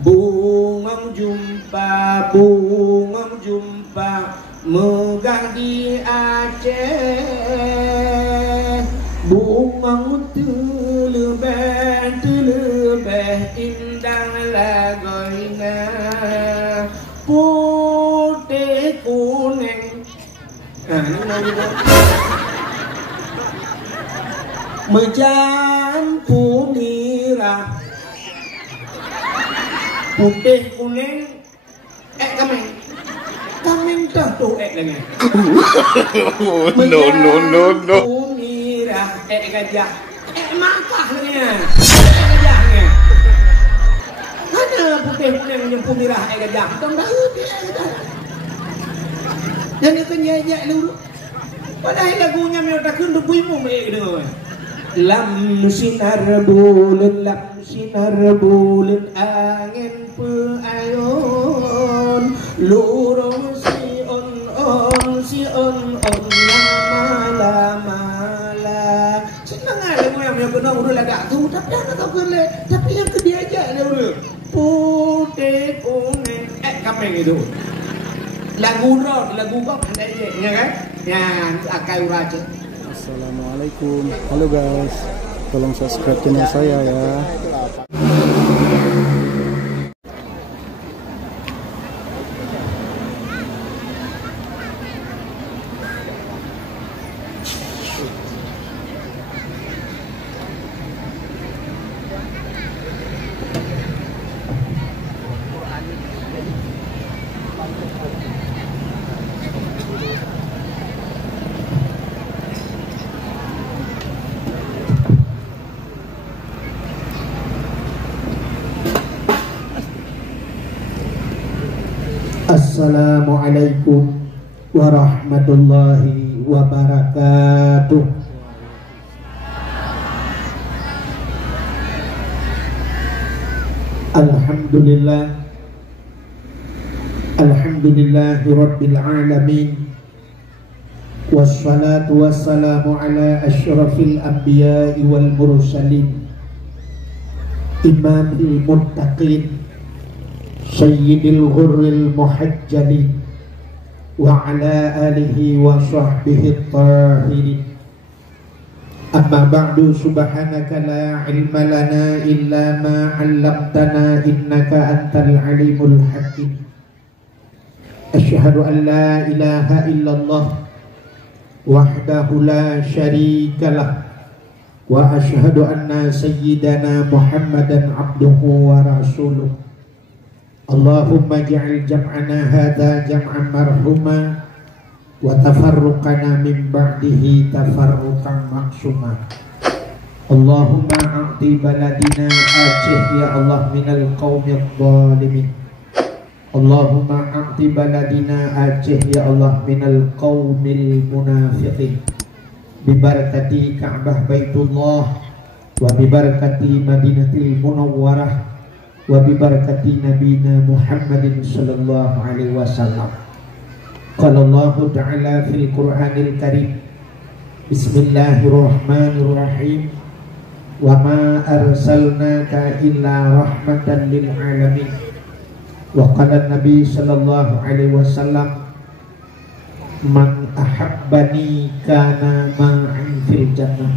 Bunga jumpa megah di Aceh. Bunga telebeh indah lagoina, putih kuning. Mencampur merah, putih kuning, kameng tuh lagi. No. Merah, gajah, makah lagi. Gajahnya. Ada putih kuning yang merah, gajah. Tahu dah. Jangan kenjajak dulu. Padahal lagunya mereka kundu buimu mereka. Lam sinar bulan angin peayun, lurung si on lama. Senang lagu yang kena udah lagak tu, tapi dah tak boleh. Tapi yang kediajak dia udah putih kuning, kameng itu. Lagu kau pandai je, ya kan? Ya, akai uraja. Assalamualaikum. Halo guys, tolong subscribe channel saya ya. Assalamualaikum warahmatullahi wabarakatuh. Alhamdulillahi rabbil alamin. Wassalatu wassalamu ala asyrafil anbiya'i wal mursalin, imamil muttaqin, sayyidil ghurril muhajjalin, wa ala alihi wa sahbihi tahirin. Amma ba'du, subhanaka la ilma lana illa ma 'allamtana innaka antal alimul hakim. Asyhadu an la ilaha illallah wahdahu la syarikalah, wa asyhadu anna sayyidana Muhammadan abduhu wa rasuluh. Allahumma ja'al jam'ana hadha jam'an marhuma wa tafarruqana min ba'dihi tafarruqan maksuma. Allahumma a'ti baladina Aceh ya Allah minal qawmi dhalimin. Allahumma a'ti baladina Aceh ya Allah minal qawmil munafiqin. Bibarakati Ka'bah Baitullah wa bibarakati Madinatil Munawwarah wa bibarakati nabiyina Muhammadin sallallahu alaihi wasallam. Qala Allah ta'ala fil Qur'anil Karim, Bismillahirrahmanirrahim, wa ma arsalnaka illa rahmatan lil alamin. Wa qala Nabi sallallahu alaihi wasallam, man ahabbani kana ma'in fil jannah.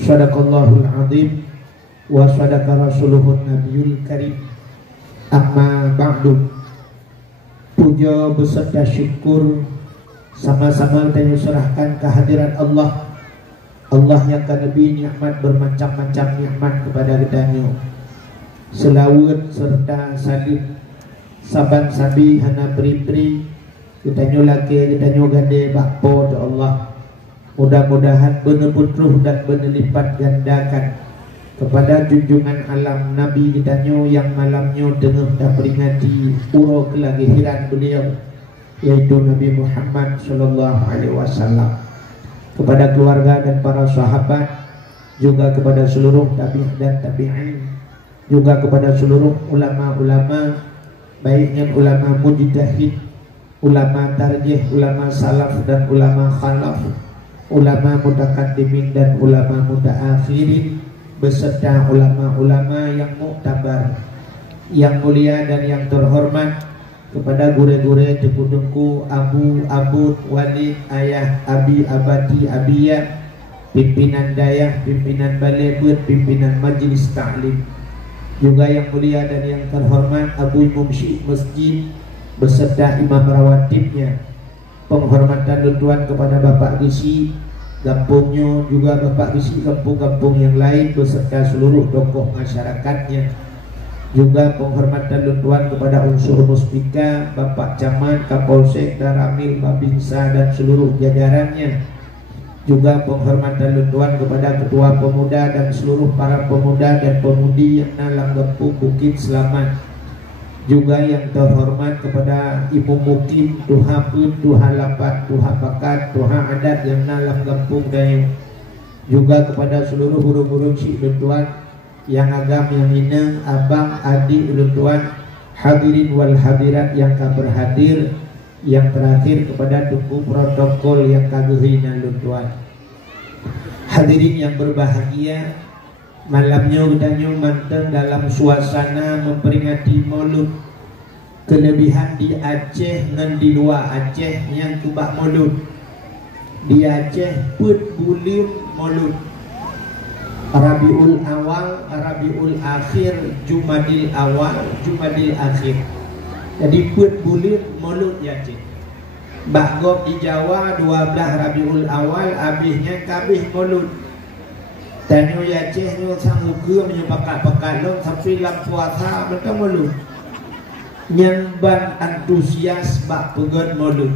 Sadaqallahul azim wa sadaqa rasuluhun nabiyul karim. Amma ba'du. Puja beserta syukur sama-sama kita serahkan kehadiran Allah. Allah yang akan lebih nikmat bermacam-macam nikmat kepada kita. Selawat serta salim saban sabi hana beri-beri kita nyolake kita nyogade bakpo do Allah. Mudah-mudahan benar putruh dan benar lipat gandakan kepada junjungan alam Nabi kita yang malamnya dengar dan peringati uro kelahiran beliau, yaitu Nabi Muhammad sallallahu alaihi wasallam, kepada keluarga dan para sahabat, juga kepada seluruh tabi'in dan tabi'in, juga kepada seluruh ulama-ulama, baiknya ulama mujtahid, ulama tarjih, ulama salaf dan ulama khalaf, ulama mutaqaddimin dan ulama mutaakhirin, beserta ulama-ulama yang muktabar yang mulia dan yang terhormat, kepada gure-gure tengku-tengku, abu, abud, walid, ayah, abi, abati, abiyah, pimpinan dayah, pimpinan balai bud, pimpinan majlis ta'lim, juga yang mulia dan yang terhormat Abu Mumsyid Masjid beserta imam rawatibnya, penghormatan tuan kepada Bapak Gisi Gampungnya, juga Bapak Gisi kampung-kampung yang lain beserta seluruh tokoh masyarakatnya, juga penghormatan tuan kepada unsur muspika, Bapak Camat, Kapolsek, Daramil, Babinsa dan seluruh jajarannya, juga penghormatan tuan kepada ketua pemuda dan seluruh para pemuda dan pemudi yang dalam kampung Bukit Selamat, juga yang terhormat kepada ibu mukim, tuha pun, tuha lapat, tuha bakat, tuha adat yang dalam kampung Dayu, juga kepada seluruh guru-guru cik tuan yang agam, yang minang, abang, adik tuan, hadirin wal hadirat yang berhadir. Yang terakhir kepada tunggu protokol yang kaguhina tuan. Hadirin yang berbahagia, malamnya udahnya mantan dalam suasana memperingati Maulud. Kelebihan di Aceh dan di luar Aceh yang kubak Maulud. Di Aceh put bulim Maulud, Rabiul Awal, Rabiul Akhir, Jumadil Awal, Jumadil Akhir. Jadi put bulir Maulud ya cik. Bakgob di Jawa 12 Rabiul Awal, habisnya kabih Maulud. Tanyo ya cik nyo sang muka menyepakat-pakat lo sampai lam puasa mereka Maulud. Nyamban antusias bak pegon Maulud.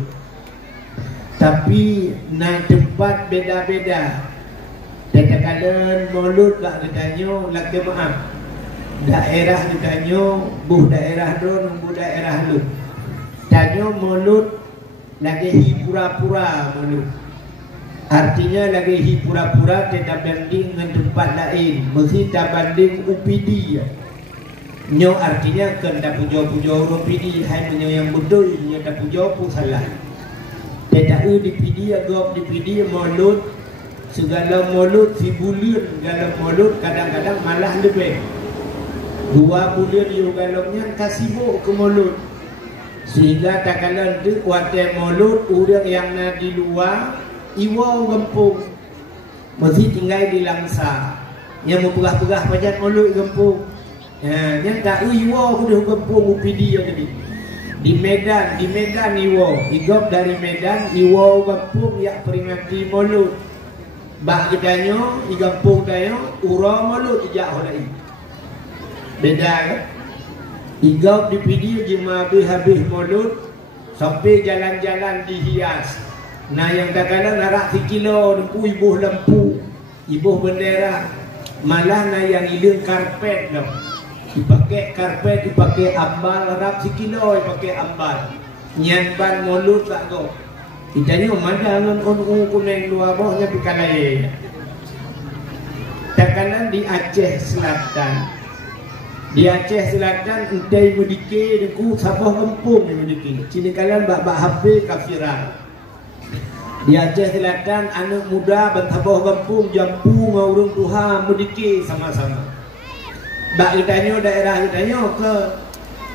Tapi na tempat beda-beda. Kadang-kadang Maulud bak ketanyo laki maaf. Daerah ditanyo buh daerah don, buh daerah lu. Tanyo Maulud lagi hi pura-pura Maulud. Artinya lagi hi pura-pura tidak banding dengan tempat lain, mesti tak banding UPD ya. Nyo artinya kena pujo-pujo UPD, hai menyo yang betul nyo tak pujo pun salah. Tidak di PD agak di PD Maulud, segala Maulud si bulir, segala Maulud kadang-kadang malah lebih. 2 bulan yugalongnya kasibuk ke Maulud, sehingga tak kala tu kuatai Maulud orang yang nak di luar iwau kampung mesti tinggal di Langsa, yang memperah-perah pajak Maulud kampung. Yang tak iwau kudu kampung UPD yang tadi di Medan iwau igop dari Medan iwau kampung yang peringati Maulud. Bak kedanyo di kampung dayo urang Maulud ijak hodai. Beda kan? Igau di PD jema habis Maulud sampai jalan-jalan dihias. Nah yang kadang-kadang narak sikilo lempu ibuh lempu, ibuh bendera. Malah nah yang ilung karpet dah. Dipakai karpet, dipakai ambal, narak sikilo dipakai ambal. Nyamban Maulud tak kau. Itanya mana ngan on kuning luar bawahnya pikalai. Kadang-kadang di Aceh Selatan. Di Aceh Selatan entai medike deku sabah kampung ni medike. Cini kalian bak HP kafiran. Di Aceh Selatan anak muda bertabah kampung jampu ngurung Tuhan medike sama-sama. Bak ditanya daerah ditanya ke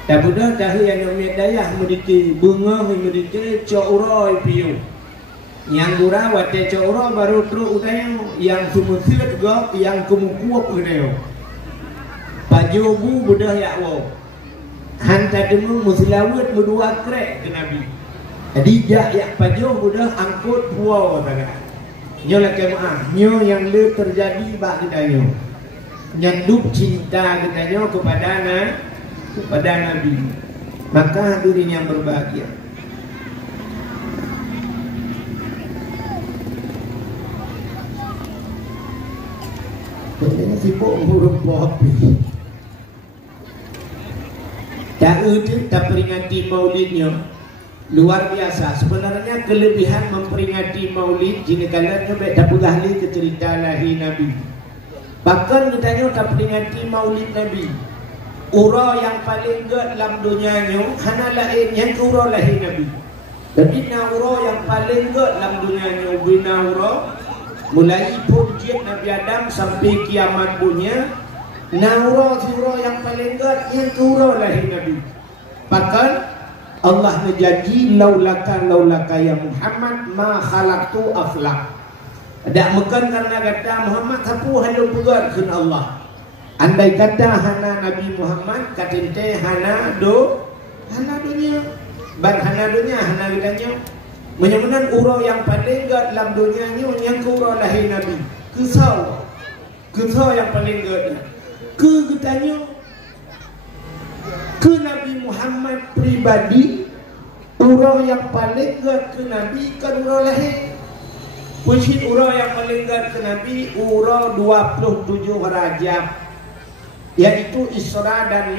dah budak dah yang namanya dayah medike bunga medike cokroy piu. Yang gura wate cokroy baru terus utanya yang sumusiat gop yang kumukuap udeo. Baju bu budah ya wow. Hantar demu muslawat berdua krek ke Nabi. Jadi jak baju budah angkut wow tagak. Nyo lah kemaah. Nyo yang le terjadi bak kita nyo. Nyanduk cinta kita nyo kepada Nabi. Maka hadirin yang berbahagia. Jangan sibuk ngurus kopi. Tak itu tak peringati maulidnya luar biasa. Sebenarnya kelebihan memperingati maulid jika kalian tak pegahli ke cerita lahir Nabi. Bahkan ditanya tak peringati maulid Nabi. Ura yang paling gede dalam dunianya hana lain yang ura lahir Nabi. Jadi ura yang paling gede dalam dunianya bina ura mulai pun Nabi Adam sampai kiamat punya Surah yang paling gat yang surah lahir Nabi. Bahkan Allah menjanji laulaka ya Muhammad ma khalaqtu aflaq. Dak mekan karena kata Muhammad sapu halu pegat kun Allah. Andai kata hana Nabi Muhammad katinte hana dunia. Ban hana dunia hana gedanya. Menyamanan urau yang paling gat dalam dunia ni yang urau lahir Nabi. Kisah yang paling gat. Gedanya ke Nabi Muhammad pribadi, urau yang paling gat ke Nabi kan urau lahir. Puisi urau yang paling gat ke Nabi urau 27 Rajab, yaitu Isra dan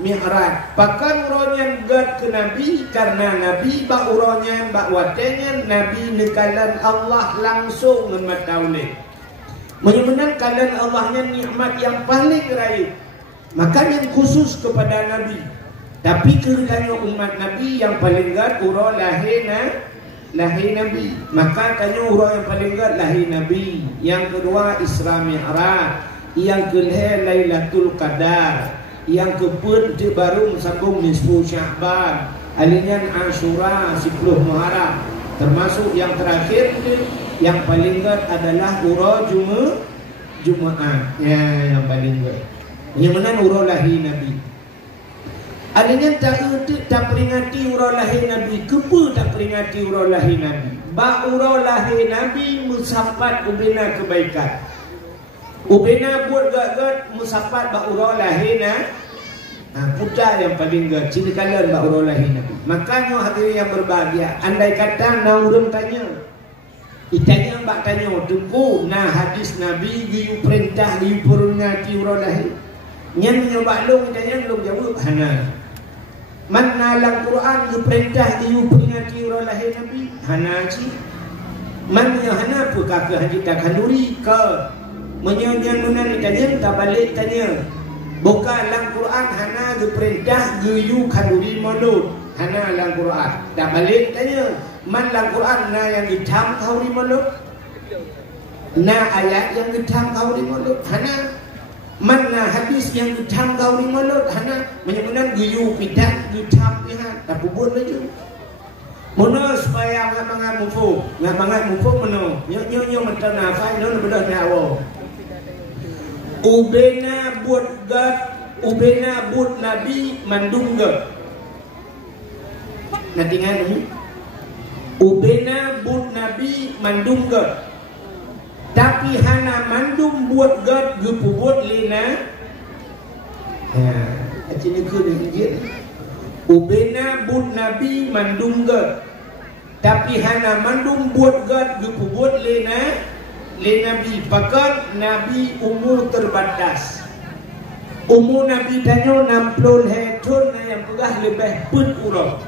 Mi'raj. Bahkan uraunya gat ke Nabi karena Nabi bak uraunya bak watenya Nabi nekalan Allah langsung memataulik. Menyebutkan kalian Allahnya nikmat yang paling raib. Maka yang khusus kepada Nabi. Tapi keritanya umat Nabi yang paling gat urau lahir Nabi. Maka tanya urau yang paling gat lahir Nabi. Yang kedua Isra Mi'raj. Yang kelihatan Lailatul Qadar. Yang keempat baru sambung nisfu Sya'ban. Alinyan Ashura 10 Muharram. Termasuk yang terakhir yang paling gat adalah urau Jumaat. Ya, yang paling gat. Yang mana urau lahir Nabi. Adanya tak peringati urau lahir Nabi. Kepa tak peringati urau lahir Nabi. Ba urau lahir Nabi musapat ubena kebaikan. Ubena buat gat-gat musapat ba urau lahir putra yang paling gat. Ciri kalian ba urau lahir Nabi. Makanya hadirin yang berbahagia, andai kata orang tanya, itanya bak tanya tunggu hadis Nabi giu perintah giu peringati urau lahir. Nyan nyoba long tanya long jawab hana. Mana dalam Quran giu perintah giu peringati urau lahir Nabi? Hana ci. Mana hana apa kakak haji tak kanduri ke? Menyanyian mana ni tanya tak balik tanya. Bukan dalam Quran hana giu perintah giu kanduri mulut. Hana dalam Quran. Tak balik tanya. Man dalam Quran yang ditam kau di mulut. Ayat yang ditam kau di mulut. Hana. Mana hadis yang ditam kau di mulut. Hana. Menyebutkan giyu pidat, ditam pihak. Tak pun lagi. Mana supaya ngat mufu. Ngat mufu mana. Nyo mentah nafai. Nyo bedah nyawa. Ubena buat gat. Ubena buat Nabi mandung gat. Nanti ngani. Ubena buat Nabi mandung gat. Tapi hana mandum buat gat gupu buat lena. Acini ke ni. Ubena buat Nabi mandung gat. Tapi hana mandum buat gat gupu buat lena Nabi. Bahkan Nabi umur terbatas. Umur Nabi tanya 60 tahun yang pegah lebih pun urau.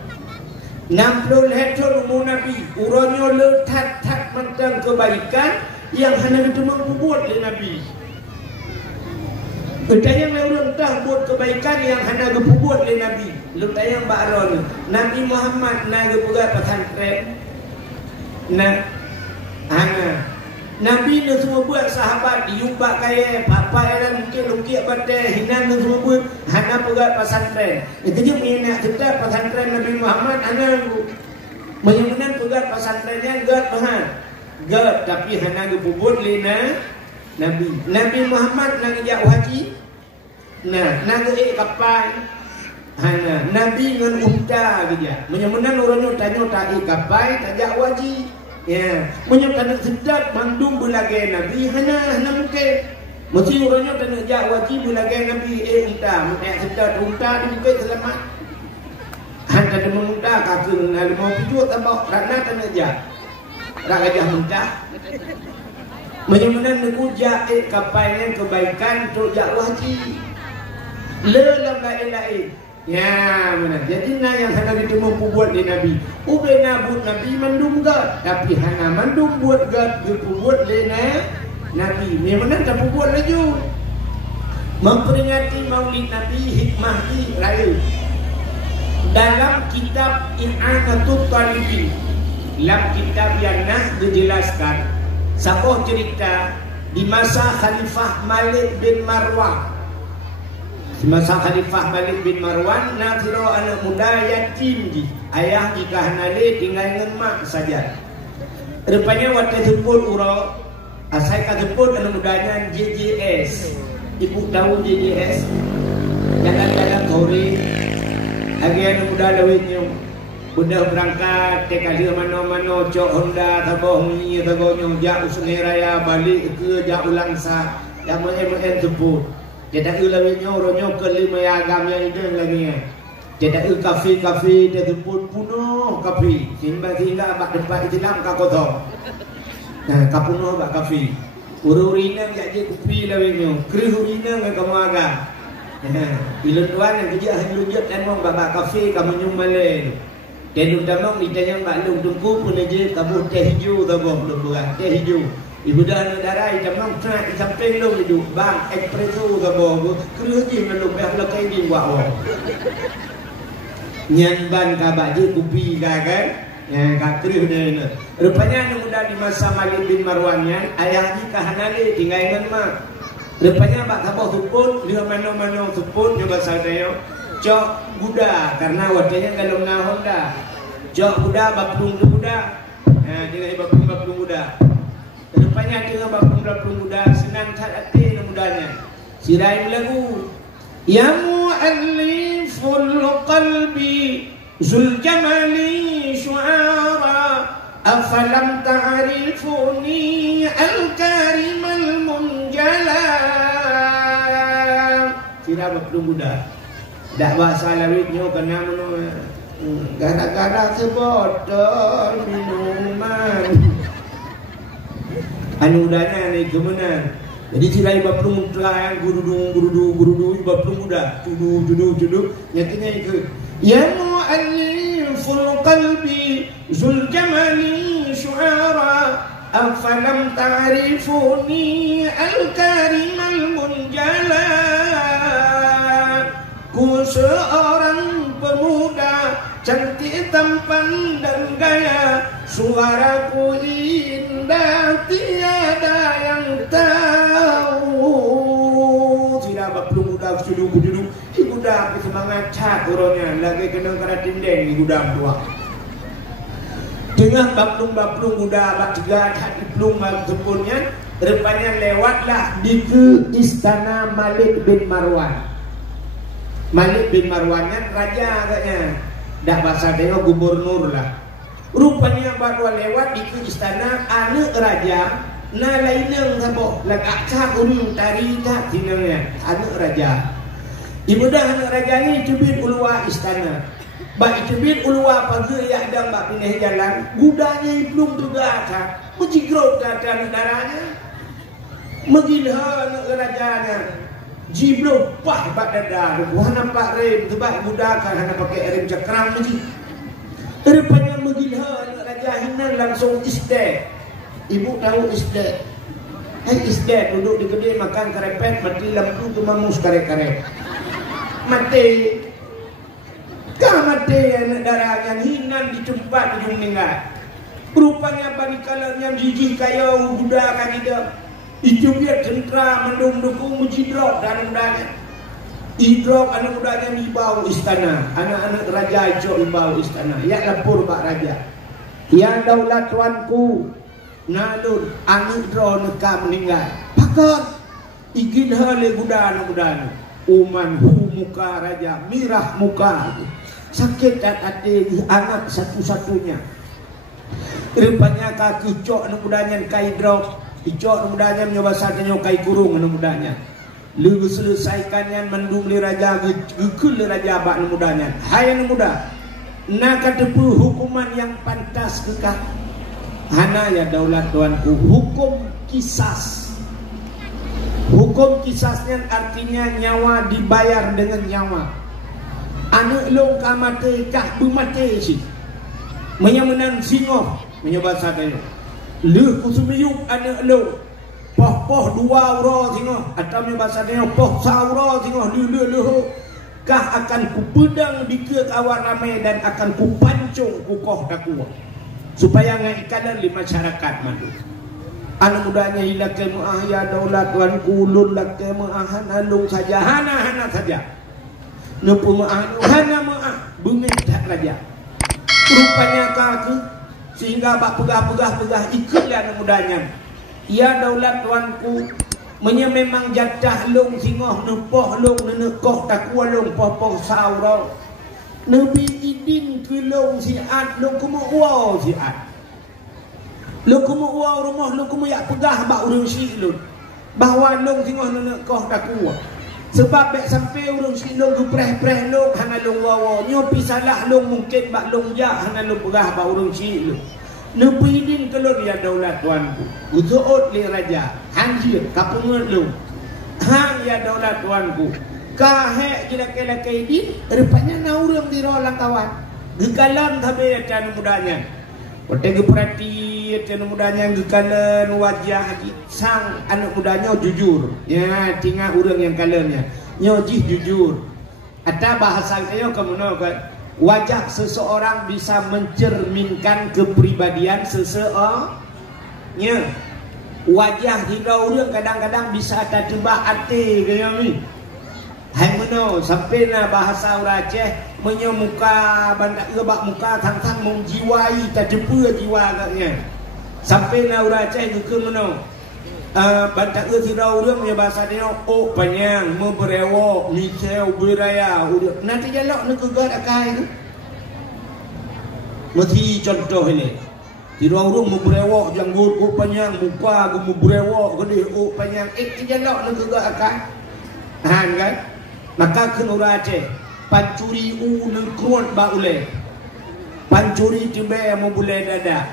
60 tahun umur Nabi. Uraunya letak mentang kebaikan yang hanya itu mampu buat oleh Nabi. Bertanya orang dah buat kebaikan yang hanya mampu buat oleh Nabi. Bertanya Baron Nabi Muhammad nak buat pesantren. Nabi ni semua buat sahabat diumpak kaya papa era mungkin lukik pada hinan ni semua buat hana buat pesantren. Itu je minat kita pesantren Nabi Muhammad hana menyebutkan buat pesantrennya gat bahan. Gat tapi hana gubut lena Nabi Muhammad nak jak haji. Nak kapal. Hana Nabi ngan unta dia. Menyebutkan orangnya tanya tak kapal tak jak haji. Ya, menyebutkan sedap mandum belagai Nabi hana mungkin. Mesti orangnya tanya jak haji belagai Nabi unta. Sedap unta di mungkin selamat. Hana ada mengunta kaki nak mau tujuh tambah rana tanya jak. Rakyat mudah menyebutkan negujak kapalnya kebaikan untuk jak haji lelam lain-lain ya benar. Jadi yang hana itu mampu buat di Nabi ubena buat Nabi mandum gat tapi hana mandum buat gat buat di Nabi ni benar tak buat lagi memperingati maulid Nabi hikmah di raya dalam kitab I'anatul Talibin. Dalam kitab yang dijelaskan sebuah cerita di masa Khalifah Malik bin Marwan. Semasa Khalifah Malik bin Marwan, Nathiro anak muda yatim ji. Ayah jika hanale tinggal dengan mak saja. Rupanya waktu jemput urau, asai ka jemput anak mudanya JJS. Ibu tahu JJS? Jalan-jalan kori. Lagi anak muda lawitnya. Udah berangkat, kali mana-mana, cok Honda, tagoh ni, tagohnya, jak Sungai Raya, balik ke jak Ulangsa. Yang mana jemput. Dia ulawinyo ronyo ke lima agam yang itu lagi. Dia kafe dia jemput punuh kafe. Tiba-tiba bak depan Islam ka kota. Nah, ka punuh bak kafe. Ururina jadi kopi lawinyo. Krihurina ke kamu agam. Nah, ilun tuan yang kerja hanjut dan mong bak kafe kamu nyumale. Dan utamang ditanya bak lung tungku pun aja kamu teh hijau taboh bukan teh hijau. Ibu dah nak darah, jamang try sampai lo itu bang espresso ke bawah, kerja meluk dah lekai di bawah. Nyan ban kabak je kopi kan, yang katri ni. Rupanya anak muda di masa Malik bin Marwan yang ayah ni kahanale tinggal dengan mak. Rupanya bak kabau tuput, dia mana-mana tuput nyoba sadaya. Cok buda karena wadanya kalau na Honda. Cok buda bapung buda. Nah, dia bapung buda. Rupanya dengan bapung muda senang tak hati mudanya. Sirai lagu ya mu'alliful qalbi zul jamali syu'ara afalam ta'rifuni al-karim al-munjala. Sirai bapung muda dak bahasa lawitnya kena gara-gara sebotol minuman. Anu udahnya ni kemenan. Jadi tirai baplung yang gurudu baplung muda. Cudu. Nyatanya itu. Ya mu'alliful qalbi zul jamali syu'ara afalam ta'rifuni al-karim al-munjala. Ku seorang pemuda cantik tampan dan gaya, suaraku indah tiada yang tahu. Tidak baplung muda cudu. Ibu dah semangat cat orangnya lagi kena kena tindeng ibu dah tua. Tengah baplung muda bak tiga hati plung sebunnya, rupanya lewatlah di ke istana Malik bin Marwan. Malik bin Marwan kan raja katanya. Dah bahasa dia gubernur lah. Rupanya baru lewat di ke istana anak raja. Na lainnya sabo lagak cak urung tari tak tinangnya anak raja. Ibu dah anak raja ni cubit ulua istana. Bak cubit ulua pagi ya ada bak pindah jalan. Gudanya belum juga tak. Mejigrot kata darahnya. Megilha anak rajanya. Jiblo pah bak dada. Wah nampak rem sebab budak kan hana pakai rem cakram ni. Rupanya megilha anak raja hinan langsung istek. Ibu tahu istek. Istek duduk di kedai makan karepet mati lampu tu mamus karek-karek. Mati. Kah mati anak darah yang hinan di tempat ujung meninggal. Rupanya bani kala yang jijik kaya budak kan hidup. Itu biar tentera mendukung mujidrot dan mudanya. Idrok anak mudanya dibau istana. Anak-anak raja itu dibau istana. Ya lapor pak raja. Ya daulat tuanku. Nalun anak drone neka meninggal. Pakar. Igin hale budak anak mudanya. Uman hu muka raja. Mirah muka. Sakit hati anak satu-satunya. Rupanya kaki cok anak mudanya kai drop. Icok mudanya menyoba sakanya kai kurung anu mudanya. Lu selesaikannya mendung li raja gekul li raja bak anu mudanya. Hai anu muda. Nak katepu hukuman yang pantas kekah. Hana ya daulat tuanku hukum kisas. Hukum kisasnya artinya nyawa dibayar dengan nyawa. Anu long kamate kah bumate si. Menyamenan singoh menyoba sakanya. Lu kusumiyuk anak lu poh dua uro tengok atau bahasa dia poh sauro tengok lu kah akan kupedang di ke kawan ramai dan akan kupancung kukoh dakuah supaya ngaikan di masyarakat mandu. Anak mudanya hilang ke mu'ah ya daulat tuan kulun lak ke mu'ah hanalung saja hana saja. Nupu mu'ah hana mu'ah bumi tak raja. Rupanya kaki sehingga bak pegah ikutlah anak mudanya. Ya daulat tuanku memang jatah long singoh nepoh long nenekoh takwa long popoh saurau. Nabi idin ke long siat long kumu wow siat. Lu kumu uau rumah lu kumu yak pegah bak urang si lu bahwa long singoh nenek koh takua sebab bek sampai urang si long ku preh long hana long wawa nyopi salah long mungkin bak long ja hana long pegah bak urang si lu nepidin kelon ya daulat tuanku utuot li raja hanjir kapungut lu hang ya daulat tuanku kahe jilake-lake idin rupanya na urang di rolang kawan gegalan tabe kan mudanya Wateng perhati anak mudanya gekalan wajah sang anak mudanya jujur. Ya, tinggal orang yang kalanya. Nyojih jujur. Ada bahasa kayo kamuno kan. Wajah seseorang bisa mencerminkan kepribadian seseorang. Ya. Wajah hirau orang kadang-kadang bisa terjebak hati kayo ni. Hai meno sampai na bahasa orang Aceh menyemuka bandak gebak muka tang-tang menjiwai terjepu jiwa agaknya. Sampai na orang Aceh juga meno bandak tirau orang punya bahasa dia oh panyang memberewok miseu beraya nanti jalok nak gegar akai tu. Mesti contoh ini. Tirau orang memberewok janggut oh panyang muka gu memberewok gede oh panyang jalok nak gegar akai. Kan? Maka kenura Aceh pancuri nengkruat ba ule pancuri tibe mo bule dada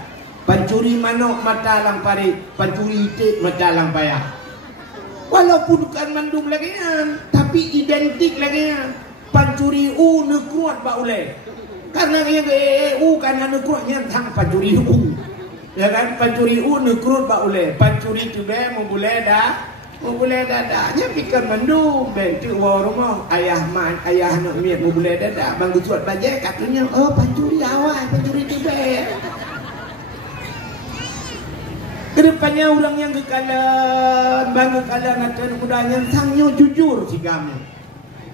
pancuri manok mata lang pari pancuri itik mata lang payah walaupun bukan mandung lagi tapi identik lagi pancuri nengkruat ba ule karena yang karena nengkruatnya tang pancuri ya kan pancuri nengkruat ba ule pancuri tibe mo bule dah boleh dadanya pikir mendung bentuk rumah ayah nak miat mau boleh dadak bang suat bajet katanya oh pancuri awal pancuri tiba kedepannya orang yang kekalan bang kekalan akan mudanya sangnya jujur si kami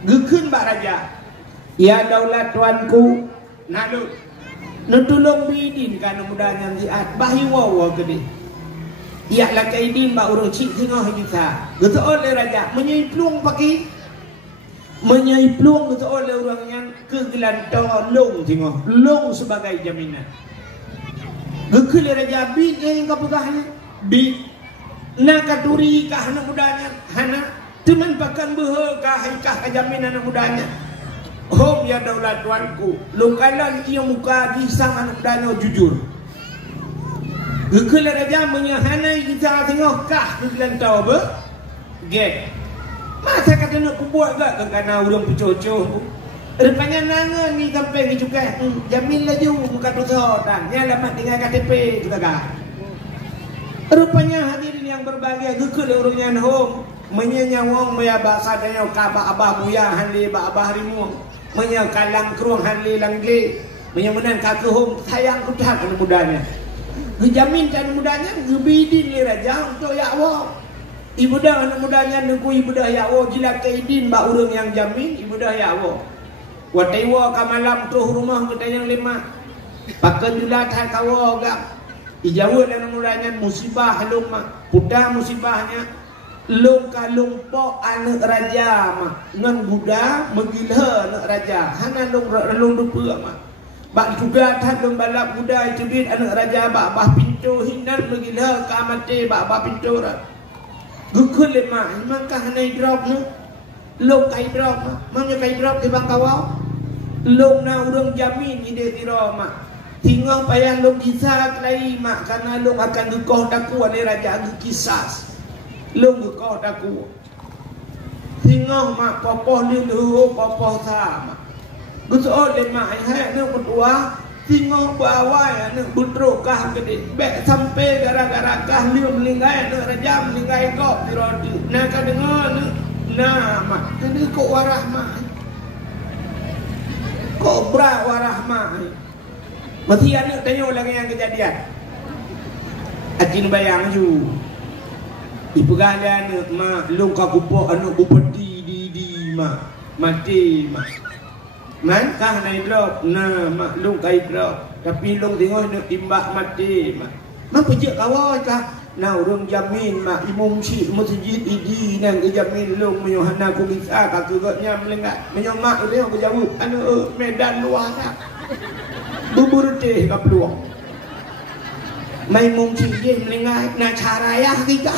gekun bak raja ya daulat tuanku nalu nutulong bidin kan mudanya ziat bahiwa gede ia lah kaidin ba urang cik tengah kita. Gitu oleh raja menyaiplung pakai menyaiplung gitu oleh orang yang kegelantar long tengah long sebagai jaminan. Gekul raja bi yang kapugahnya bi nak katuri kah anak mudanya hana teman pakan behe kah jaminan anak mudanya. Hom ya daulat tuanku lukalan ia muka kisang anak mudanya jujur. Gekul raja menyahanai kita tengok kah kegelan tahu apa? Get. Masa kata nak buat gak kerana orang pecocoh. Rupanya nangan ni sampai ni juga. Jamin laju muka dosa dan ni alamat dengan KTP juga gak. Rupanya hadirin yang berbahagia gekul orang yang home menyanyawang maya bahasa danya kabah abah buya hanli ba abah rimu. Menyakalang keruang hanli langge. Menyamenan kakek home sayang kutak anak mudanya. Gejamin kan mudanya gebidin li raja untuk yakwa ibu dah anak mudanya nengku ibu dah yakwa jila kaidin ba urang yang jamin ibu dah yakwa wataiwa ka malam tu rumah kita yang lima pakai julat hal kawa gak ijawat anak mudanya musibah lung mak pudah musibahnya lung kalung pok anak raja mak ngan budak megilha anak raja hana lung dupa mak bak juga tak balap muda itu dit anak raja bak bah pintu hinan begila kamate bak bah pintu ra gukul lemah mangkah nai drop nu long kai drop mangnya kai drop di bang kawau long na urang jamin ide tiro mak tinggal payah long kisah lai mak karena long akan gekoh daku ane raja kisas long gekoh daku tinggal mak popoh lilu popoh sama Gusto lemah hai nak berdua tinggal bawah nak budrokah gede bek sampai gara-gara kah liu melinggai nak raja melinggai kau dirodi nak dengar nah mak ini kok warahmah kok bra warahmah mesti anak tanya lagi yang kejadian ajin bayang ju Ipegala ni mak long ka kupok anu bupati di mak mati mak. Man kah nai drop na mak long kai drop tapi long tengok nak timbak mati mak. Mak pejak kawan kah na urang jamin mak imam syid masjid idi nang ke jamin long meyohana ku bisa ka ke nyam lengat menyong mak dia ku jawab anu medan luar dah. Bubur teh ka peluang. Mai mung syid ye melengat na caraya kita.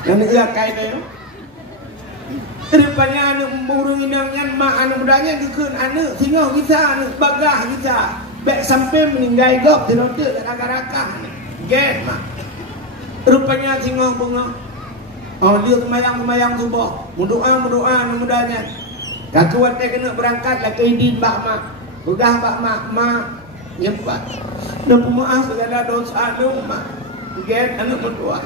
Yang ia kai dia. Rupanya anu burung inangan mak anu budanya dikeun anu singo kita anu bagah kita. Bek sampai meninggal gop di rote raka-raka. Get mak. Rupanya singo bunga. Oh dia semayang subuh. Berdoa anu budanya. Kakuat teh kena berangkat lah ke idin bak mak. Udah bak mak nyepat. Dan pemaaf segala dosa anu mak. Get anu berdoa.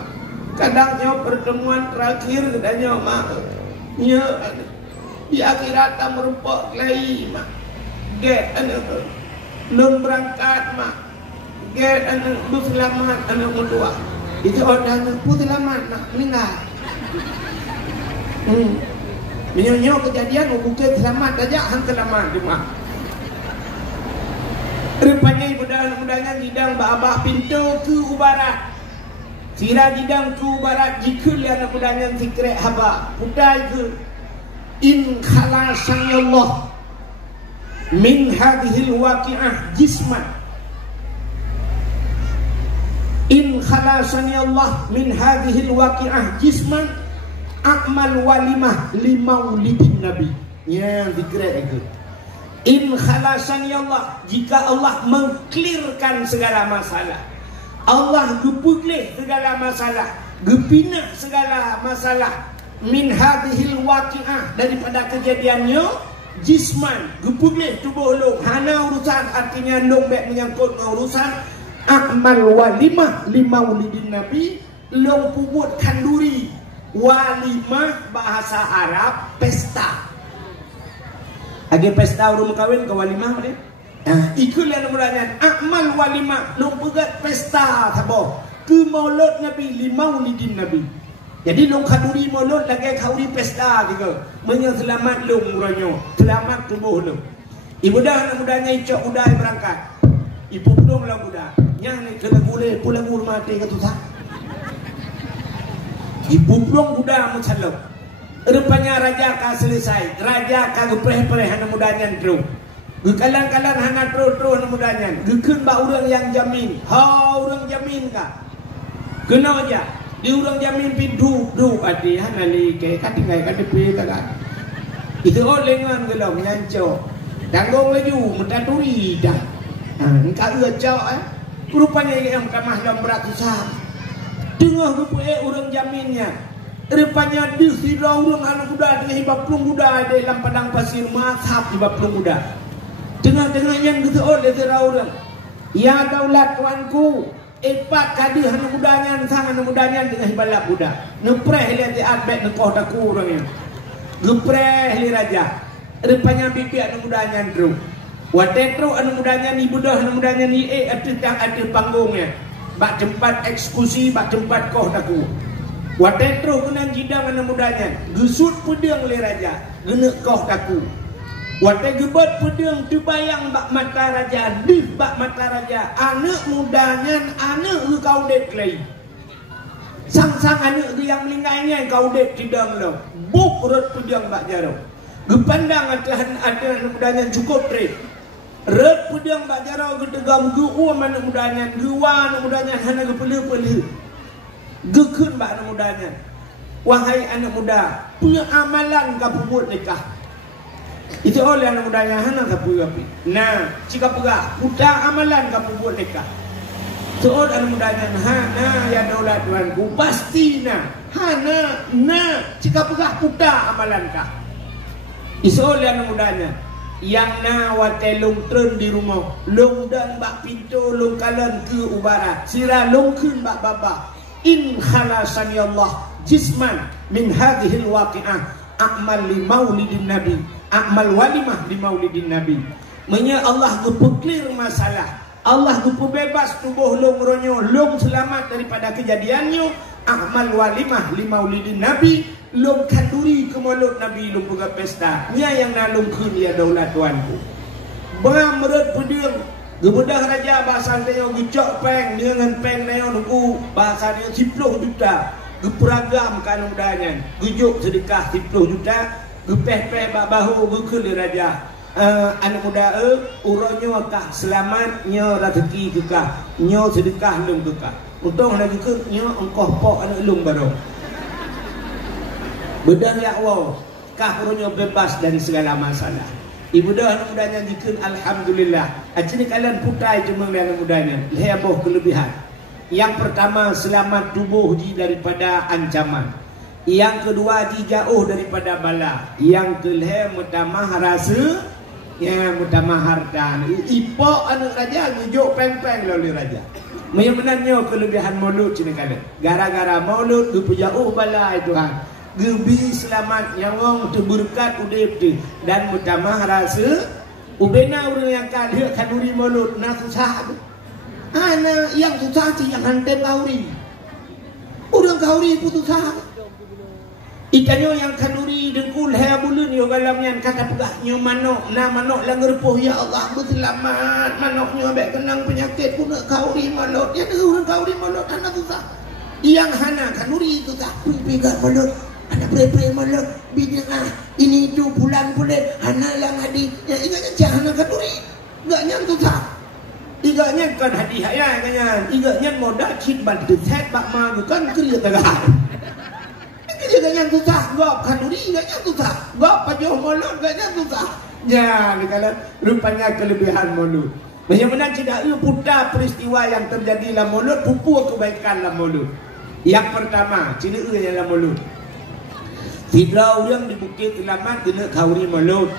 Kadangnya pertemuan terakhir katanya mak ya di akhirat tak merupakan lagi mak get anak belum berangkat mak get anak lu selamat anak mentua itu orang pun selamat mak meninggal menyonyo kejadian bukan selamat aja han selamat di mak rupanya mudah-mudahnya hidang abah pintu ke barat. Sira jidang ku barat jikul ya anak mudanya zikre haba budai ke in khalasan Allah min hadhil waqi'ah jisman in khalasan Allah min hadhil waqi'ah jisman akmal walimah limaulidin nabi ya zikre itu in khalasan Allah jika Allah mengklirkan segala masalah Allah gepulih segala masalah, gepina segala masalah min hadhil waqi'ah daripada kejadiannya jisman gepulih tubuh long hana urusan artinya long bek menyangkut urusan akmal walimah limaulidin nabi long pubut kanduri walimah bahasa Arab pesta age pesta urung kawin ke walimah dia. Ikulah namanya akmal walimah long pegat pesta sabo ke maulud nabi limaulidin nabi. Jadi long kaduri maulud lagi kauri pesta juga menyang selamat long ronyo selamat tubuh long. Ibu dah mudanya icok udah berangkat. Ibu belum lah budak. Nyang ni kena gule pulang rumah mati ke susah. Ibu belum budak mencalau. Rupanya raja ka selesai. Raja ka gepreh-preh anak mudanya terus. Gekalan-kalan hana terus mudanya. Gekun ba orang yang jamin. Ha orang jamin ka. Kena aja. Di orang jamin pintu du adi hana leke katingai kadepi kaga. Itu lengan gelong nyanco. Tanggung laju mentatui dah. Engkau ecok rupanya yang kamah dalam beratusan. Tengah rupa orang jaminnya. Rupanya di sira orang anak muda dengan hibab pelung muda dalam padang pasir mazhab hibab pelung muda. Tengah-tengahnya gitu oleh sira orang. Ya daulat tuanku, epat kadi anak mudanya sang anak mudanya dengan hibalap muda. Nepreh lihat di arbet nekoh taku orangnya. Gepreh li raja. Rupanya bibi anak mudanya ndru. Watetro anak mudanya ni budah anak mudanya ni ada panggungnya. Bak tempat eksekusi, bak tempat koh taku. Watetro kena jidang anak mudanya. Gesut pedang le raja, gena koh taku. Watet gebat pedang terbayang bak mata raja, di bak mata raja. Anak mudanya anak kau dek lagi. Sang-sang anak yang melingainya kau dek tidang lo. Buk rot pedang bak jaro. Gepandang ada anak mudanya cukup trip. Red pedang bak jaro gedegam geu anak mudanya, gewa anak mudanya hana gepelu-pelu. Gekun bak anak mudanya. Wahai anak muda, punya amalan ka pubut nikah. Itu oleh anak mudanya hana ka puapi. Nah, jika pegah puta amalan ka pubut nikah. Itu oleh anak mudanya hana ya daulat tuanku pasti nah. Hana nah jika pegah puta amalan ka. Itu oleh anak mudanya yang na wate long tren di rumah long dan bak pintu long kalan ke ubara sira long kun bak baba. In khalasani Allah jisman min hadhil waqi'ah akmal li maulidin nabi akmal walimah li maulidin nabi. Menya Allah ngepeklir masalah Allah gupu bebas tubuh long ronyo, long selamat daripada kejadiannya. Amal walimah lima ulidin Nabi, long kanduri ke mulut Nabi, long buka pesta. Nya yang nalung kun ya daulat tuanku. Bang merut pedang, gebedah raja bahasa dia gucok peng dengan peng dia nunggu bahasa dia 10 juta. Geperagam kan udahnya, gujuk sedekah 10 juta, gepeh-peh bahu gukul raja. Anak muda uronyo kah selamat nyo rezeki kekah nyo sedekah lung kekah untung lagi ke nyo engkau pok anak lung baru bedah ya Allah kah uronyo bebas dari segala masalah. Ibu dah anak mudanya jikun alhamdulillah. Acini kalian putai cuma anak mudanya heboh kelebihan. Yang pertama selamat tubuh daripada ancaman. Yang kedua jauh daripada bala. Yang kelima mutamah rasa. Ya mutamah harta. Ipok anak raja ngujuk peng-peng lalu raja. Menyenangnya kelebihan mulut cina kalian. Gara-gara mulut gepu jauh bala Tuhan. Gebi selamat yang orang terberkat udip tu dan mutamah rasa. Ubena orang yang kalian kanuri mulut nak susah tu. Ana yang susah si yang hantar kauri. Orang kauri pun susah. Ikanyo yang kanuri dengkul hea bulan yo galamnya kata pegahnya manok na manok lang repuh ya Allah berselamat manoknya ambek kenang penyakit pun kauri malot ya orang kauri malot ana susah yang hana kanuri itu tak pigar malot ana pre-pre malot bidang ini itu bulan bulan hana lang hadi ya ingatnya jangan kanuri enggak nyang susah igaknya kan hadiah ya kanyan igaknya modal cit bantu set bak ma bukan kerja tegak. Dia ganyan susah, gak kanuri ganyan susah, gak pajuh mulut ganyan susah. Ya, ni kalau rupanya kelebihan mulut. Bagaimana tidak putar peristiwa yang terjadi dalam mulut, pupuk kebaikan dalam mulut. Yang pertama, cina dalam mulut. Fidrau yang di Bukit Selamat kena kauri mulut.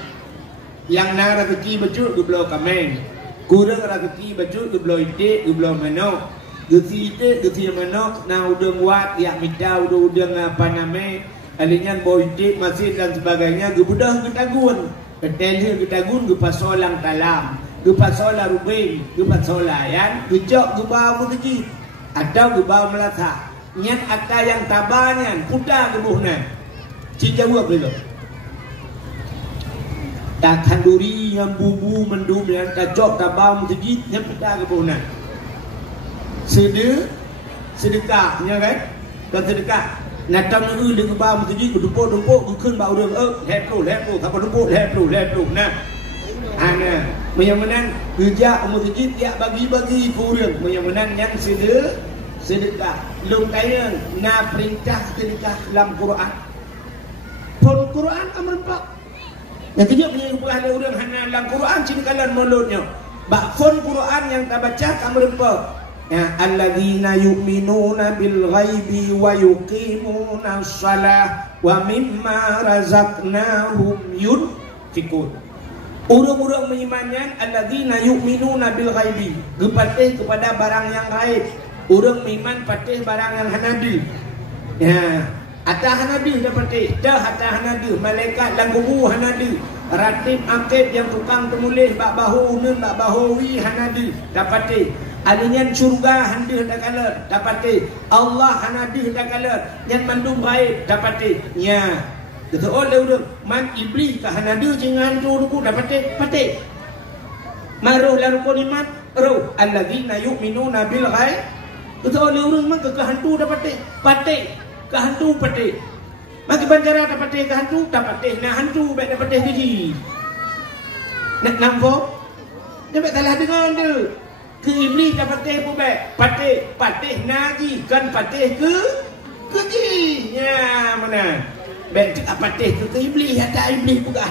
Yang nak rezeki becut, gebelau kameng. Kurang rezeki becut, gebelau itik, gebelau menok. Gesi itu, gesi manok, na udang wat, yak mita, udang apa nama, alingan boydik, masjid dan sebagainya, gebudah getagun, ketelnya getagun, gepasolang talam, gepasola rubin, gepasola yan, gejok gebau begitu, atau gebau melata, nyat ada yang tabanya, putar gebuhnya, cijawab belum. Tak kanduri yang bubu mendum yang tajok tabau begitu, nyat putar gebuhnya. Sedekahnya kan dan sedekah natang neu dengan bau mesti kedupuk-dupuk keun bau deung leplu apa dupuk leplu nah ana menang kerja mesti tiap bagi-bagi kurang menang yang sedekah lung kaya na perintah sedekah dalam Quran pun Quran amr pak yang tidak punya ada orang hana dalam Quran cina kalian mulutnya bak pun Quran yang tak baca amr pak. Ya, alladzina yu'minuna bil ghaibi wa yuqimuna shalah wa mimma razaqnahum yunfiqun. Orang-orang beriman alladzina yu'minuna bil ghaibi, gepatih kepada barang yang gaib. Orang beriman patih barang yang hanabil. Ya, atah hanabil dapatih, dah atah hanabil, malaikat lang kubu hanabil. Ratib akib yang tukang temulis bak bahu nun bak bahuwi hanabil dapatih. Adanya surga hendak dah kalah dapati Allah hanadi dah kalah yang mandum baik dapati nya kita oleh udah man iblis ka hanadi jangan turuku dapati pati maru lalu kalimat ru alladzina yu'minuna bil ghaib kita oleh udah man ke hantu dapati pati ke hantu pati maki bandara dapati ke hantu dapati nah hantu baik dapati gigi nak nampo dia salah dengar dia ke iblis dah patih pun baik patih naji kan patih ke ji ya mana baik cakap patih ke iblis ada iblis pun dah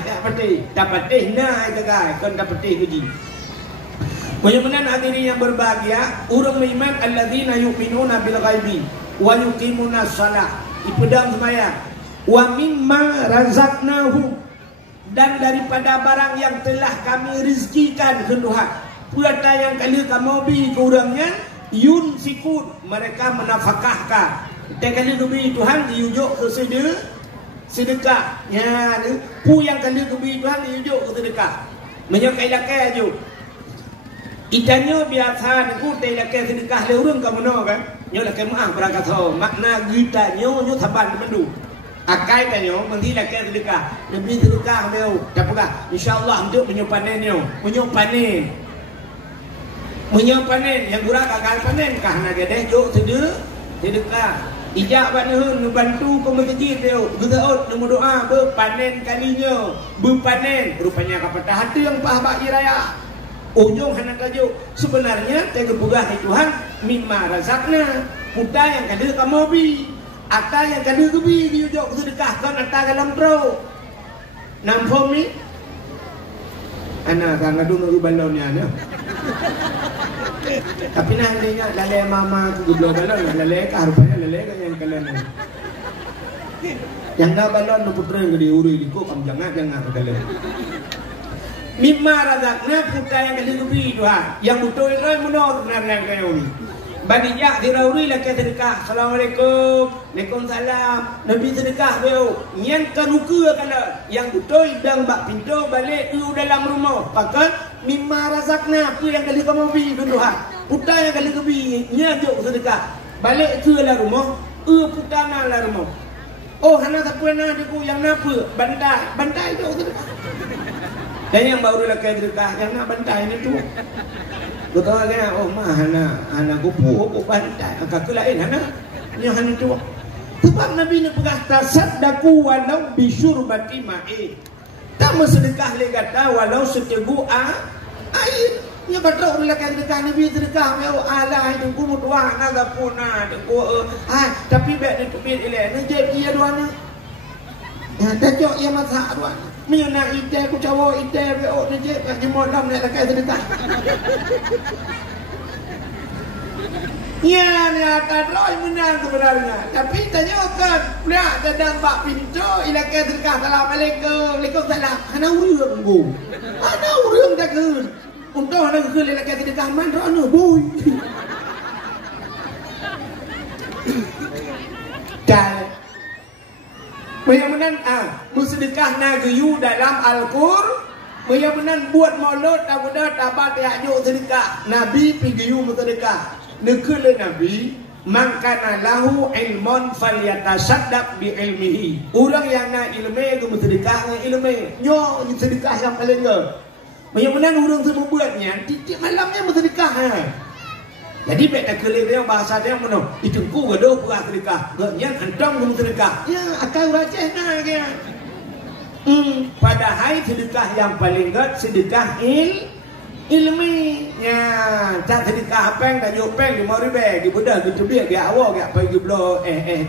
patih na itu guys kan dah patih ke ji bagaimana hadirin yang berbahagia orang beriman alladzina yu'minuna bil ghaibi wa yuqimuna shalah ipedang sembahyang wa mimma razaqnahum dan daripada barang yang telah kami rezekikan ke Tuhan puata yang kali kamu bi kurangnya yun sikut mereka menafkahkan kita kali dubi Tuhan diujuk ke sedekah ya pu yang kali dubi Tuhan diujuk ke sedekah menyokai lakai aja Itanyo biasa ni ku tei lake sedekah le urang ka mono kan. Nyo lake maah berangkat ho. Makna gitanyo nyo thaban mendu. Akai tanyo menti lake sedekah. Lebih sedekah meu. Dapuka insyaallah untuk menyo panen nyo. Menyo panen. Menyo panen yang gura gagal panen kah na gede jo sedekah. Ijak banehun bantu ke masjid dia. Gegaut nemu doa berpanen kalinya. Berpanen rupanya kapatah hati yang pah raya. Ujung hendak kajo sebenarnya tega bugah Tuhan mimma razakna puta yang kada kamu bi ata yang kada gebi diujok sedekahkan ata dalam tro nampo mi ana kang adu nu balonnya nya tapi nah dia lale mama tu geblo balon lale ka rupanya lale ka yang kalian yang dah balon nu putra ngadi uri liko kam jangan kalian mimma razakna puta yang kalidubi Tuhan yang betul itu menor benar kayu ni badijak dirauri laki sedekah assalamualaikum waalaikumsalam nabi sedekah beo yang kanuka kala yang betul dan bak pintu balik lu dalam rumah pakat mimma razakna tu yang kali kamu bi Tuhan puta yang kalidubi nya jok sedekah balik ke dalam rumah puta na dalam rumah oh hana sapuana diku yang napa bantai jok sedekah. Dan yang baru lagi sedekah yang nak bantai ni tu. Betul kan? Oh mah hana gupu bantai. Angka lain hana. Ni hana tu. Sebab Nabi ni berkata sadaqu walau bisyurbati ma'in. Tak bersedekah le kata walau seteguk air. Nya betul lagi sedekah Nabi sedekah meu ala itu ku mutua naga puna ku tapi baik ni tubit ile ni je dia duana. Ya tajok ia masak duana. Mio nak ite ku cawo ite beo ni je ni modam nak pakai sedekah. Ya ni akan roy menang sebenarnya. Tapi tanya kan, nak dadang pak pintu ilakai sedekah assalamualaikum, waalaikumsalam. Hana urang go. Hana urang dak ke. Untuk hana ke ilakai sedekah man rono boy. Dah Menyamanan bersedekah nagayu dalam Al-Qur'an. Menyamanan buat maulud tak mudah dapat yuk sedekah. Nabi pigiyu bersedekah. Nekele Nabi mangkana lahu ilmun falyatasaddaq bi ilmihi. Orang yang nak ilmu ke bersedekah dengan ilmu. Nyo sedekah yang paling ke. Menyamanan orang semua buatnya titik malamnya bersedekah. Jadi baik nak kelih dia bahasa dia mana itu ku gaduh pura sedekah. Yang antam ku sedekah. Ya akal raceh nah dia. Padahal sedekah yang paling gad sedekah ilmi. Ya, tak sedekah apa yang tak jopeng di Mauribe, di Buddha, di Tubia, di Awal, di apa di Blo,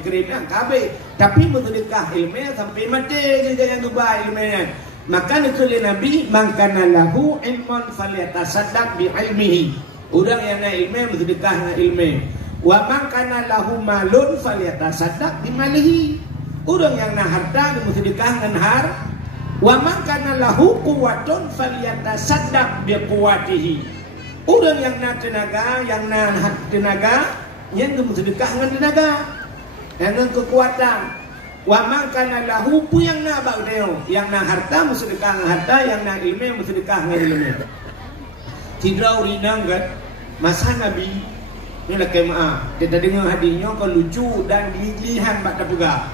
keringan kabe. Tapi bersedekah ilmi sampai mati juga yang tuba ilminya. Maka nusul Nabi mangkana lahu ilmun falyatasaddaq bi ilmihi. Orang yang nak ilmu bersedekah dengan ilmu. Wa man kana lahu malun falyatasaddaq bi malihi. Orang yang nak harta bersedekah dengan harta. Wa man kana lahu quwwatun falyatasaddaq bi quwwatihi. Orang yang nak tenaga, yang bersedekah dengan tenaga, dengan kekuatan. Wa man kana lahu pu yang nak bagdeo, yang nak harta bersedekah dengan harta, yang nak ilmu bersedekah dengan ilmu. Tidak urinang kan masa Nabi ni lah kemaah kita dengar hadisnya kau lucu dan gilihan bak pegang.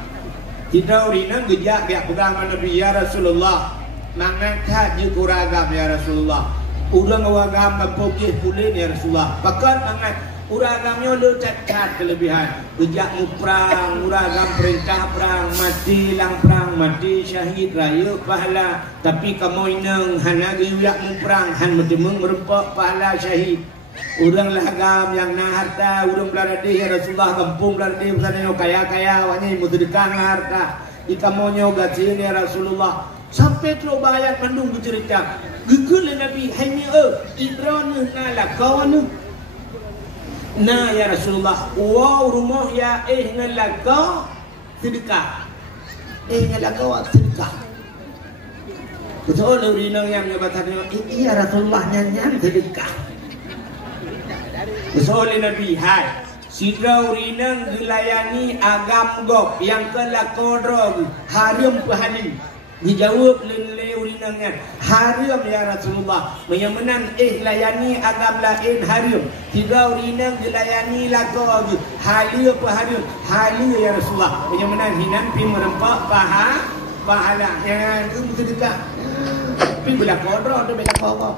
Tidak urinang gejak dia pegang Nabi ya Rasulullah mangkat je kuragam ya Rasulullah urang awagam kapokeh pulin ya Rasulullah pakat mangat uragamnya lu cacat kelebihan gejak perang uragam perintah perang mati lang perang mati syahid raya pahala tapi kamu inang hana giyak perang han mentemung merempak pahala syahid urang lagam yang na harta urang belarade ya Rasulullah kampung belarade sana kaya-kaya wanya bersedekah harta ikamonyo gacin ya Rasulullah sampai terus bayat mandung bercerita gegel Nabi hai ibrana na lakawan nah ya Rasulullah wow rumah ya ngelaka sedekah ngelaka sedekah betul urinang yang nyabatanya iya Rasulullah nyanyian sedekah betul Nabi hai sidra urinang gelayani agam gop yang kelakodrog harum pahali dijawab lele urina ringan haram ya Rasulullah. Menyamenan layani agam lain haram. Tiga rinang dilayani laga je. Hala apa haram? Hala ya Rasulullah. Menyamenan hinan pi merempak pahala. Yang itu sedekah. Pi bila kodro tu bila kodro.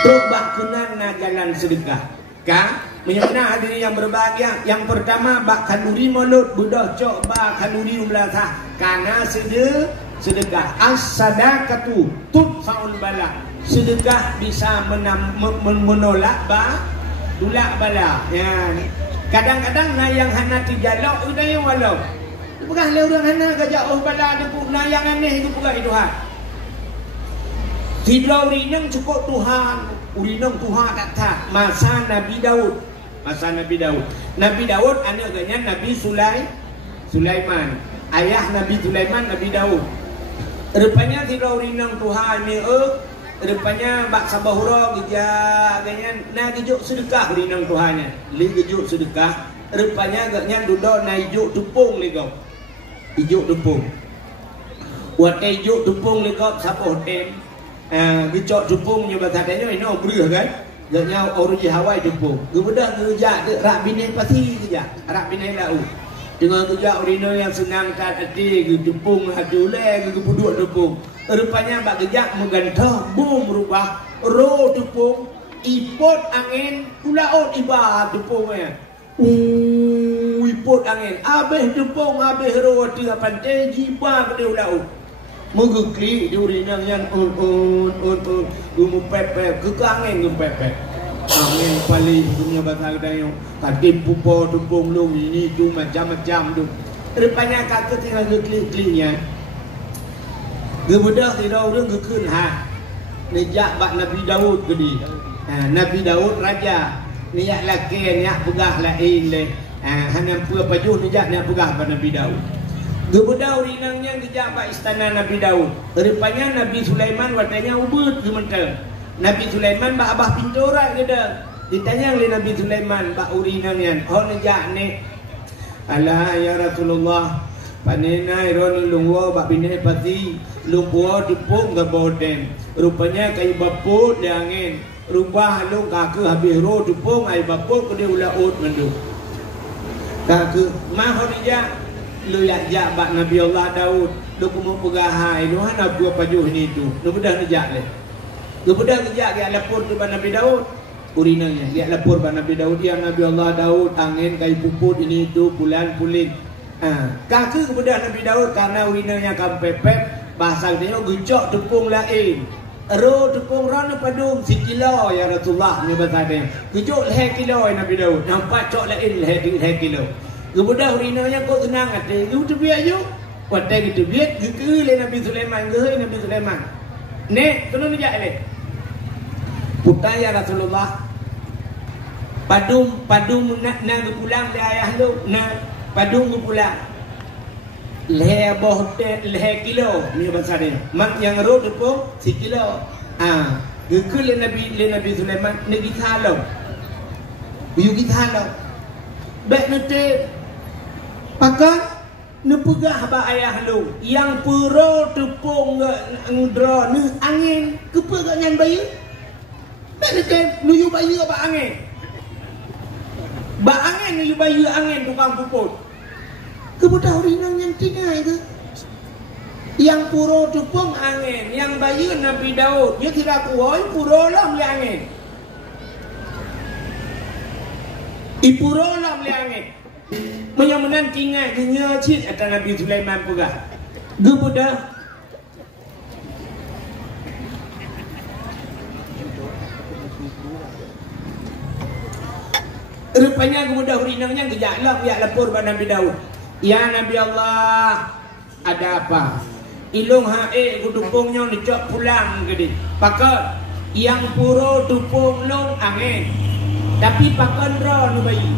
Terus bakunan na jalan sedekah. Kan? Menyemana hadirin yang berbahagia. Yang pertama bak kalori mulut budak cok bak kalori umlasah. Karena sedekah as-sadaqatu tudfa'ul bala. Sedekah bisa menolak tulak bala. Ya. Kadang-kadang na yang hana tijalak udah yang walau. Bukan le orang hana gajak bala tu na yang aneh itu bukan itu ha. Tidak urinang cukup Tuhan. Urinang Tuhan kata masa Nabi Daud. Masa Nabi Daud. Nabi Daud anaknya Nabi Sulaiman. Ayah Nabi Sulaiman Nabi Daud. Rupanya tidak urinang Tuhan ni rupanya bak sabahura gejanya na gejuk sedekah urinang Tuhannya. Li gejuk sedekah. Rupanya agaknya duduk na ijuk tupung legau. Ijuk tupung. Wat ijuk tupung legau siapa hotel. Gecok tupung punya bahasa dia ini berah kan. Jadinya orang Hawaii tupung. Kemudian kerja rak bini pasti kerja. Rak bini lau. Dengan kerja orang yang senang tak ada ke tupung hadu le ke buduk tupung. Rupanya bak kerja menggantah bum berubah ro tupung ipot angin kulaut iba tupungnya. Ipot angin habis tupung habis ro tiga pantai jiba ke laut. Mengeklik di urinang yang gumu pepe ke angin gumu pepe angin paling punya bahasa Dayu katim pupo tupung lu ini tu macam-macam tu. Rupanya kata tinggal geklik-kliknya gebedah tidak orang gekun ha nejak bak Nabi Daud gedi. Nabi Daud raja niat laki niat pegah lain le hanya pua pajuh nejak niat pegah pada Nabi Daud. Gebedah urinangnya kejap pada istana Nabi Daud. Rupanya Nabi Sulaiman watanya ubud sementara. Nabi Sulaiman bak abah pinturat keda. Ditanya oleh Nabi Sulaiman bak urinangnya. Oh nejak ni. Alah ya Rasulullah. Panena iron lungwa bak pindah pati. Lungwa tupung ke boden. Rupanya kayu baput di angin. Rubah lung kaki habis roh tupung air baput ke dia ulaut mendu. Kaki mah dijak. Lu jak bak Nabi Allah Daud lu kumu pegahai lu hana dua pajuh ni tu lu bedah nejak le lu bedah nejak dia lapor tu Nabi Daud urinanya dia lapor Nabi Daud yang Nabi Allah Daud angin kai puput ini tu bulan pulin kaki bedah Nabi Daud karena urinanya kampepet bahasa dia gejok tepung lain ro tepung ron padum si kilo ya Rasulullah ni bahasa dia gejok leh kilo Nabi Daud nampak cok lain leh kilo. Kemudian urinanya kau senang ada. Lu tu biar you. Wadah gitu biar. Gitu le Nabi Sulaiman. Gehai Nabi Sulaiman. Nek, kena nejak le. Putar ya Rasulullah. Padung nak pulang le ayah lu. Nak padung pulang. Leh boh leh kilo. Ni bahasa dia. Mak yang roh tepung si kilo. Gitu le Nabi Sulaiman. Ni kita lo. You kita lo. Baik nanti. Maka nepegah ba ayah lu yang puro tepung ngudra ni angin kepa nyan bayi. Baik nanti nuyu bayi ba angin. Ba angin nuyu bayi angin tukang puput. Kemudian rinang yang tinggal ke. Yang puro tepung angin, yang bayi Nabi Daud, dia tidak kuat puro lah beli angin. Ipuro lah beli angin. Menyamenan tinggal dunia cik kata Nabi Sulaiman pegah. Gebedah. Rupanya kemudian urinangnya kejaklah pihak lapor pada Nabi Daud. Ya Nabi Allah, ada apa? Ilung hae kudupungnya dicok pulang gede. Pakat yang puro tupung long angin. Tapi pakan ro nu bayi.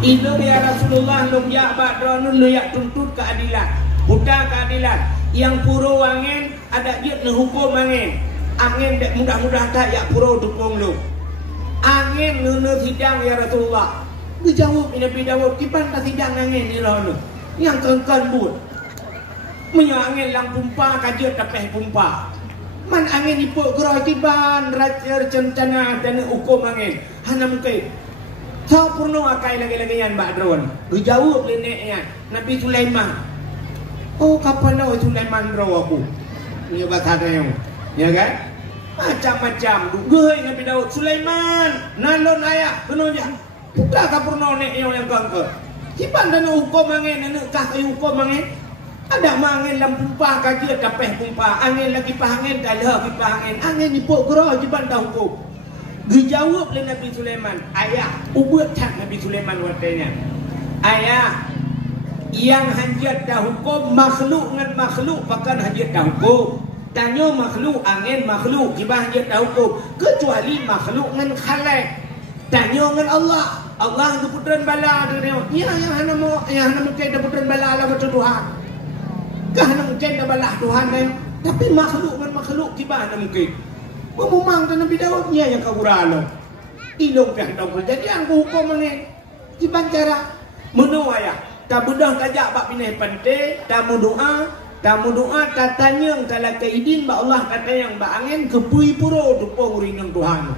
Itu ya Rasulullah long ya badro nu ya tuntut keadilan. Bukan keadilan. Yang puro angin ada dia nu hukum angin. Angin dek mudah-mudah tak ya puro tupung lu. Angin nu sidang ya Rasulullah. Dijawab Nabi Daud, kipan tak sidang angin ni roh nu. Yang kengkan but. Menyo angin lang pumpa kaje tapeh pumpa. Man angin ipuk gerah tiban raja rencana dan hukum angin. Hana mungkin. Tahu purno akai lagi-lagi yang Mbak Drone. Dijawab leneknya Nabi Sulaiman. Oh kapan dah Sulaiman draw aku. Ni bahasa dia. Ya kan? Macam-macam. Dugai Nabi Daud Sulaiman. Nalon ayah penunjuk. Putra ka purno nek yang kangke. Tiban dan hukum angin nak kah hukum angin. Ada mangin lam pumpa kaje tapeh pumpa angin lagi pahangin dalah lagi pahangin angin ipuk gerah jiban dah hukum. Dijawab oleh Nabi Sulaiman, ayah ubut tak Nabi Sulaiman watanya. Ayah yang hanjat dah hukum makhluk dengan makhluk pakan hanjat dah hukum. Tanya makhluk angin makhluk jiban hanjat dah hukum kecuali makhluk dengan khalaik. Tanya dengan Allah. Allah tu putran bala dia. Ya yang hana mungkin dah putran bala lah betul Tuhan. Kahana mungkin dah balah Tuhan dia. Tapi makhluk dengan makhluk gimana mungkin? Memang Nabi Daud dia yang kaguralo. Ilong dah dong kejadian hukum ni. Gimana cara? Menuaya. Tak budak tajak bab pinai pantai, tamu doa tak tanya kalau keidin ba Allah kata yang ba angin kepui puro tupung rinang Tuhan.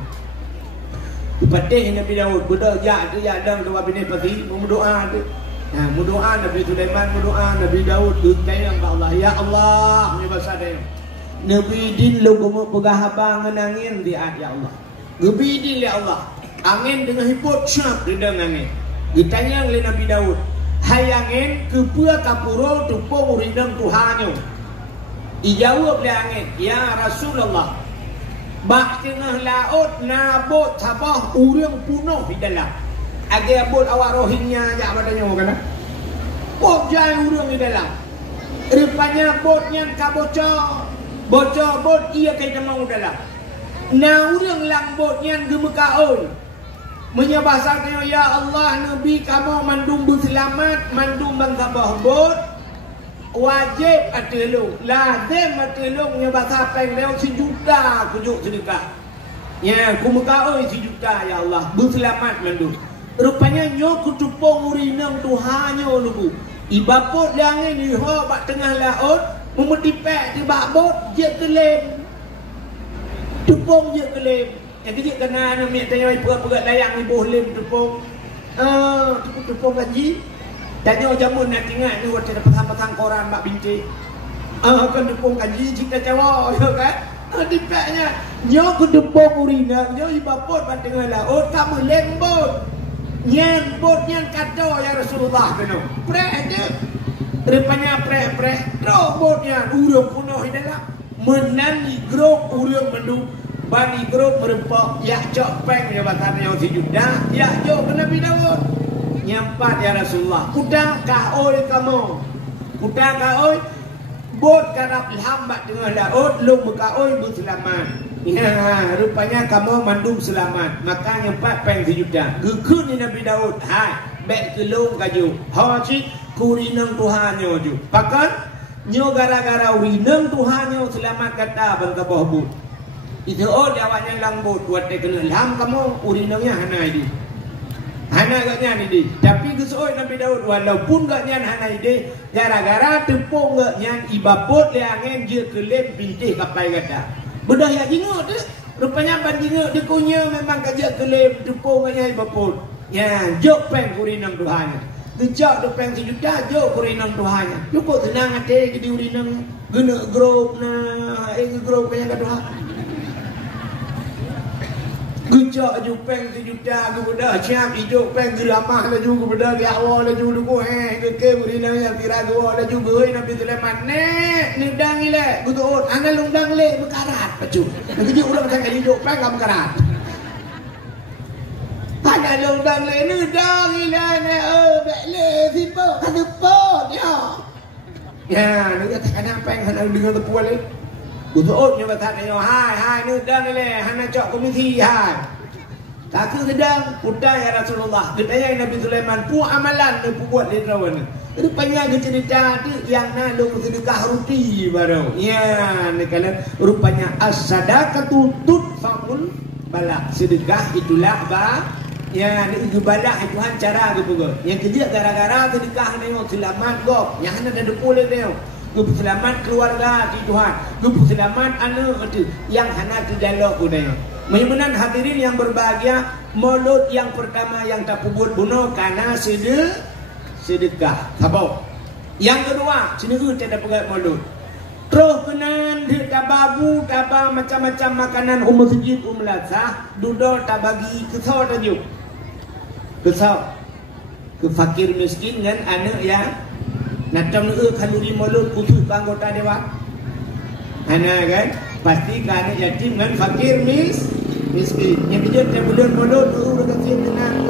Patih Nabi Daud budak jak tu ya dang doa pinai pagi berdoa tu. Nah, berdoa Nabi Sulaiman berdoa Nabi Daud bertanya kepada Allah, ya Allah, ni bahasa dia. Nabi din lu kumu pegahaba ngenangin di ya Allah. Nabi din ya Allah. Angin dengan hipot syap di dengan angin. Ditanya oleh Nabi Daud, hai angin kepua kapuro tupung uridang Tuhannya. Dijawab oleh angin, ya Rasulullah. Bak tengah laut nabot sabah urang punuh di dalam. Agar bot awak rohingya jak badannya kan. Bot jai urang di dalam. Rupanya botnya ka bocor. Bocor bot ia kena mau dalam. Na urang lang botnya gemekaon. Menyabasaknya ya Allah Nabi kamu mandum berselamat mandum bangkabah bot wajib atilung lazim atilung nyabasa pengdeu sejuta kujuk sedekah. Ya kumekaon sejuta ya Allah berselamat mandum. Rupanya nyo kutupong urinang Tuhannya lugu. Ibapot langit ni ho bak tengah laut memutipek di bak bot je kelem. Tupong je kelem. Yang kejik kena nak miak tanya perat-perat layang ni boleh tupong. Tupong gaji. Tanya jamun nak ingat ni waktu dapat pasang koran mak binti. Kan tupong gaji cerita Jawa ya kan. Dipeknya nyo kutupong urinang nyo ibapot bak tengah laut kamu lembut. Nyan bot nyan kata ya Rasulullah kena. Prek dia. Rupanya prek. Drok bot nyan urang punuh dalam. Menani grok urang mendu. Bani grok merempak yak cok peng ya bahasa yang sejuta. Yak jok ke Nabi Daud. Nyampat ya Rasulullah. Kuda kaoi kamu. Kuda kaoi. Bot karap lambat dengan laut lu mekaoi berselamat. Ya, rupanya kamu mandum selamat. Makanya 4 peng sejuta. Gekun ni Nabi Daud. Hai, bek kelung kaju. Hajit kurinang Tuhannya ju. Pakan nyo gara-gara urinang Tuhannya selamat kata bangkabah bud. Itu awaknya langbut buat dia kena lam kamu urinangnya hana ini. Hana gaknya ni. Tapi gesoi Nabi Daud walaupun gaknya hana ini gara-gara tepung gaknya ibapot le angin je kelem bintih kapai kata. Bedah yang jenguk tu. Rupanya bandinguk dia kunya memang kajak kelem tepung gaknya ibapot. Ya, jok peng urinang Tuhannya. Gejak tu peng sejuta jok urinang Tuhannya. Cukup senang hati jadi urinang. Gena grup na grup kaya kata Tuhan. Gejak ju peng sejuta kepada siap hidup peng geramah lah juga kepada di awal lah juga lugu ke urinang yang tira gua lah juga Nabi Sulaiman ni dang ile gutot ana lundang le berkarat pacu. Jadi ulang sangat hidup peng ngam karat. Ana lundang le ni dang ile ne bek le sipo kadepot ya. Ya, ni kata peng ana dengan tepuan le. Gutot nya batat nya hai ni dang le hana cok komisi hai. Tak sedang putar ya Rasulullah. Ditanya Nabi Sulaiman, pu amalan ni pu buat dia rawan. Rupanya dia cerita tu yang nak sedekah roti baru. Ya, ni kalau rupanya as-sadaqatu tudfa'ul bala. Sedekah itulah ba. Ya, ni itu bala Tuhan cara gitu. Yang kerja gara-gara sedekah ni selamat gop. Yang ada depul dia. Gupu selamat keluarga di Tuhan. Gupu selamat anak itu yang hana terjalok budaya. Menyembunan hadirin yang berbahagia, maulud yang pertama yang tak pubut bunuh karena sedekah. Sabar. Yang kedua, cenderung tidak pegat maulud. Terus kenan dia tababu, tabah macam-macam makanan masjid lazah, duduk tak bagi kesal tajuk. Kesal. Ke fakir miskin kan anak yang natang kalori maulud khusus anggota dewan. Anak kan pasti ke anak yatim kan fakir miskin. Yang bijak dia bulan maulud udah kecil tenang.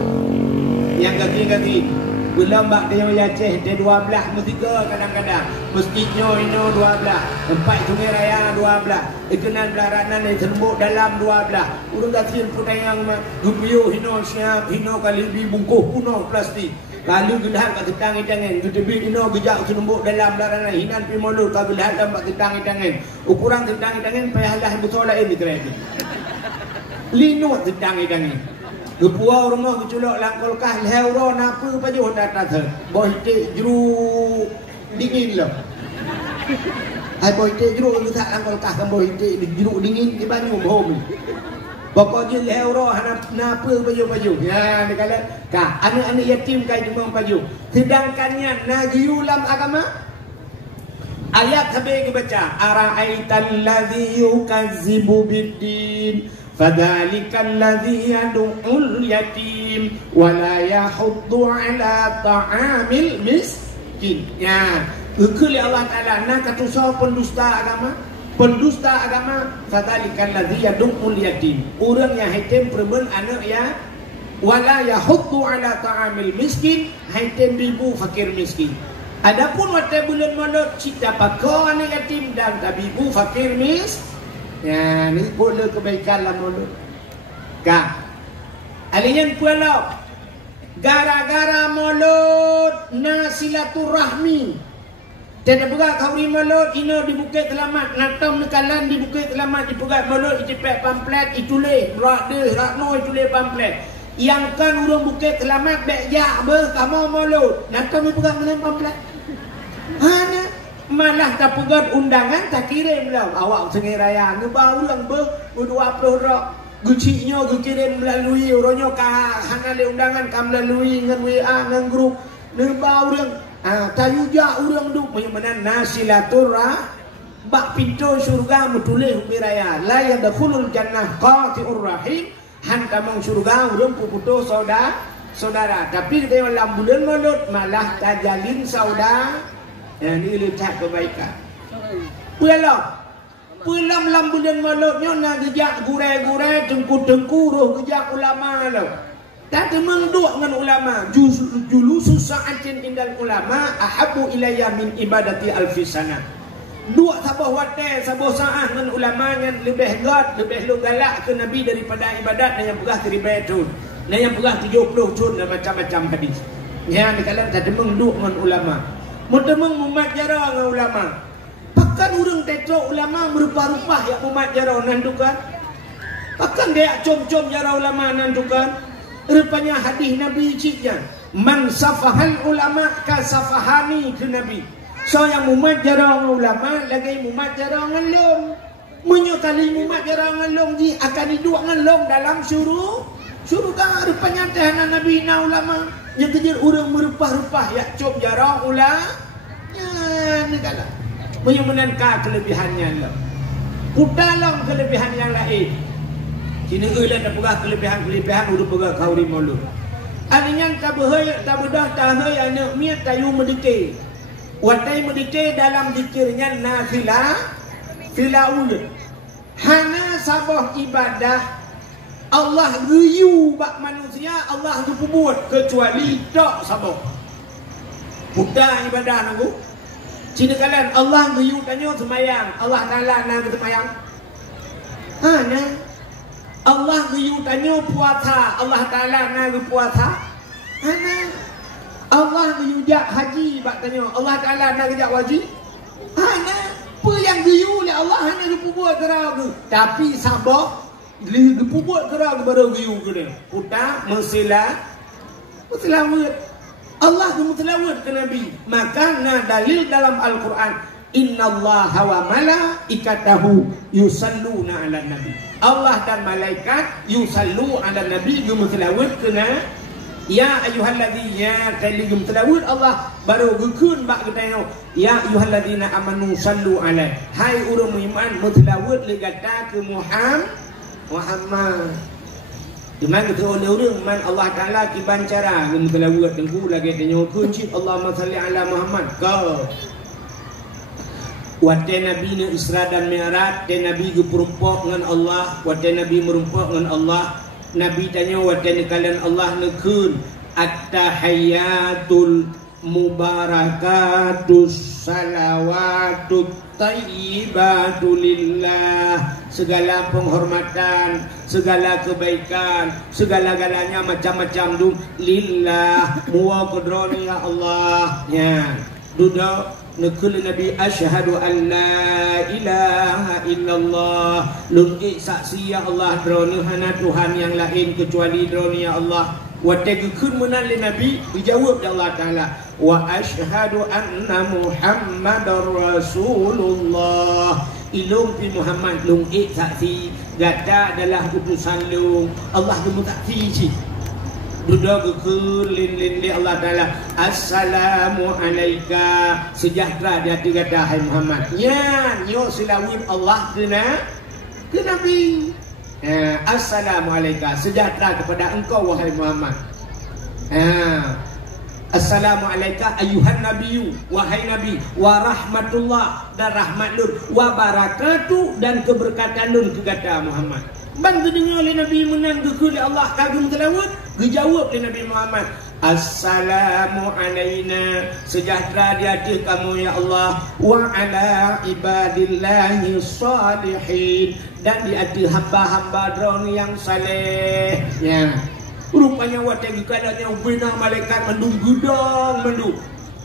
Yang kaki-kaki belum bak dia Aceh dia 12 mestiga kadang-kadang masjidnya ini 12 tempat sungai raya 12 ikenan belaranan yang terembuk dalam 12 urang kecil putayang gupiyo hino siap hino kali dibungkuh puno plastik kalau gedah kat tetang itangan gede ino gejak terembuk dalam belaranan hinan pi maulud ka gedah dalam tetang itangan ukuran tetang itangan payalah betul lain di kereta lino tetang itangan Gepua rumah keculok langkol kah leuro napa paju data ter. Boy te jeruk dingin lah. Ai boy te jeruk tak langkol kah kan boy te jeruk dingin di banyu hom. Pokoknya leuro napa paju. Ya ni kala ka anak-anak yatim kai cuma paju. Sedangkannya nagiulam agama ayat habis baca ara'aital ladzi yukazzibu biddin فَذَلِكَ الَّذِي يَدُعُّ الْيَتِيمَ وَلَا يَحُضُّ عَلَى طَعَامِ الْمِسْكِينِ. Ya, ukul Allah Taala nak kata pendusta agama, فَذَلِكَ الَّذِي يَدُعُّ الْيَتِيمَ. Orang yang hitam perempuan anak ya, وَلَا يَحُضُّ عَلَى طَعَامِ الْمِسْكِينِ, hitam ribu fakir miskin. Adapun waktu bulan maulud cita pakau anak yatim dan tabibu fakir miskin. Ya, ni boleh kebaikan lah mulut. Kak, alian pulau gara-gara mulut nasilaturahmi. Tidak pegang kauri mulut ino di Bukit Selamat, natam nekalan di Bukit Selamat di pegang mulut cepet pamflet itulah rak de rak no itulah pamflet. Yang kan urang Bukit Selamat bejak ber kamu mulut. Natam di pegang dalam pamflet. Hana malah tak pegat undangan tak kirim lah awak sungai raya ngebau lang ber 20 rak gucinya kirim melalui orangnya ka hana le undangan kam melalui ngan WA ngan grup ngebau lang tayuja urang duk menyamanan nasilaturah bak pintu syurga mutulih sungai raya la yadkhulul jannah qati'ur rahim han tamang syurga urang puputo saudara tapi dalam bulan maulud malah tajalin saudara. Yang ini letak kebaikan. Pulang dalam bulan mauludnya nak gejak gurai-gurai tengku-tengku roh gejak ulama lo. Tapi menduk dengan ulama. Julusu sa'atin indal ulama ahabu ilayya min ibadati alfisana. Dua sabah watai sabah sa'ah dengan ulama yang lebih god, lebih lo galak ke Nabi daripada ibadat yang pegah 1000 tahun. Yang pegah 70 tahun dan macam-macam hadis. Yang dikatakan tak menduk dengan ulama. Mendemang mumat jarang dengan ulama. Pakan orang tetrok ulama merupa-rupa yang mumat jarang nandukan. Pakan dia com-com jarang ulama nandukan. Rupanya hadis Nabi ciknya. Man safahal ulama ka safahani ke Nabi. So yang mumat jarang ulama lagi mumat jarang ngelom. Menyokali mumat jarang ngelom di akan hidup ngelom dalam syurga. Rupanya tahanan Nabi na ulama. Yang kejar orang merupah-rupah ya cop jarang ulah ya negara menyamanan kelebihannya lah putalang kelebihan yang lain sini eulah dah pegah kelebihan udah pegah kauri maulud alingan tak bedah tahay anak miat tayu medike watai medike dalam zikirnya nafilah ulul hana sabah ibadah Allah riyu bak manusia Allah tu buat kecuali tak sabah. Budak ibadah nanggu. Cina kalan Allah riyu tanya semayang. Allah Taala nang semayang. Nah. Allah riyu tanya puasa. Allah Taala nang puasa. Nah. Allah riyu jak haji bak tanya. Allah Taala nang jak haji. Nah. Apa yang riyu oleh Allah hanya buat kerana tapi sabah dipubuat kerang baru riu kena putar menselawat Allah tu menselawat ke Nabi maka na dalil dalam Al-Quran Innallaha wa malaikatahu yusalluna 'alan nabi. Allah dan malaikat yusallu 'alan nabi, gum selawat kena ya ayyuhalladzina taligum selawat Allah baru gekun bak ketanya ya ayyuhalladzina amanu sallu 'alaihi. Hai urang iman selawat li kata ke Muhammad. Iman kita oleh orang man Allah Taala ki bancara gum selawat tengku lagi tanya kunci Allahumma salli ala Muhammad kau. Waktu Nabi ni Isra dan Mi'raj, Nabi berumpak dengan Allah, waktu Nabi merumpak dengan Allah, Nabi tanya waktu ni kalian Allah nekun at-tahiyyatul mubarakatus salawatut tayyibatu lillah. Segala penghormatan, segala kebaikan, segala-galanya macam-macam tu lillah, muwa kedroni ya Allah. Ya, duduk nekul Nabi asyhadu an la ilaha illallah, lungi saksi ya Allah drone hana Tuhan yang lain kecuali drone ya Allah. Waktu gekun menali Nabi dijawab oleh Allah Taala wa asyhadu anna Muhammadar Rasulullah. Ilung pi Muhammad lungi saksi gata adalah utusan lu Allah gemu saksi ci. Duduk ke lin Allah Taala assalamu alayka, sejahtera dia kata hai Muhammad nya nyo silawin Allah ke Nabi. Assalamu alayka, sejahtera kepada engkau wahai Muhammad. Assalamu alayka ayuhan nabiyyu, wahai nabi, wa rahmatullah, dan rahmat lur, wa barakatuh, dan keberkatan lur ke kata Muhammad. Bang dengar oleh Nabi menang ke Allah kagum selawat, dijawab oleh Nabi Muhammad assalamu alaina, sejahtera di atas kamu ya Allah, wa ala ibadillahi salihin, dan di atas hamba-hamba drone yang saleh. Ya, rupanya waktu kadangnya benar malaikat mendung gudang mendung.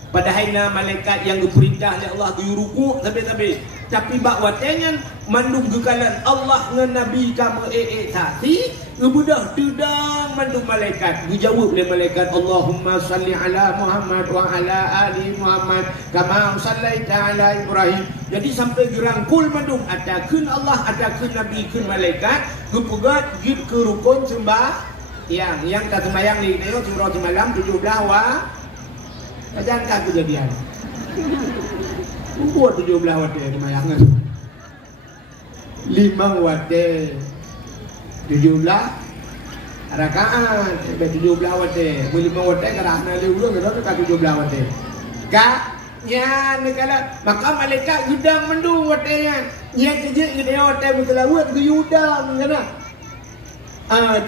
Padahal na malaikat yang diperintah oleh Allah diruku sampai-sampai. Tapi bak watenya mandung gekalan Allah dengan Nabi kamu saksi ngebudah tudang mandung malaikat. Dijawab oleh malaikat Allahumma salli ala Muhammad wa ala ali Muhammad kama sallaita ala Ibrahim. Jadi sampai gerangkul mandung atakeun Allah atakeun Nabi keun malaikat gepegat git ke rukun sembah yang tak sembahyang ni tengok surah semalam 17 wa jangan kejadian. Buat 17 wate semayangan. 5 wate 17 rakaat, 17 wate. 5 wate kerana dia ulang ke 17 wate. Ka nya negala maka malaikat gudang mendung watenya. Nya kerja gede wate berselawat ke udang kana.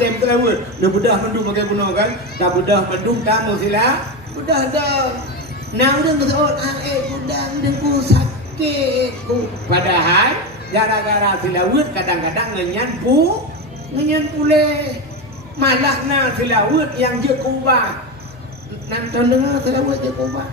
Tem selawat. Dia bedah mendung pakai guna kan. Tak bedah mendung tamu sila. Udah dah. Nah udah kata udang dengku sakit ku. Padahal gara-gara selawat kadang-kadang ngenyan pule. Malah na selawat yang je kubat. Nanti dengar selawat je kubat.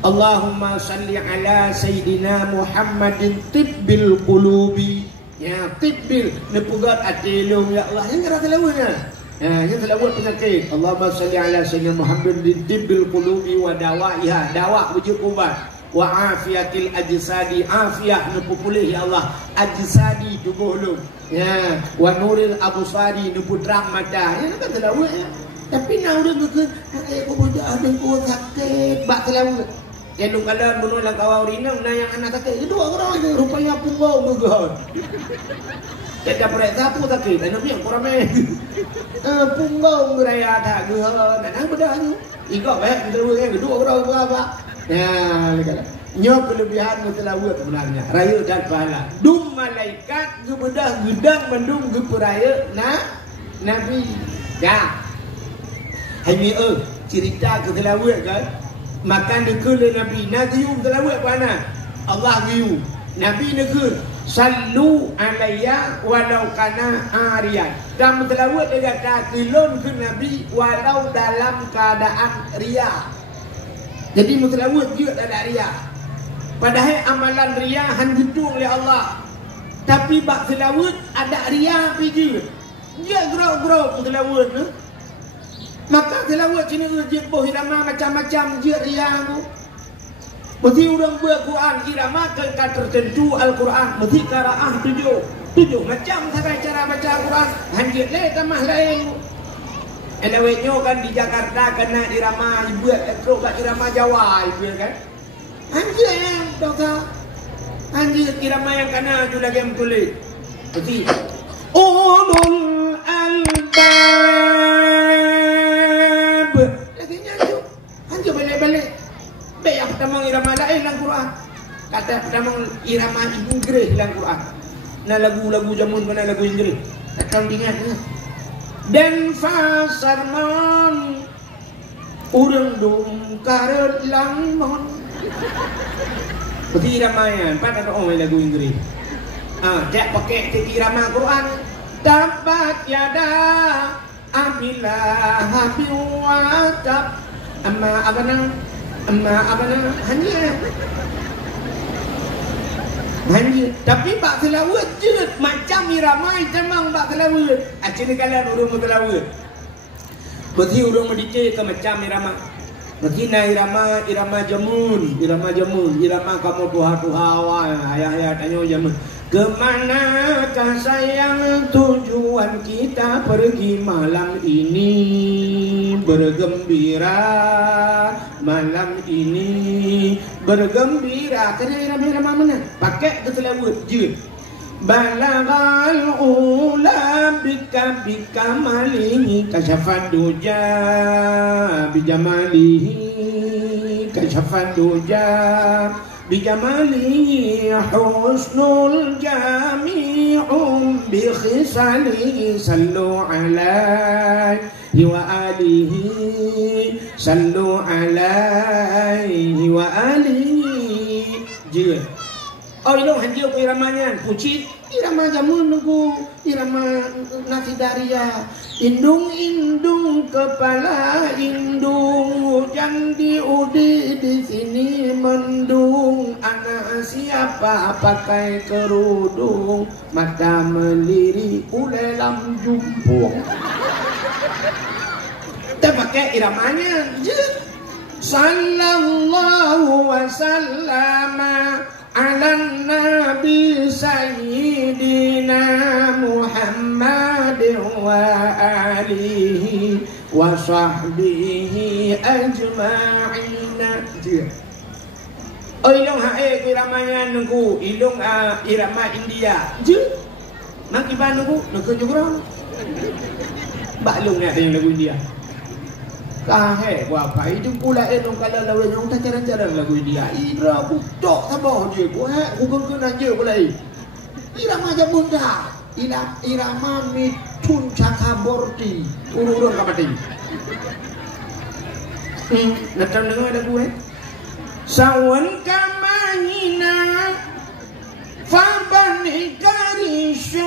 Allahumma salli ala Sayyidina Muhammadin tibbil qulubi. Ya tibbil nepugat atilum ya Allah. Yang kira selawatnya. Yang selawat penyakit. Allahumma salli ala Sayyidina Muhammad di tibbil qulubi wa dawaiha, dawa wujud ubat, wa afiyatil ajsadi, afiyah nupu pulih ya Allah ajsadi tubuh lu. Ya, wa nuril absari nupu terang mata. Ya kan selawat ya. Tapi nak udah ke bodoh ada ku sakit bak selawat. Ya lu kalau menolak kawau rinang na yang anak sakit kedua orang itu rupanya punggau megah. Kita periksa apa sakit? Anak yang kurang main. Punggau beraya tak gua. Dan bedah tu. Ikut baik kita kedua orang berapa? Ya, kata. Nyo kelebihan selawat sebenarnya. Raya dan pahala. Dum malaikat gebedah gedang mendung geperaya Nabi. Ya. Hai cerita ke selawat kan? Makan dekul Nabi. Nabi selawat mana? Allah giu. Nabi dekul. Sallu alayya walau kana ariyan. Dan selawat dia kata tilun ke Nabi walau dalam keadaan ria. Jadi selawat juga tak ada ria. Padahal amalan ria hanjutung oleh Allah. Tapi bak selawat ada ria pergi. Dia gerau-gerau selawat tu. Maka selawat sini ujit boh irama macam-macam je ria tu. Mesti orang buat Quran irama ke tertentu Al-Quran mesti qiraah tujuh macam cara baca Al-Quran hanjit le tamah lain. Elawetnya kan di Jakarta kena irama buat terus kat irama Jawa ibu kan. Hanjit yang doktor. Hanjit irama yang kena tu lagi tulis. Mesti ulul albab. Lagi nyanyi. Hanjit balik-balik. Baik yang pertama irama lain dalam Quran. Kata pertama irama Inggris dalam Quran. Nah lagu-lagu zaman mana lagu Inggris. Tak tahu ingat. Dan fasarman urang dum karet langmon. Berarti irama yang pada orang lagu Inggris. Dia pakai irama Quran. Tabat yada amilah habiwatab amma abana hanya tapi bak selawat je macam irama memang bak selawat acini kalian urang selawat berarti urang mendice ke macam irama berarti na irama jamun irama kamu tuha ayah tanya jamun kemanakah sayang tujuan kita pergi malam ini bergembira malam ini bergembira kena irama mana pakai keselawat je balagal ula bika malihi kasyafan duja bijamalihi kasyafan duja bijamalihi husnul jami'um bi khisalihi sallu alaihi wa alihi sallu alaihi wa alihi je. Oh ini hanjil ke iramanya puji irama jamun nunggu irama nasidaria indung kepala indung hujan diudi di sini mendung anak siapa pakai kerudung mata melirik ulelam jumpung. Kita pakai iramanya je. Sallallahu wa sallama ala nabi sayyidina Muhammad wa alihi wa sahbihi ajma'ina. Oh ilung hae iramanya nunggu ilung irama India je. Nak iban nunggu jurang. Baklung ni ada yang lagu India. Kahek apa itu pula enong kalau lawan yang tak cara-cara lagu India. Ira budak sabar je. Buat aku kena je pula. Irama jamun dah. Irama Mithun Chakraborty. Urung-urung kapati. Nak tahu dengar lagu Sawan kamahina fabani karishur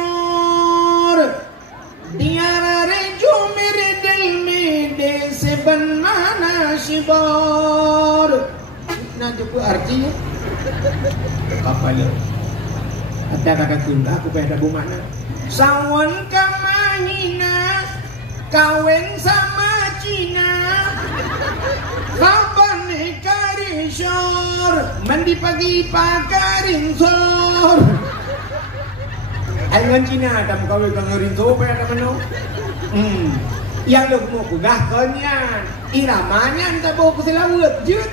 diara rejumir delmi deseban mana shibor. Nah itu artinya apa le? Ada kata tunda aku pengen tahu mana. Sawan kamahina kawin sama Cina fabani karishur mandi pagi pakarin sor. Dengan Cina ada kawin kangerin tu apa ada mana? Yang lu mau pegah konyan, iramanya entah bawa keselawat, jut.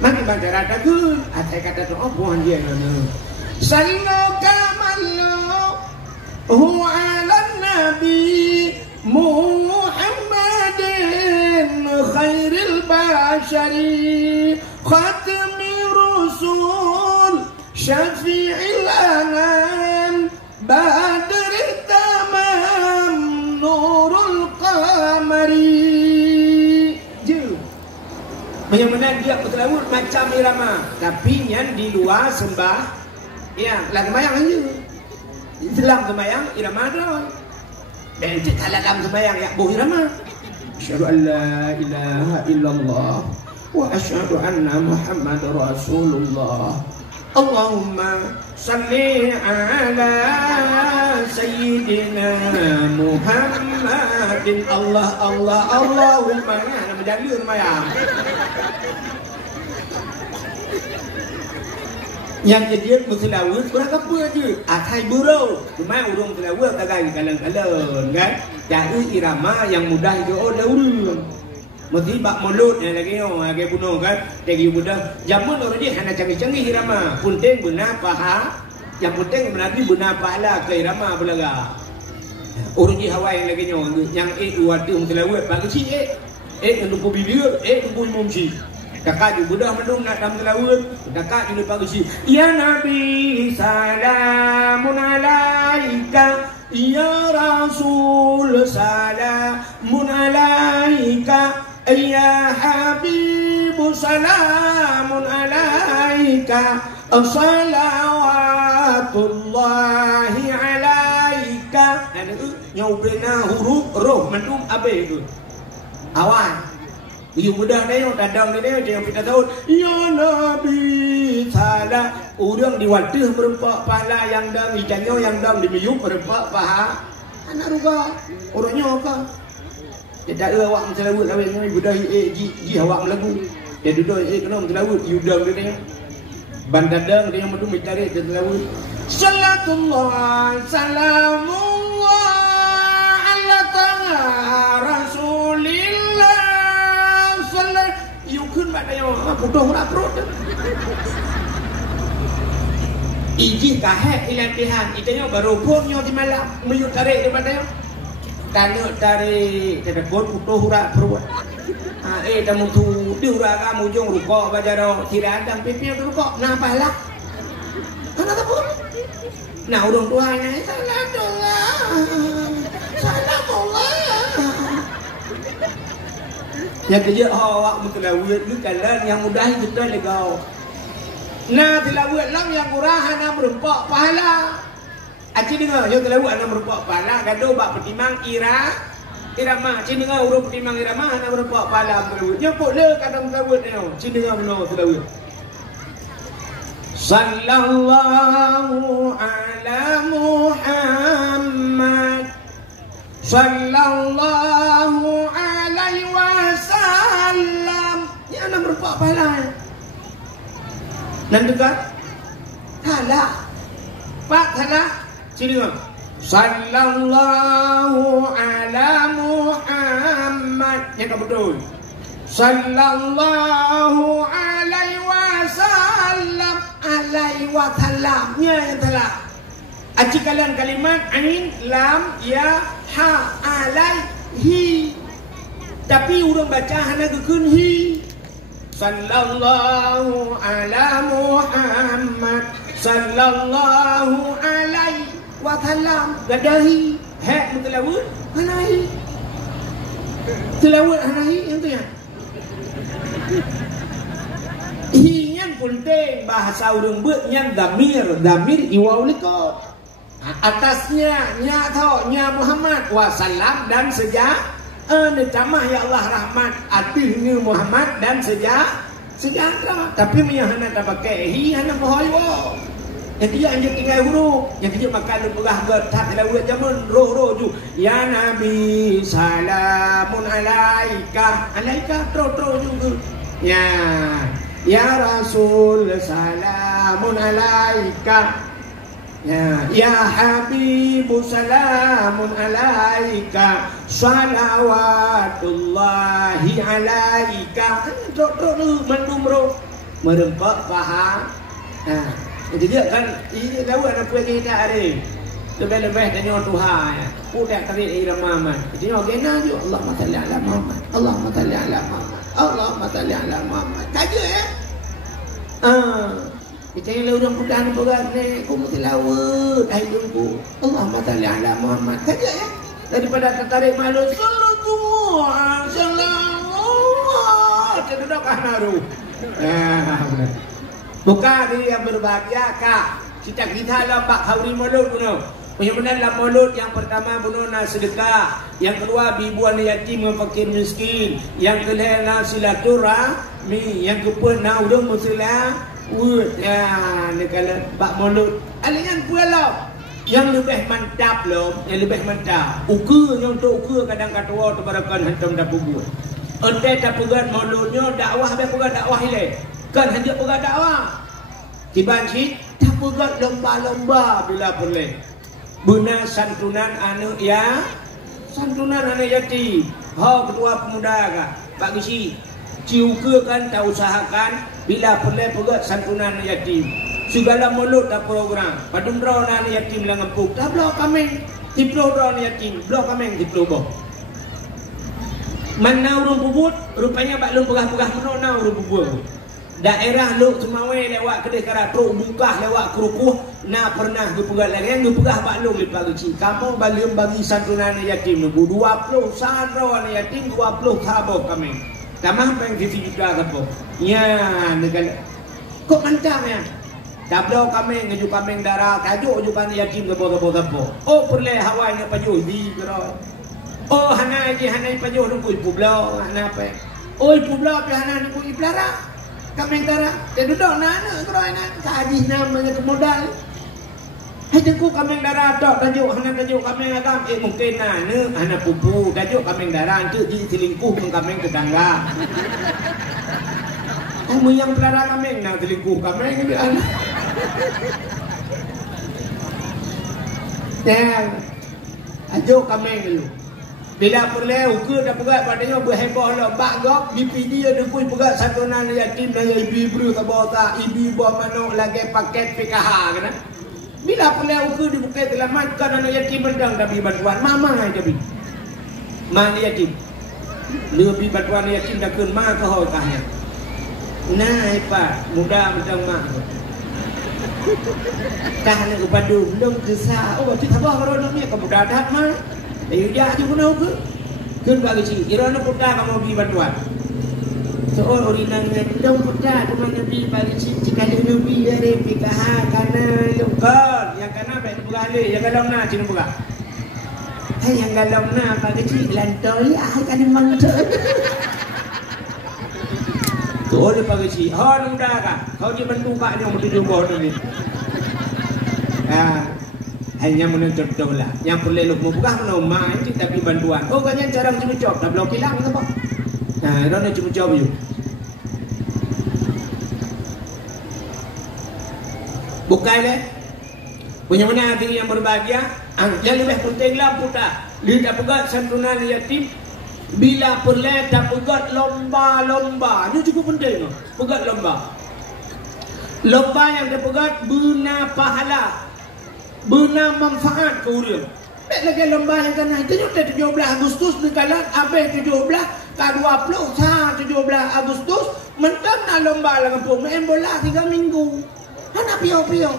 Makin banyak rata gun, ada kata tu apa dia nama? Sallallahu kamallahu ala nabi Muhammadin khairil bashari khatmi rusul syafi'il anam badril tamam nurul qamari. Bagaimana dia bertelawut macam irama, tapi yang di luar sembah, ya, lagu mayang aja. Dalam sembahyang irama dah. Dan itu dalam sembahyang ya boh irama. Asyhadu an la ilaha illallah wa asyhadu anna Muhammad Rasulullah. Allahumma salli ala sayyidina Muhammadin. Allahumma ya nama jalur mayang. Yang kejadian Muslim berapa apa aja. Atai burung. Cuma urung Muslim tagai kalang-kalang kan. Jadi irama yang mudah itu urung. Mesti bak mulut yang lagi lagi bunuh kan. Lagi mudah. Jamun orang dia hanya canggih-canggih irama. Penting benar paha. Yang penting berarti benar pahala ke irama belaga. Orang dia Hawaii lagi yang waktu Muslim bagi si yang lupa bibir, lupa mumsi. Kakak juga dah menung nak dalam laut. Kakak ini pagi ya Nabi salamun alaika, ya Rasul salamun alaika, ya Habib salamun alaika, salawatullahi alaika. Nyau bena huruf roh menung abe itu. Awan. Iyo mudah dia, dadang dia yang kita tahu. Ya Nabi salah. Orang di wadah merempak pahala yang dang ikannya yang dang di miyuk merempak paha. Anak rupa orangnya apa? Dia tak ada awak mencelawut lawin ni budak ji awak melagu. Dia duduk kena mencelawut yudang dia. Bandadang dia yang mencari dia celawut. Salatullah salamullah ala ta'ala Rasulillah. Yukun pada yang bodoh nak perut. Iji kahek ilatihan. Itanya baru punyo di malam meyut tarik daripada yang tanya tarik telepon bodoh hurak perut. Tamu tu di hurak kamu jong rukok bajaro tidak ada pipi yang rukok. Napa lah? Kenapa pun? Nah orang tuanya salah Allah. Yang kerja awak mentelawut ni kalan yang mudah kita legau. Nah telawut lam yang murah hana merempak pahala. Aci dengar yang telawut hana merempak pahala gaduh bak pertimang irama. Aci dengar urang pertimang irama hana merempak pahala telawut. Nya pok le kadang telawut ni. Aci dengar meno telawut. Sallallahu ala Muhammad. Sallallahu alaihi wasallam. Ya nak berpak pahala. Dan juga salah. Pak salah. Sini kan. Sallallahu ala Muhammad. Yang tak betul. Sallallahu alaihi wasallam. Alaihi wasallam. Ya yang salah. Aci kalian kalimat ain lam ya ha alaihi. Tapi orang baca hana kekun hi. Sallallahu ala Muhammad sallallahu alaihi wasallam. Gadahi hak mutlawud hanahi. Tilawud hanahi yang tu ya. Hi yang penting bahasa orang buat yang damir iwau likot. Atasnya nya tau nya Muhammad wasallam dan sejak necamah ya Allah rahmat atihnya Muhammad dan sejahtera. Tapi hana tak pakai hi hana bohoyo. Yang dia anjur tinggal huruf, yang dia makan berah bertak lawat zaman roh ju. Ya Nabi salamun alaika tro juga. Ya Rasul salamun alaika. Ya Habib salamun alaika, salawatullahi alaika. Truk mendumro merempak faham. Jadi dia kan ini tahu anak punya kita hari lebih-lebih tanya Tuhan ya. Udah tarik irama man. Jadi ogena ju Allahumma salli ala Muhammad. Allahumma salli ala Muhammad. Allahumma salli ala Muhammad. Kaja ya. Kita yang orang mudah ni berat ni, aku mesti lawat hidupku. Allahumma salli ala Muhammad. Kaja ya. Daripada tertarik malu, sallallahu sallallahu. Kita dah kahnaru. Bukan diri yang berbahagia kak. Kita lah pak hauri mulut puno. Punya lah mulut yang pertama puno na sedekah, yang kedua bibuan yatim dan fakir miskin, yang kelima na silaturahmi, yang keempat na udang muslilah. Ni kalau pak mulut. Alian pula yang lebih mantap loh, yang lebih mantap. Ukur yang untuk ukur kadang katua tu barakan hantam dah bubuh. Ente tak pegang mulutnya dakwah be pegang dakwah ile. Kan hendak pegang dakwah. Tiban si pegat lomba-lomba bila boleh. Benar santunan anak ya, santunan anak yatim. Hau ketua pemuda kah? Pak Gisi, ciukakan, tak usahakan bila boleh pegat santunan anak yatim. Segala mulut dah program. Padum draw anak yatim lang empuk. Dah blok kami, tiplo draw anak yatim, blok kami tiplo boh. Mana urung bubut, rupanya bak lu pegah-pegah menona urung bubut. Daerah lu Semawe lewat kedai karatruk buka lewat kerukuh na pernah gue pegat lagi yang gue pegah bak lu lipat kecil. Kamu balik bagi santunan yatim lu 20 sandro yatim 20 kabo kami. Kamu pengen sisi juga kapo. Ya negara. Kok mancam ya? Dablo kami ngeju kami darah kajuk jukan yatim kebo. Oh perle Hawaii ne pajuh di kero. Oh hana pajuh nunggu ibu blau hana apa? Oh ibu blau pi hana nunggu iblara. Kami darah, dia duduk nana kerana nak kaji namanya kemodal. Hanya ku kami darah tak tajuk kami agam mungkin nana anak pupu tajuk kami darah tu di selingkuh kami tetangga. Kamu yang pelara kami nak selingkuh kami ni anak. Dan tajuk kami dulu. Bila perlu ke dah pegat padanya berheboh lah bak gok BPD ada kui pegat santunan yatim dan ibu-ibu tak bawa tak ibu bawa manuk lagi paket PKH kan. Bila perlu ke di bukit selamat kan anak yatim mendang tapi bantuan mama aja bi. Mana yatim. Lebih bantuan yatim dah kun mak ke hotahnya. Nah pak muda macam mak. Dah nak ubadu belum kesah. Oh kita bawa orang ni ke muda dah mah. Dia aja pun aku kan bagi sih. Irana putra kamu pergi bantuan. Seorang orang yang dong putra cuma nabi bagi sih. Jika nabi dari PKH karena lokal yang karena baik bergalih yang galau na cina buka. Hai yang galau na bagi sih lantoi ah kan mangsa. Tu oleh bagi sih. Hon muda kah? Kau je bantu kak yang mesti jumpa ni. Hanya mencontoh lah. Yang perlu lu buka menoma itu tapi bantuan. Oh kan yang cara cuma job dah blok hilang apa? Nah, orang cuma job you. Bukai le. Punya mana hati yang berbahagia? Yang lebih pentinglah putra. Lihat pegat santunan yatim. Bila perlu tak pegat lomba-lomba. Ini cukup penting. Pegat lomba. Lomba yang dipegat guna pahala. Benar manfaat ke orang. Baik lagi lomba yang kena itu 17 Agustus dikalan habis 17 ke 20 17 Agustus mentang nak lomba lah kampung main bola 3 minggu. Hana pio-pio.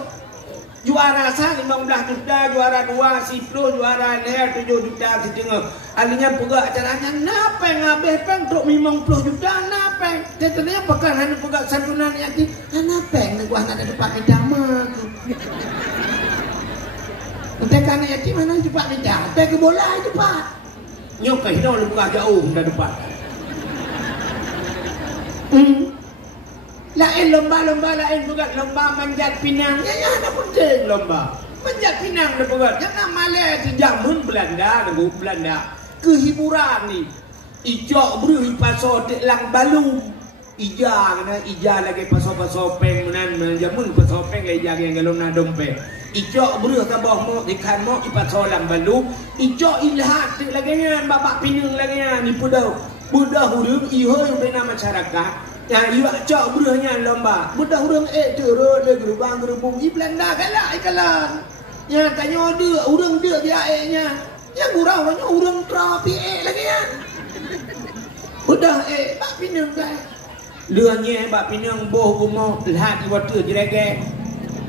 Juara sah 15 juta, juara 2 10, juara leher 7 juta setengah. Alinya pegak acaranya napeng habis peng truk 50 juta napeng. Tetenya pekan hanya pegak santunan yatim. Napeng ni gua nak depan dama. Entah kan yatim mana cepat dia. Entah ke bola cepat. Nyok ke hidup lu buka jauh dah depan. Lain lomba-lomba lain juga lomba manjat pinang. Ya ada penting lomba. Manjat pinang dah buat. Jangan malah sejamun Belanda, negara Belanda. Kehiburan ni. Ijak beri pasal lang balu. Ija kena ija lagi pasal peng menan jamun pasal peng lagi yang kalau nak dompet. Ijak beri tabah mo ikan mo ipat solam balu. Ijak ilhat lagi nya babak pinang lagi nya ni pudah hurung iho yang bina masyarakat. Ya iwa cak beri nya lomba. Budah hurung turun le gerubang gerubung i Belanda galak ikalan. Ya tanya dia hurung dia nya. Yang gurau banyak hurung trapi lagi nya. Budah bak pinang dah. Luranya bak pinang boh gumoh lihat di water direge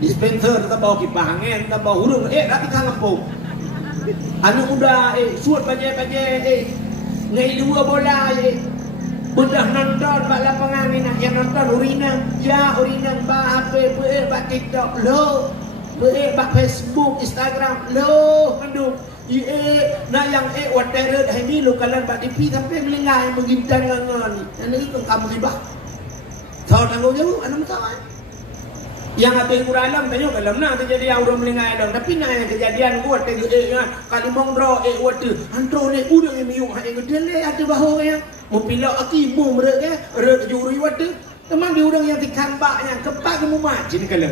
dispenser kita bawa kipas angin kita bawa hurung rapi kampung anak muda suat paje ngai dua bola budak nonton bak lapangan ni nak yang nonton urina bak HP bak TikTok lo bak Facebook Instagram lo aduh nak yang water dah ni lo kalan bak TV sampai melengai mengintan ngan ni itu kamu ribah. Tahu tanggung jawab, anak tahu kan? Yang habis kuralam tanya kalau nak terjadi orang melengai dong. Tapi nak yang kejadian kuat tengok kali mongdro water antro ni udang yang miung hak yang gede ada bahu yang mempilak aki ibu mereka juri water. Teman di udang yang dikambaknya kepak ke mumat jadi kalau.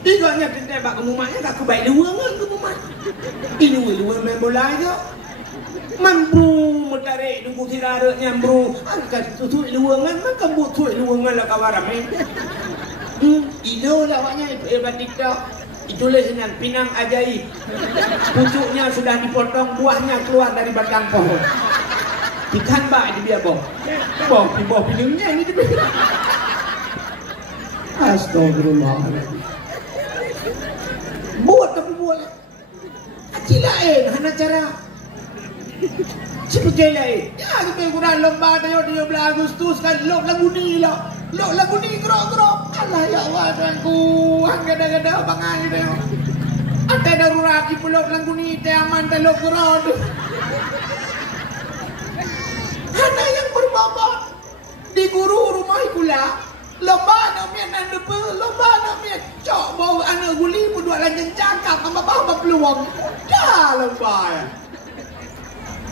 Igaknya kita bak kemumaknya tak kebaik luang kan kemumak. Ini luang main bola je. Mampu mentarik tunggu tirarak nyambru. Angkat tutup luang kan makan butuh luang lah kawaram ni. Itulah awaknya hebat TikTok. Itulah dengan pinang ajaib. Pucuknya sudah dipotong, buahnya keluar dari batang pohon. Ikan bak dia biar bong. Bong pinangnya ni dia. Astagfirullahaladzim. Buat tapi buat. Acil lain, hana cara. Seperti lain. Ya, kita kurang lomba dia 13 Agustus kan. Lok lagu ni lah. Lok lagu ni gerok-gerok. Alah ya Allah tuanku. Hang gada-gada bangang dia. Ada darurat di pelok lagu ni. Dia aman dan lok gerok tu. Hana yang berbabak. Di guru rumah ikula. Lomba nak mian anda pe, lomba nak mian cok bawa anak guli berdua lanjang cakap sama bawa peluang. Dah lomba ya.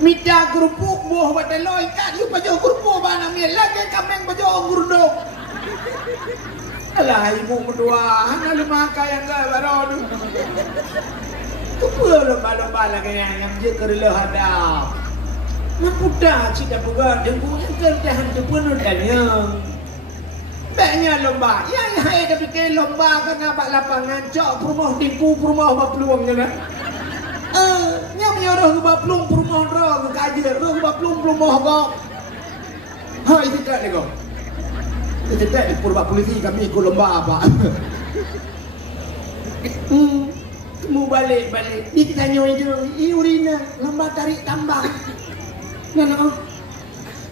Mita kerupuk buah buat telur ikat, you baju kerupuk anak mian lagi kameng baju gurdok. Alah ibu berdua, anak lima kaya enggak baru tu. Apa lomba-lomba lagi yang dia kerela hadap. Nampu dah cita bukan dengung yang kerjahan tu penuh danyang. Banyak lomba. Yang saya dah fikir lomba kan abak lapangan cok perumah tipu perumah bak peluang je nak. Yang menyuruh ke bak peluang perumah roh ke kajian roh ke bak peluang perumah kau. Itu tak ni kau. Itu tak di purba polisi kami ikut lomba apa. Kamu balik. Dia tanya je. Urina lomba tarik tambang. Mana?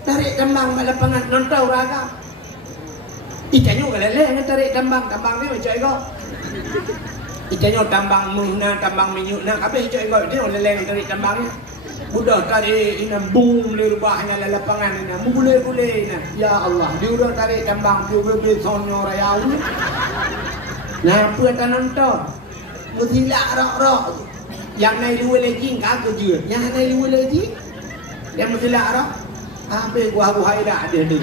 Tarik tambang bak lapangan nonton ragam. Ikannya kan leleh nak tarik tambang ni macam kau. Ikannya tambang muna, tambang minyak nak habis macam kau dia leleh nak tarik tambang ni. Budak tarik ina boom le rubahnya la lapangan ina. Mugule-gule ina. Ya Allah, dia udah tarik tambang dia beli sonyo raya. Nah, apa tak nonton? Mutilak rok-rok. Yang naik luar lagi kagak je. Yang naik luar lagi yang mutilak rok. Habis gua buhai dah ada tu.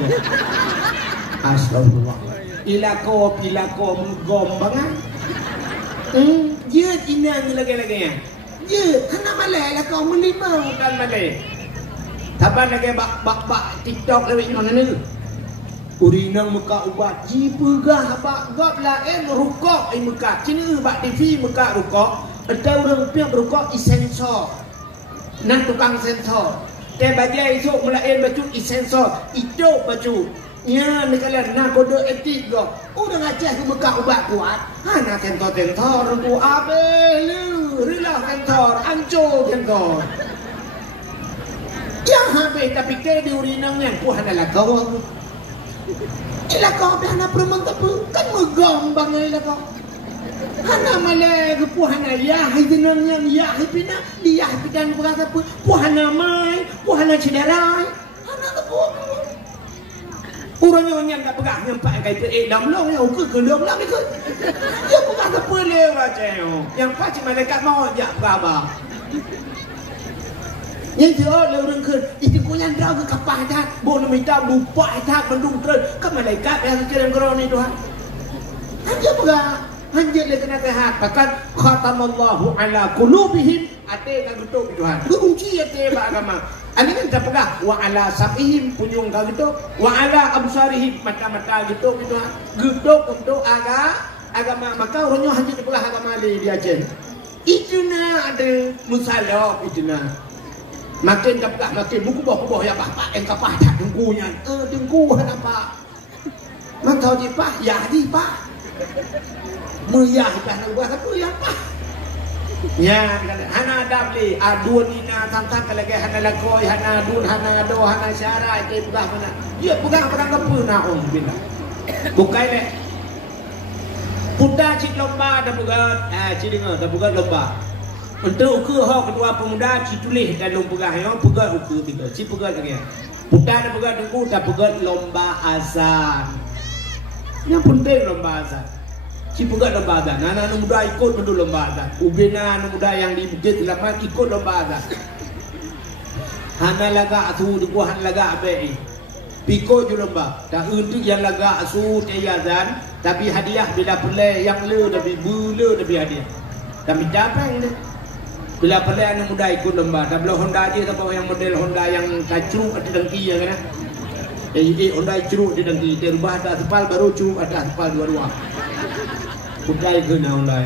Astagfirullah. Ilako menggom bangan. Dia kena ni lagi-lagi ya. Dia kena malai lah kau melima kan malai. Taban lagi bak TikTok lewat mana ni? Urinang muka ubat jipegah bak gop lain rukok muka. Cina bak TV muka rukok. Ada orang piang rukok isensor. Nak tukang sensor. Dia bagi esok mulain baju isensor. Itu baju. Ya, ni kalian nak kode etik go. Udah ngacah ke Mekah ubat kuat. Nak kentor bu abelu. Rilah kentor, hancur kentor. Yang habis tapi ke di urinang yang puan adalah kau. Ila kau dah nak perempuan apa? Kan megam bangai lah kau. Hana malai ke puan ya hidenang yang ya hipina dia hipidan berasa apa? Puan mai, puan cederai. Hana ke puan. Orangnya yang tak pegang nyampak kait dalam long yang ukur ke dalam long itu. Dia bukan apa le macam yang pasti malaikat mau jak berapa. Yang dia le orang ke itu kuyan dah ke kapal dah. Boleh minta bupa dah mendung terus ke malaikat yang kirim geron itu ha. Hanya pegang. Hanya le kena kehat bahkan khatamallahu ala qulubihim ate ka gutuk Tuhan. Kunci ate ba agama. Ani kan tak pegang wa ala samihim punyung ka gitu wa ala absarihim mata-mata gitu Tuhan. Gutuk untuk agama maka orangnya hanya dipegang agama dia aja. Itu na ada musalah itu na. Makin tak pegang makin buku-buku ya pak yang kapah tak dengkunya. Dengku apa? Man tahu di pak ya di pak. Meriah kan gua apa ya pak. Ya, hana dabli adun ina tantang lagi hana lakoi hana dun hana do hana syara ke bukan mana. Ya bukan perang kepuna bila. Bukai le. Puda cik lomba dah bukan cik dengar dah bukan lomba. Untuk ukur hok kedua pemuda cik tulis dalam pegang yo pegang ukur tiga. Cik pegang lagi. Puda dah pegang tunggu dah pegang lomba azan. Yang penting lomba azan. Si pegang lomba azan. Anak-anak muda ikut dulu lomba azan. Ubina anak muda yang di Bukit Selamat ikut lomba azan. Hana laga tu di buah laga bei. Pikul je lomba. Tak untuk yang lagak su tayazan, tapi hadiah bila pelai yang le tapi bula tapi hadiah. Tapi dapat ni. Bila pelai anak muda ikut lomba, tak boleh Honda je tapi yang model Honda yang kacruk ada dengki ya kan. Honda curuk di dengki, terubah ada aspal baru curuk ada aspal dua-dua. Putai ke na Honda.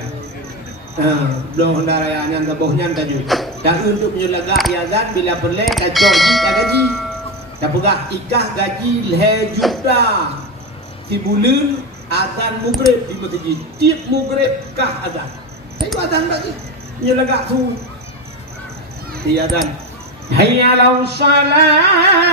Belum Honda raya nyan tabohnya taju. Tak untuk menyelagak yazan bila pelai kacau tak gaji. Tak pegah ikah gaji le juta si bulan azan maghrib di masjid. Tiap maghrib kah azan. Itu azan lagi. Ni lagak tu. Dia azan. Hayya lau salat.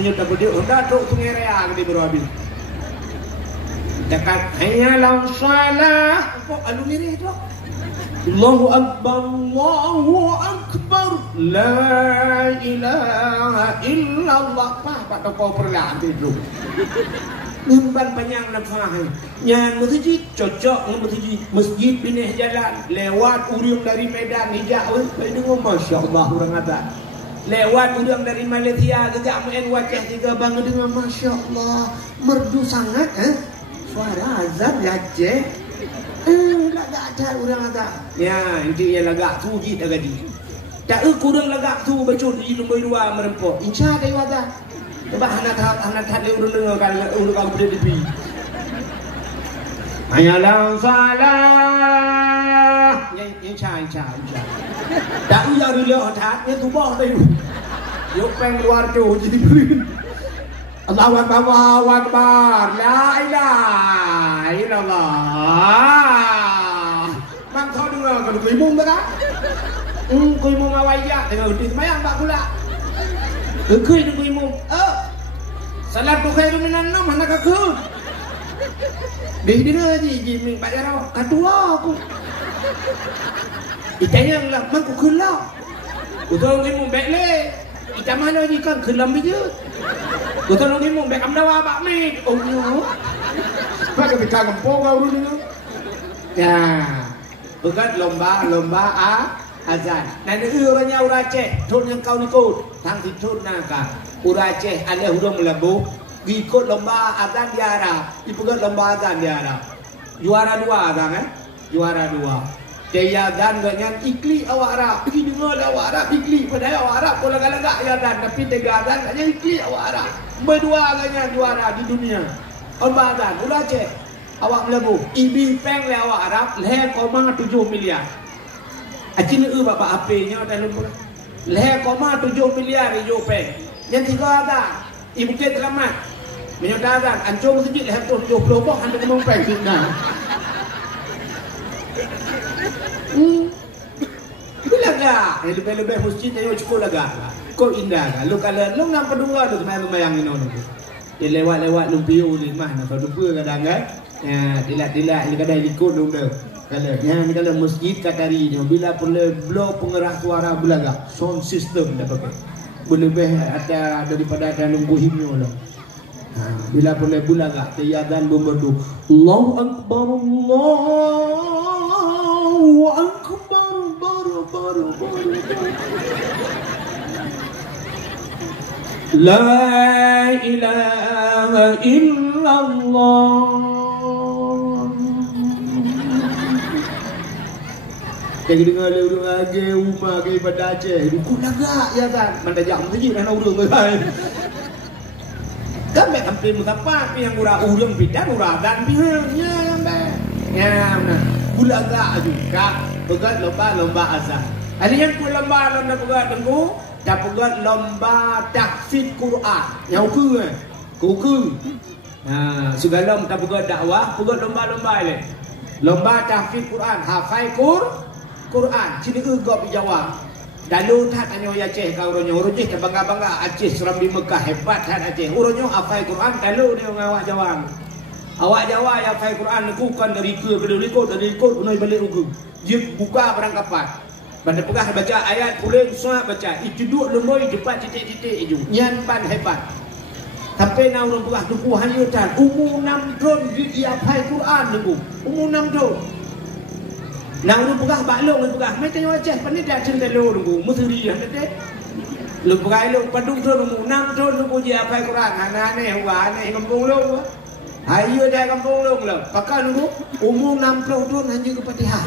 Menyudah berdiri Honda duk sungai raya di berhabis dekat hanya lau salah kok alu mirih tu Allahu Akbar la ilaha illallah pak kau perlah tu Nimban panjang nafah nyan masjid cocok masjid pindah jalan lewat urang dari Medan hijau dengar masya-Allah orang azan lewat udang dari Malaysia gegak main wajah tiga bangun dengan Masya Allah merdu sangat suara azan Aceh lagak ada orang agak ya inti yang lagak tu kita gadi tak kurang lagak tu bacun di nombor dua merempok insya Allah ada coba anak le urang dengar kalau urang kau berdiri di ayalah salah insya tak usah dulu hati ni tu bawa dah yuk peng luar tu jadi beri Allahu Akbar Allahu Akbar la ilaha illallah bang kau dengar kalau kau imum tak kau imum awaya dengan uti semayang tak pula kau imum salat tu khairu minan nom mana kau dia ji ming bayar kedua aku itanya lah mak ku kelah utang ni mung bek le ita mana ni kan kelam je utang ni mung bek amdawa bak mi oh no pak ketika kampung kau ni ya bukan lomba azan nanti uranya urace thun yang kau nikut thang si thun naka urace ada hudung melabu ikut lomba azan di Arab ikut lomba azan di Arab juara dua kan juara dua Dia dan dengan ikli awak Arab. Pergi dengar awak Arab ikli. Padahal awak Arab pun lagak-lagak ya dan. Tapi tiga dan hanya ikli awak Arab. Berdua agaknya juara di dunia. Lomba dan. Ulah cek. Awak melebu. Ibi peng le awak Arab. 0,7 miliar. Acini bapak HP-nya dan lomba. 0,7 miliar hijau peng. Yang tiga ada. Ibu kita selamat. Menyudah dan. Ancur masjid 0,70 boh. Anda kemang peng. Bila gak, lebih-lebih masjid ayo cukup lagak. Kau indah kan? Lu kalau lu ngam pedua tu semayang ini orang tu. Dia lewat lumpiu ni mah nak lupa kadang kan. Ya, tilak ni kadang ikut dong dah. Kalau ni kalau masjid Katari ni bila perlu blow pengeras suara belaga, sound system dah pakai. Berlebih ada daripada ada nunggu himno lah. Bila perlu belaga, tiadan berdu. Allahu Akbar Allahu Akbar baru. La ilaha illallah. Kayak dengar le urang age rumah ke ibadah Aceh. Dukun lagak ya kan. Manda jam saja dah urang tu kan. Kan mek hampir mutapa pi yang urang bidan uradan pi nya mek. Ya benar. Bulaga juga pegat lomba azan. Ada yang ku lomba pegat tengku, dah pegat lomba tahfidz Quran. Yang ku segala tak pegat dakwah, pegat lomba le. Lomba tahfidz Quran, hafal Quran. Sini gop jawab. Dalu tak tanya Aceh kau ronyo Aceh bangga Aceh seram di Mekah hebat tak Aceh. Ronyo hafal Quran dalu dia ngawak jawab. Awak jawab yang hafal Quran aku kan dari dari ikut unai balik ugu. Dia buka perangkapan. Pada pegah baca ayat pulen suah baca. Itu duk lemoi cepat titik-titik itu. Nyan pan hebat. Sampai nak orang pegah tuku hanya tan. Umur 6 tahun dia hafal Quran tu. Umur 6 tahun. Nak orang pegah baklong orang pegah. Mai tanya wajah pandai dak cerita lo tu. Musri dah dek. Lu pegah lu padung tahun umur 6 tahun tu dia hafal Quran. Anak-anak huan ni kampung lu. Ayo dah kampung lu lah. Pakai nunggu umur 60 tahun hanya ke Fatihah.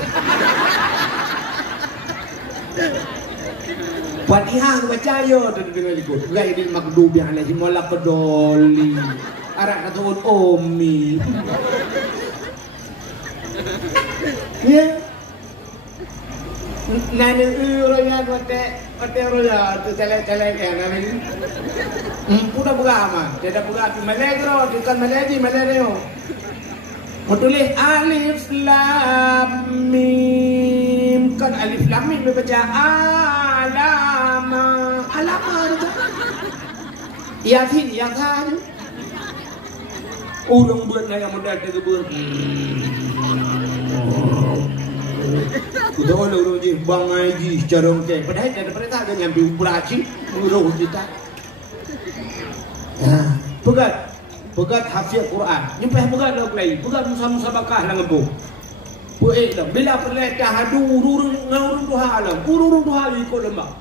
Fatihah baca yo dengar ikut. Gai di makdubi alaihi walaqdoli. Arak katun ummi. Ya. Nana roya kote roya tu cale-cale kan ni. Pudah berama, tidak berarti Malaysia, bukan Malaysia. Mau tulis alif lam mim, kan alif lam mim baca alama itu. Yasin yang tadi. Urung buat yang modal tu buat. Kita orang je bang ngaji secara okey. Padahal daripada tak ada ngambil beraci menguruh kita. Pegat hafiz Quran. Nyumpah pegat dah kelai. Pegat musabakah lah ngebuk. Puik dah. Bila perlet dah adu ururung tuha alam. Ururung tuha ikut lembak.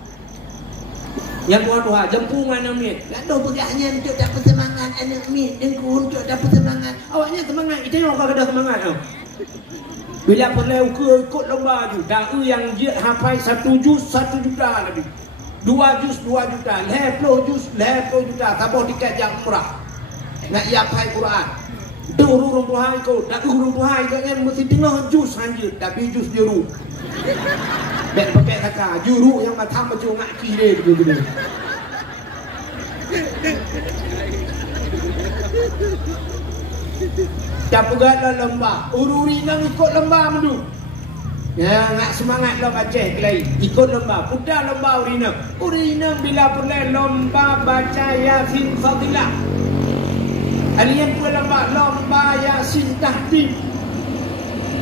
Yang buat tuha jempungan amit. Lalu pegahnya untuk dapat semangat anak mit. Dengku untuk dapat semangat. Awaknya semangat. Itu yang kau ada semangat. Bila perlet ikut lembak tu. Dah yang dia hafal 1 juz 1 juta lebih. 2 juz 2 juta. 10 juz 10 juta. Tabur tiket yang murah. Nak hafal Quran. Urung Tuhan ikut. Tak urung Tuhan ikut kan mesti tengah juz saja. Tapi juz juru. Dan pakai takar. Juru yang macam ngak kiri begitu. Tak pegatlah lembah. Ururi nang ikut lembah mendu. Ya, ngak semangat lo baca kelai. Ikut lembah. Putar lembah urina. Urina bila pernah lembah baca Yasin Fadilah. Alian pula lomba Yasin Tahbib.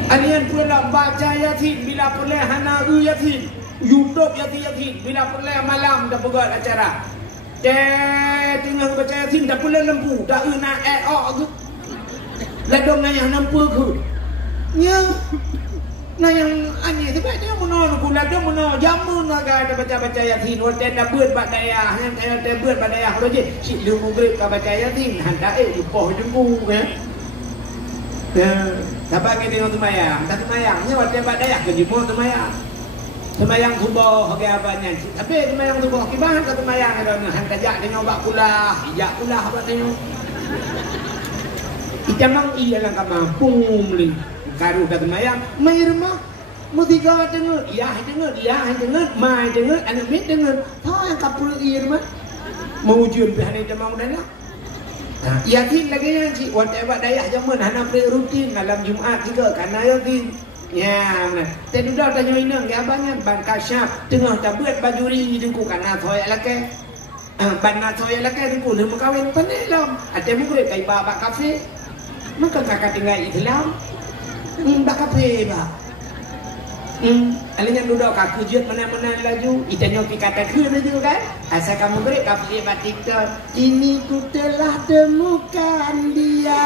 Alian pula baca Yasin bila pula hana Yasin. YouTube Yasin bila pula malam dah pegat acara. Tengah baca Yasin dah pula lembu. Dah nak tu. Ladong ayah nampu ke. Nya. Nah yang aneh sebab dia menol pula dia menol jamun naga ada baca Yasin hotel dah beut bak daya yang saya beut bak daya roje si lu mugrib ka baca Yasin handa lupoh jengku ya. Dapat ke tengok semayang, tak semayangnya hotel bak daya ke jemur semayang. Semayang subuh ke apanya. Tapi semayang subuh kibahan ke semayang ada handa jak tengok bak kulah, ijak kulah bak tengok. Icamang iya lang ka mampung li. Karu kata mayang, mai rumah, mutiga dengar, iya dengar, mai dengar, anak mit dengar, tau yang kapul iya rumah, mau ujian pihak ini mau dah lah. Yakin lagi yang si, whatever daya zaman, hana play rutin malam Jumaat juga, karena yakin. Ya, tapi dah tanya inang, ya abangan, ban kasyaf, tengah tabuat bajuri dengku karena soya laki, ban nak soya laki dengku, nama kawin pandai lam, ada murid kai babak kafe, maka kakak tinggal Islam. Tak kafe bah. Alihnya duduk kaku jut mana-mana laju. Itanya pi kata ke laju kan. Asal kamu beri kafe batik tu. Ini ku telah temukan dia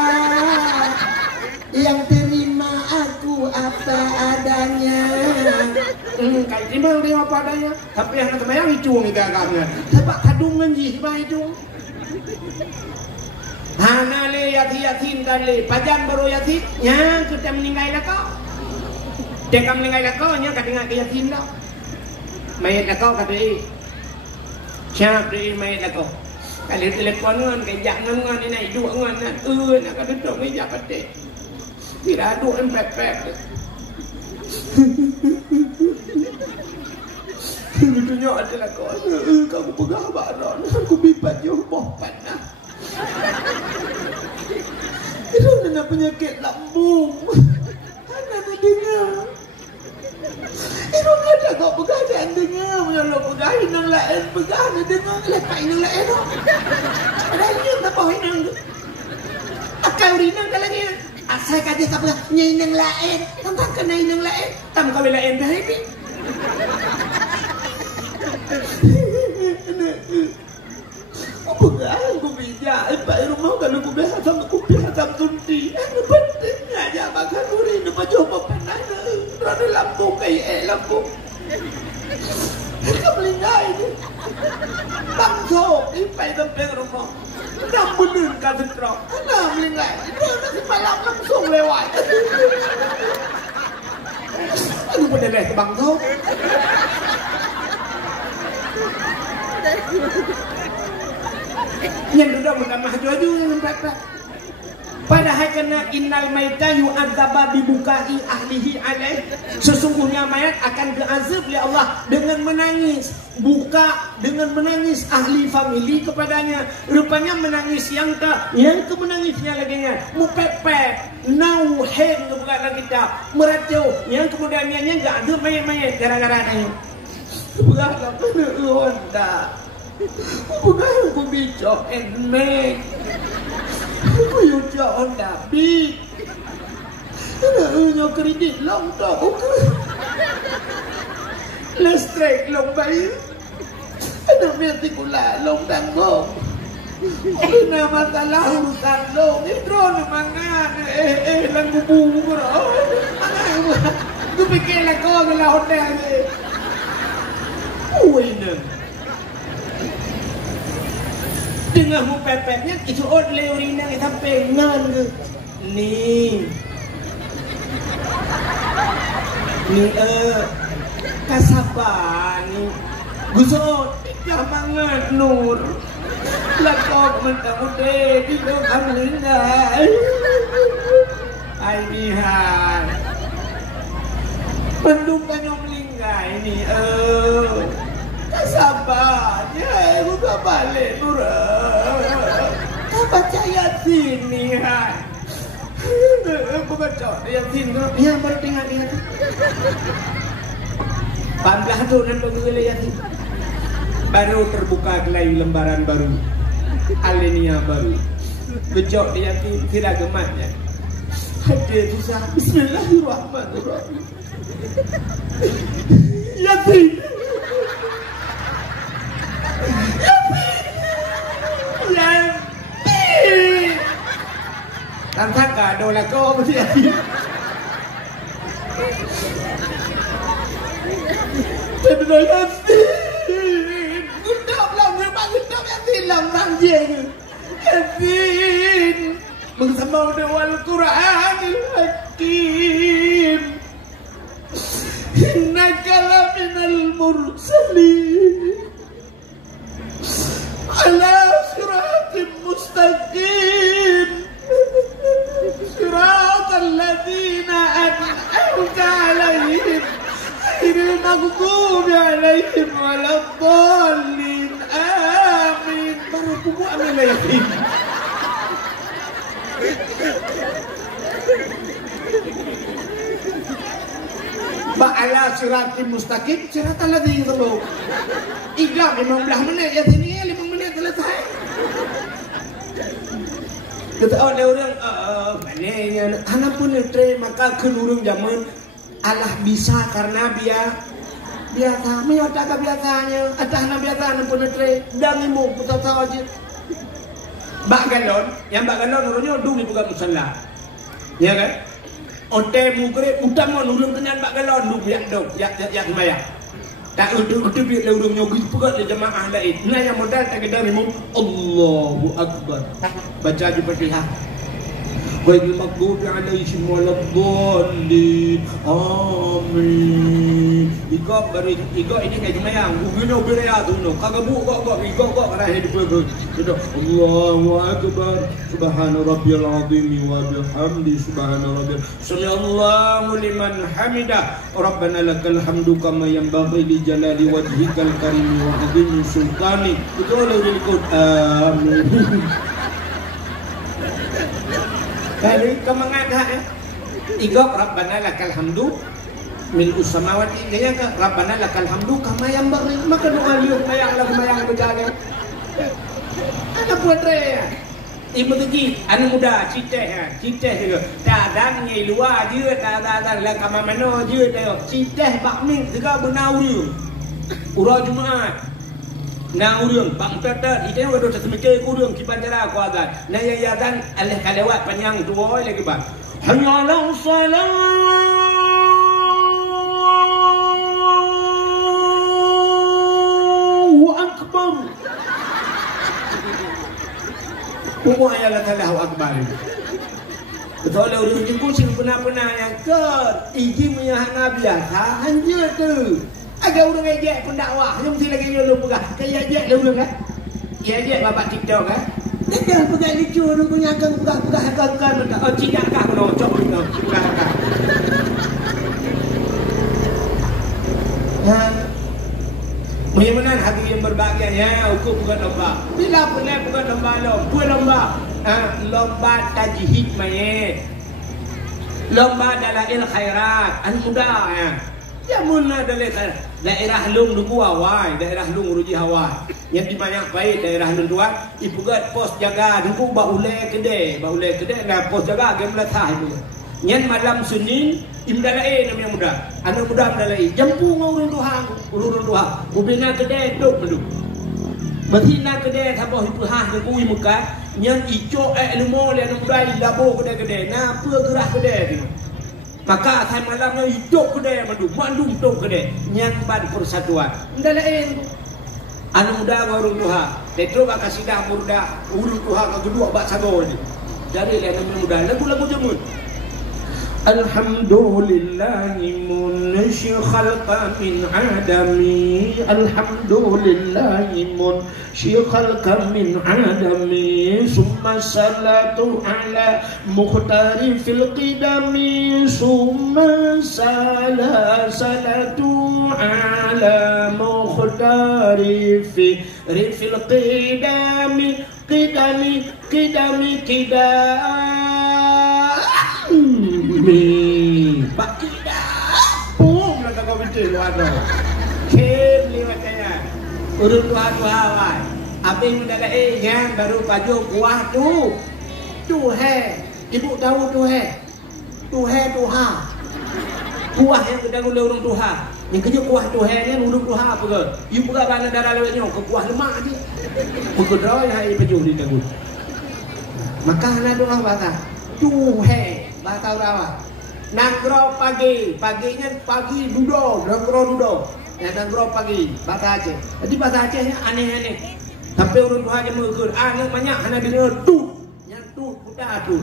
yang terima aku apa adanya. Kau terima dia apa adanya. Tapi yang nak semayang hicung itu agaknya. Sebab kadungan je sebab hicung. Hana le yatin dan le pajang baru yatin nya kita meninggal lah kau. Dia kan meninggal lah kau nya kata dengan yatin lah. Mayat lah kau kata siap dia mayat lah kau. Kalau telefon ngan kejak ngan ni naik dua ngan nak kata duduk meja petik. Tidak aduk empet-pet. Betulnya adalah kau. Kamu pegang badan, aku bibat je bohpat nah. Itu nak penyakit lambung. Anak nak dengar. Itu ada kau pegang jangan dengar. Kalau pegang inang lain pegang nak dengar. Lepas inang lain tu. Ada inang tak bawa inang tu. Akan Kau rinang kan lagi. Asal kata tak apa, nyai nang lain. Tentang kena nang lain. Tam kau lain dah ini. Apa kan aku bijak? Pak rumah kalau aku biasa tunti. Pentingnya aja makan duri. Nampak coba pernah. Rada lambung kayak lambung. Mereka melinggai ni. Langsung sampai sampai rumah. Dah benar kata terang. Kena melinggai. Dah nanti malam langsung lewat. Aku pun dah ke bangsa. Yang sudah menambah maju yang empat. Padahal kena innal maita yu'adzaba bibukai ahlihi alaih. Sesungguhnya mayat akan diazab oleh Allah dengan menangis. Buka dengan menangis ahli famili kepadanya. Rupanya menangis yang kemenangisnya laginya mupepet, nauhen kebuka lagi kita meracau. Yang kemudiannya enggak ada mayat-mayat gara-gara ini. Berapa kena honda. Bukan aku bijak and make. Aku yuja honda big. Kena kredit long tak bukan. Listrik long bayi. Kena mesti gula long tanggung. Kena masalah urusan long. Itu mangan. Langgu bunga. Aku fikirlah kau adalah hotel ni. Uinan. Dengan mupepetnya itu oleh urina kita pengen ke ni kasaban gusot tidak banget nur lakok mentang-mentang di dalam lingkai ainihan pendukung yang lingkai ni sabarnya, buka balik nurah. Kau baca Yasin ni kan? Bukan cok Yasin tu. Ya baru tengok ni. 14 tu nanti boleh Yasin. Baru terbuka gelai lembaran baru, alenia baru. Becok di Yasin tidak gematnya. Hadir susah. Bismillahirrahmanirrahim. Yasin. Tanpa kado lah kau mesti ada. Terus Yasin, gendap lah, memang gendap Yasin lah orang jeng. Yasin, bersama dengan Al-Quranul Hakim. Innaka laminal mursalin. Ala siratim mustaqim. صراط الذين أنعمت عليهم غير المغضوب عليهم ولا الضالين آمين. Baru amin lagi. Ba'ala siratim mustaqim siratal ladzina taqaw. Iqam 15 menit ya sini 5 menit selesai. Kata orang maknanya anak pun netre maka kelurung zaman Allah bisa karena biasa meyota ka biasanya ada anak biasa anak pun netre dan imu putar saja bak galon yang bak galon orangnya dulu buka musalla ya kan ote mugre utama nurung tenan bak galon dulu ya semaya tak udah biar urung nyogi pegat le jamaah lain. Nah yang modal tak kedari mu Allahu Akbar. Baca di Fatihah. Ghairil maghdubi alaihim waladdallin. Amin. Iko ini kayak gimana? Ugino berea tu no. Kagabu iko arah hidup tu. Sudah Allahu Akbar. Subhana rabbiyal azim wa bihamdi subhana rabbil. Sallallahu liman hamidah. Rabbana lakal hamdu kama yanbaghi li jalali wajhikal karim wa azimi sultani. Betul ikut amin. Kalau kemengadah igok Rabbana lakal hamdu min usamawati dia ke Rabbana lakal hamdu kama yanbaghi maka doa liuk mayang lagu mayang berjalan. Ada buat rea. Ibu tegi, anu muda, citeh juga. Dadan ngai luar je, dadan lah kamar mana je tengok. Citeh bak ming juga benau dia. Urang Jumaat. Nang urang bang tetet, itu yang ada semikir urang kiban cara ku azan. Nah ya dan alih kalewat panjang tu lagi bang. Hanyalah Allahu Akbar. Umur ayalah Allahu Akbar. Betul lah orang jengkul sing pernah-pernah yang ke iji menyahak Nabi biasa hanya tu. Agak orang ejek pendakwah, dia mesti lagi dia lupa. Kayak ejek dia orang kan. Ya ejek bapak TikTok kan. Dia pegang lucu orang punya akan pegang. Oh tidak kah kena cok kena. Bagaimana hati yang berbahagia ya, ukur bukan lomba. Bila pernah bukan lomba dua lomba. Lomba tajhid mayit. Lomba dalail khairat, an muda ya. Ya muna daerah lung nunggu awai, daerah lung ruji hawai. Yang di banyak baik daerah lung dua, ibu gat pos jaga nunggu baule kede na pos jaga game latah itu. Nyen malam Senin imdalai namanya muda. Anak muda imdalai jampu ngurun tuha. Ubina kedai duk beduk. Betina kedai thaboh itu hah ke kui muka. Nyen ijo ilmu le anak muda labo kedai. Na apa gerah kedai tu. Maka saya malamnya hidup kedai mandum tung kedai. Nyen ban persatuan. Imdalai anak muda ngurun tuha. Tetro bak kasidah murda urun tuha ke kedua bak sago ni. Dari le anak muda lagu-lagu jemut. Alhamdulillahi munshi khalqa min adami. Alhamdulillahi munshi khalqa min adami. Summa salatu ala mukhtari fil qidami. Summa salatu ala mukhtari fil qidami. Qidami Bakida Pum lah tak kau betul luar tu Kem lewat saya Urut tuha wai Abang mendadak yang baru baju kuah tu Ibu tahu tuha Kuah yang kedang oleh orang tuha Yang kerja kuah tuha ni urut tuha apa ke Ibu buka bahan darah lewatnya ke kuah lemak je Berkedai hai baju di tahu Maka nak doa baca tuha Batal rawat. Nangro paginya pagi duduk. Ya nangro pagi bahasa Aceh. Jadi bahasa Acehnya aneh-aneh. Tapi orang tua aja mengukur. Yang banyak hanya dengar tu. Yang tu putar tu.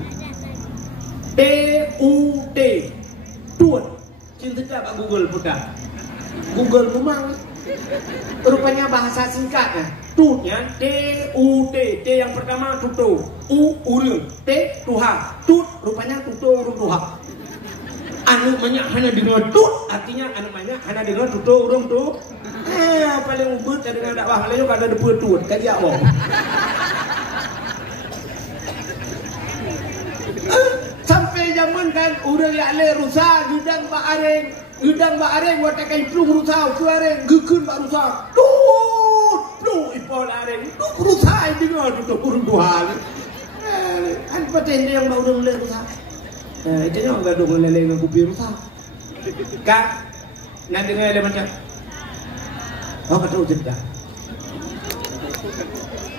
T-U-T. Tut. Cinta tak Google putar. Google memang. Rupanya bahasa singkat. Tutnya T-U-T. T yang pertama tutu. U urun. T tuha. Tut rupanya tutu urun tuha. Anu banyak hanya dengar tut. Artinya anu banyak hanya dengar tutu urun tu. Paling ubud dengan dakwah lain kalau ada tut. Kali apa? Sampai zaman kan urang yang le rusak udang ba areng buat kai plung rusak ku areng gukun ba rusak. Ipol areng tu berusaha dengar tu urun tuhan. An paten yang bau dong le rusak. Itu yang enggak dong le dengan kopi rusak. Kak nak dengar ada macam. Oh betul tidak.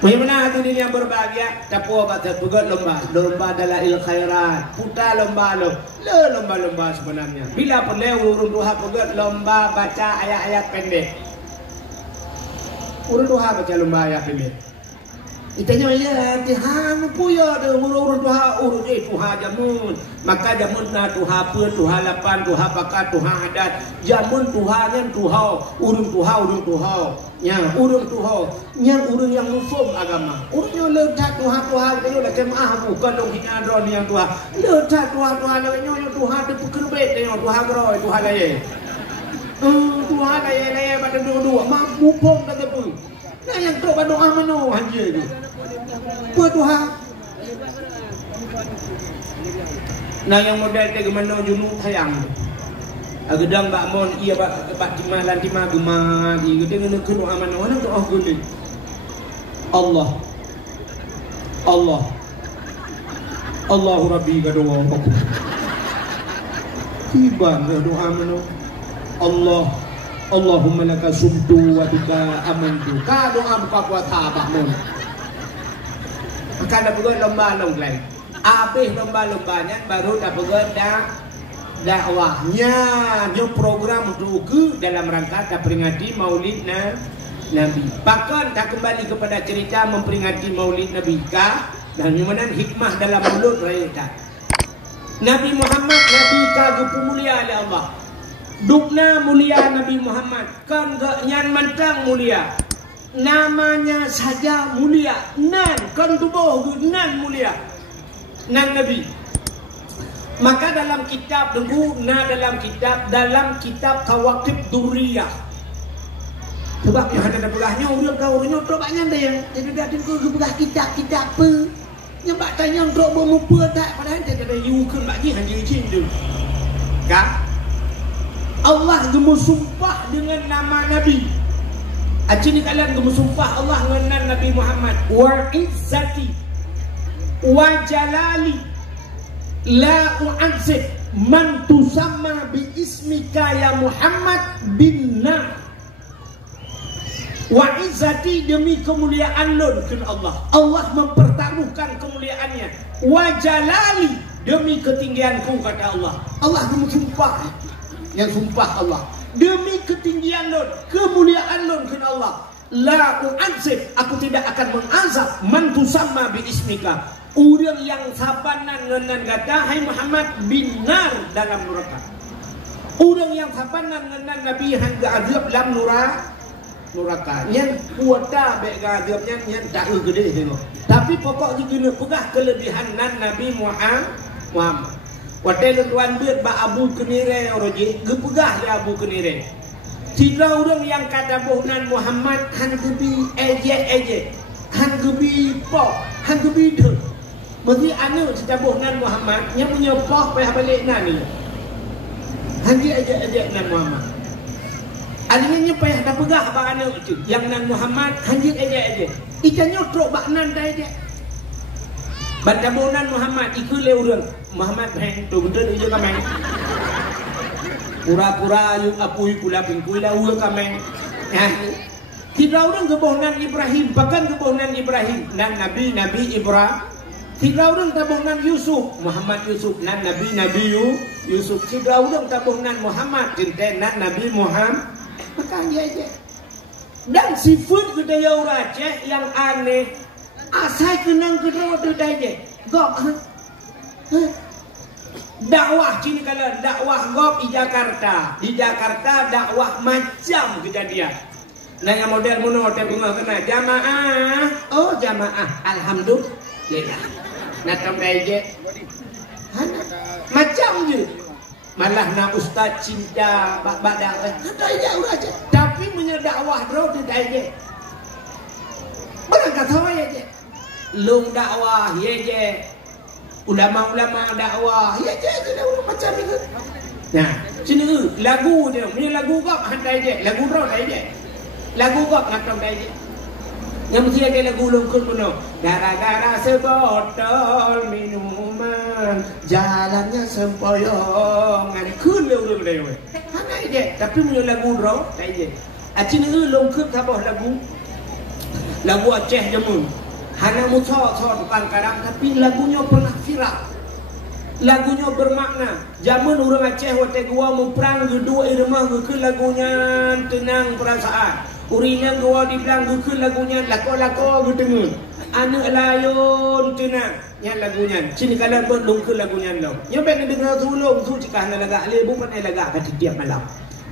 Bagaimana hati ini yang berbahagia? Tapu baca buat lomba dalail khairat. Putar lomba sebenarnya. Bila pun urun tuhan buat lomba baca ayat-ayat pendek. Urut tuha baca lomba ayat pendek. Itanya ya Tuhan puya de urut tuha urut tuha jamun. Maka jamun na tuha pun tuha lapan tuha pakat tuha adat. Jamun tuha nyan tuha urun tuha. Ya urun tuha yang urun yang muslim agama. Urunnya letak tuha dia lah jemaah bukan dong hina dron yang tuha. Letak tuha lawannya tuha de pekerbet tengok tuha geroi tuha laye. Tuhan layak pada dua mampu pun kata pun. Nah yang tu pada doa mana hanya tu. Buat Tuhan. Nah yang model dia mana junuk sayang. Agedang bak mon ia bak timalan timah gemah di gede ngene doa mana mana doa gule. Allah Allahu Rabbi ka doa. Tiba ke doa mana? Allahumma laka sumtu wa bika amantu. Ka doa buka puasa abah mun. Maka dah bergerak lomba lain. Habis lomba-lombanya baru dah bergerak dakwahnya. Dia program untuk dalam rangka dah peringati Maulid Nabi. Bahkan dah kembali kepada cerita memperingati Maulid Nabi ka dan mana hikmah dalam mulut raya tak. Nabi Muhammad Nabi ka mulia oleh Allah. Dukna mulia Nabi Muhammad kan gak nyan mantang mulia. Namanya saja mulia. Nan kan tubuh nan mulia. Nan Nabi. Maka dalam kitab dalam kitab Kawakib Durriyah. Sebab yang ada berahnya orang tu banyak dah yang jadi dah tu berah kitab apa. Yang bak tanya untuk bermupa tak padahal dia ada yukun bagi hanya izin tu. Kak Allah gemu sumpah dengan nama Nabi. Acini kalian gemu sumpah Allah dengan Nabi Muhammad. Wa izzati wa jalali la u'adzib man tusamma bi ismika ya Muhammad bin nar. Wa izzati demi kemuliaan Lord Allah. Allah mempertaruhkan kemuliaannya. Wa jalali demi ketinggianku kata Allah. Allah gemu sumpah. Yang sumpah Allah demi ketinggian Lord, kemuliaan Lord kena Allah. La u'adzib, aku tidak akan mengazab man tusamma bi ismika, orang yang sabanan dengan kata hai Muhammad binar dalam neraka. Orang yang sabanan dengan Nabi hangga azab dalam neraka. Yang kuota baik azabnya yang tak gede tengok. Tapi pokok kena pegah kelebihan Nabi Muhammad. Watel tuan beut ba Abu Kenire oroje gepegah dia Abu Kenire. Tiga orang yang kata bohnan Muhammad han gebi eje han gebi po han gebi de. Mesti anu cerita bohnan Muhammad yang punya poh payah balik nani. Han dia eje nan Muhammad. Alinya payah dah pegah ba anu tu yang nan Muhammad han dia eje. Ikannya trok ba nan dah eje. Baca bohnan Muhammad ikut le orang Muhammad hang tu betul dia kameng. Pura-pura yuk apui pula pingkui lah uang kameng. Tiga orang kebohongan Ibrahim, bahkan kebohongan Ibrahim dan Nabi Ibrahim. Tiga orang kebohongan Yusuf, Muhammad Yusuf dan Nabi Yusuf. Tiga orang kebohongan Muhammad dan Nabi Muhammad. Maka dia aja. Dan sifat budaya orang Aceh yang aneh. Asal kenang kedua tu dah gop dakwah sini kalau dakwah gop di Jakarta dakwah macam kejadian. Nah yang model mono hotel bunga kena jamaah alhamdulillah nak tambah je macam je malah nak ustaz cinta bak dakwah aja tapi punya dakwah bro tu dah je barang kata ya je lung dakwah ye je ulama-ulama dakwah ye je macam itu. Nah sini lagu dia punya lagu kau handai je lagu bro dah je lagu kau ngakau dah je yang mesti ada lagu lungkul penuh gara-gara sebotol minuman jalannya sempoyongan kun lu dah we handai je tapi punya lagu bro dah je acini lungkul tabah lagu Aceh jamun hanya muncul depan kadang tapi lagunya pernah viral. Lagunya bermakna. Zaman orang Aceh waktu gua memperang kedua irama ke lagunya tenang perasaan. Urinya gua dibilang ke lagunya lako-lako gedengun. Anak layun tenang yang lagunya. Sini kalau belum ke lagunya lo. Yang baik dengar tu lo tu jika nak lagak le bukan lagak kat tiap malam.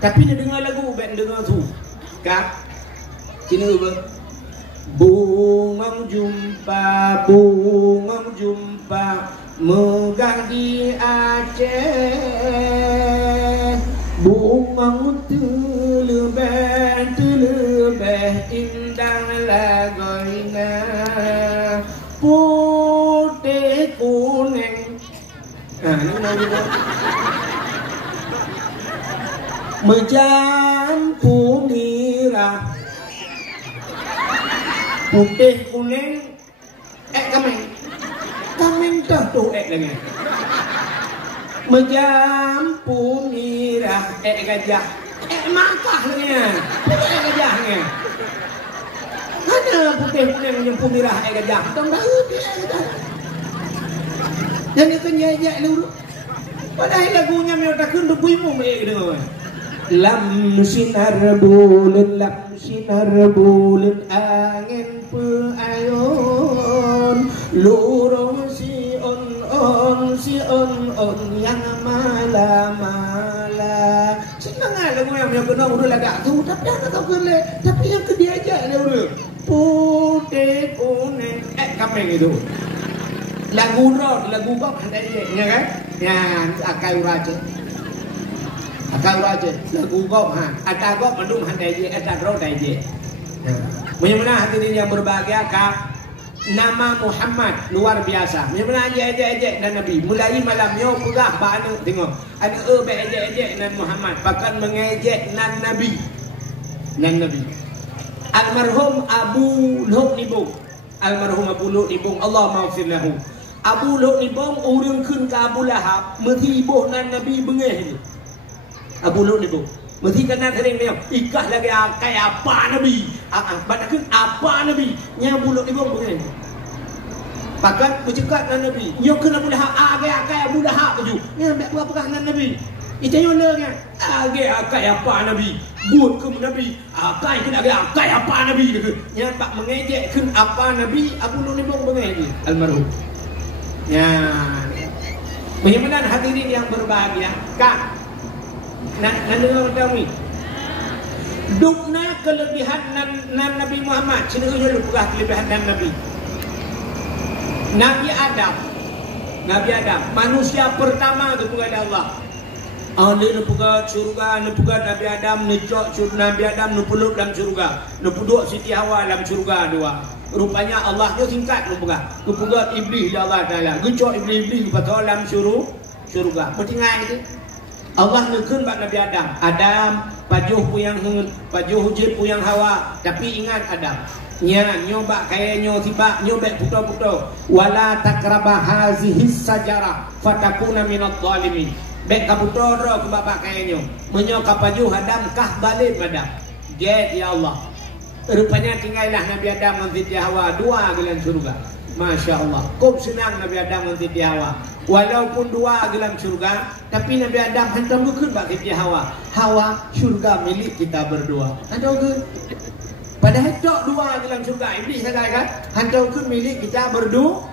Tapi dia dengar lagu baik dengar tu. Kak. Sini apa? Bungam jumpa megah di Aceh bungam telebeh indah lagoina putih kuning ini nama menjampu nira putih kuning kameng tu tu lagi. Menjampu mirah gajah. Makah lagi. Gajah ni. Mana putih kuning menjampu mirah gajah? Tahu tahu gajah. Jadi kan jejak dulu. Padahal lagunya mesti tak kena buimu dengar. Lam sinar bulan angin peayun lurung si on yang mala. Senang lagu yang kena udah lagak tu tapi dah tak tahu kele. Tapi yang ke dia aja dia udah. Putih kuning kameng itu. Lagu rock, lagu gok ada je, ya kan? Yang akai raja. Lagu gok ada gok mandung ada je, ada rock ada je. Bagaimana hadirin yang berbahagia kah? Nama Muhammad luar biasa. Bagaimana ejek dan Nabi. Mulai malam yo pegah banu tengok. Ada ejek dan Muhammad bahkan mengejek nan Nabi. Almarhum Abu Luh Nibung. Allah maafir lahu. Abu Luh Nibung urang keun ka Abu Lahab mesti ibuh nan Nabi bengeh ni. Abu Luh Nibung mesti kena sering dia ikah lagi akai apa Nabi. Badakeun apa Nabi nya Abu Luh Nibung bengeh. Bahkan bercekat nan Nabi. Nyo keun Abu Lahab akai Abu Lahab baju. Nya mek apa nan Nabi. Itu yo nya akai apa Nabi. Buat ke Nabi. Akai kena akai apa Nabi deuk. Nya pak mengejek keun apa Nabi Abu Luh Nibung bengeh ni almarhum. Ya, bagaimana hadirin yang berbahagia? Kak, nak dengar kami. Dukna kelebihan nan Nabi Muhammad. Sini ujar lupa kelebihan nan Nabi. Nabi Adam, manusia pertama kepada Allah. Ahli nupuga surga, nupuga Nabi Adam, necok Nabi Adam nupulup dalam surga, nupuduk Siti Hawa dalam surga dua. Rupanya Allah tu singkat nupuga iblis ya Allah Taala. Gecok iblis kepada dalam surga. Bertingai itu. Allah nekeun bak Nabi Adam. Adam pajuh puyang hun, pajuh hujib puyang Hawa. Tapi ingat Adam. Nya nyoba kaya nyo tiba nyobek puto-puto. Wala takraba hazihi sajarah fatakuna minadh dhalimin. Bek kaputo ro ke bapak kaya nyo. Menyo kapajuh Adam kah balik Adam. Get ya Allah. Rupanya tinggallah Nabi Adam dan Siti Hawa dua dalam surga. Masya Allah. Kok senang Nabi Adam dan Siti Hawa. Walaupun dua dalam surga, tapi Nabi Adam hantam bukan bagi Siti Hawa. Hawa surga milik kita berdua. Hantam bukan. Padahal tak dua dalam surga. Iblis katakan hantam bukan milik kita berdua.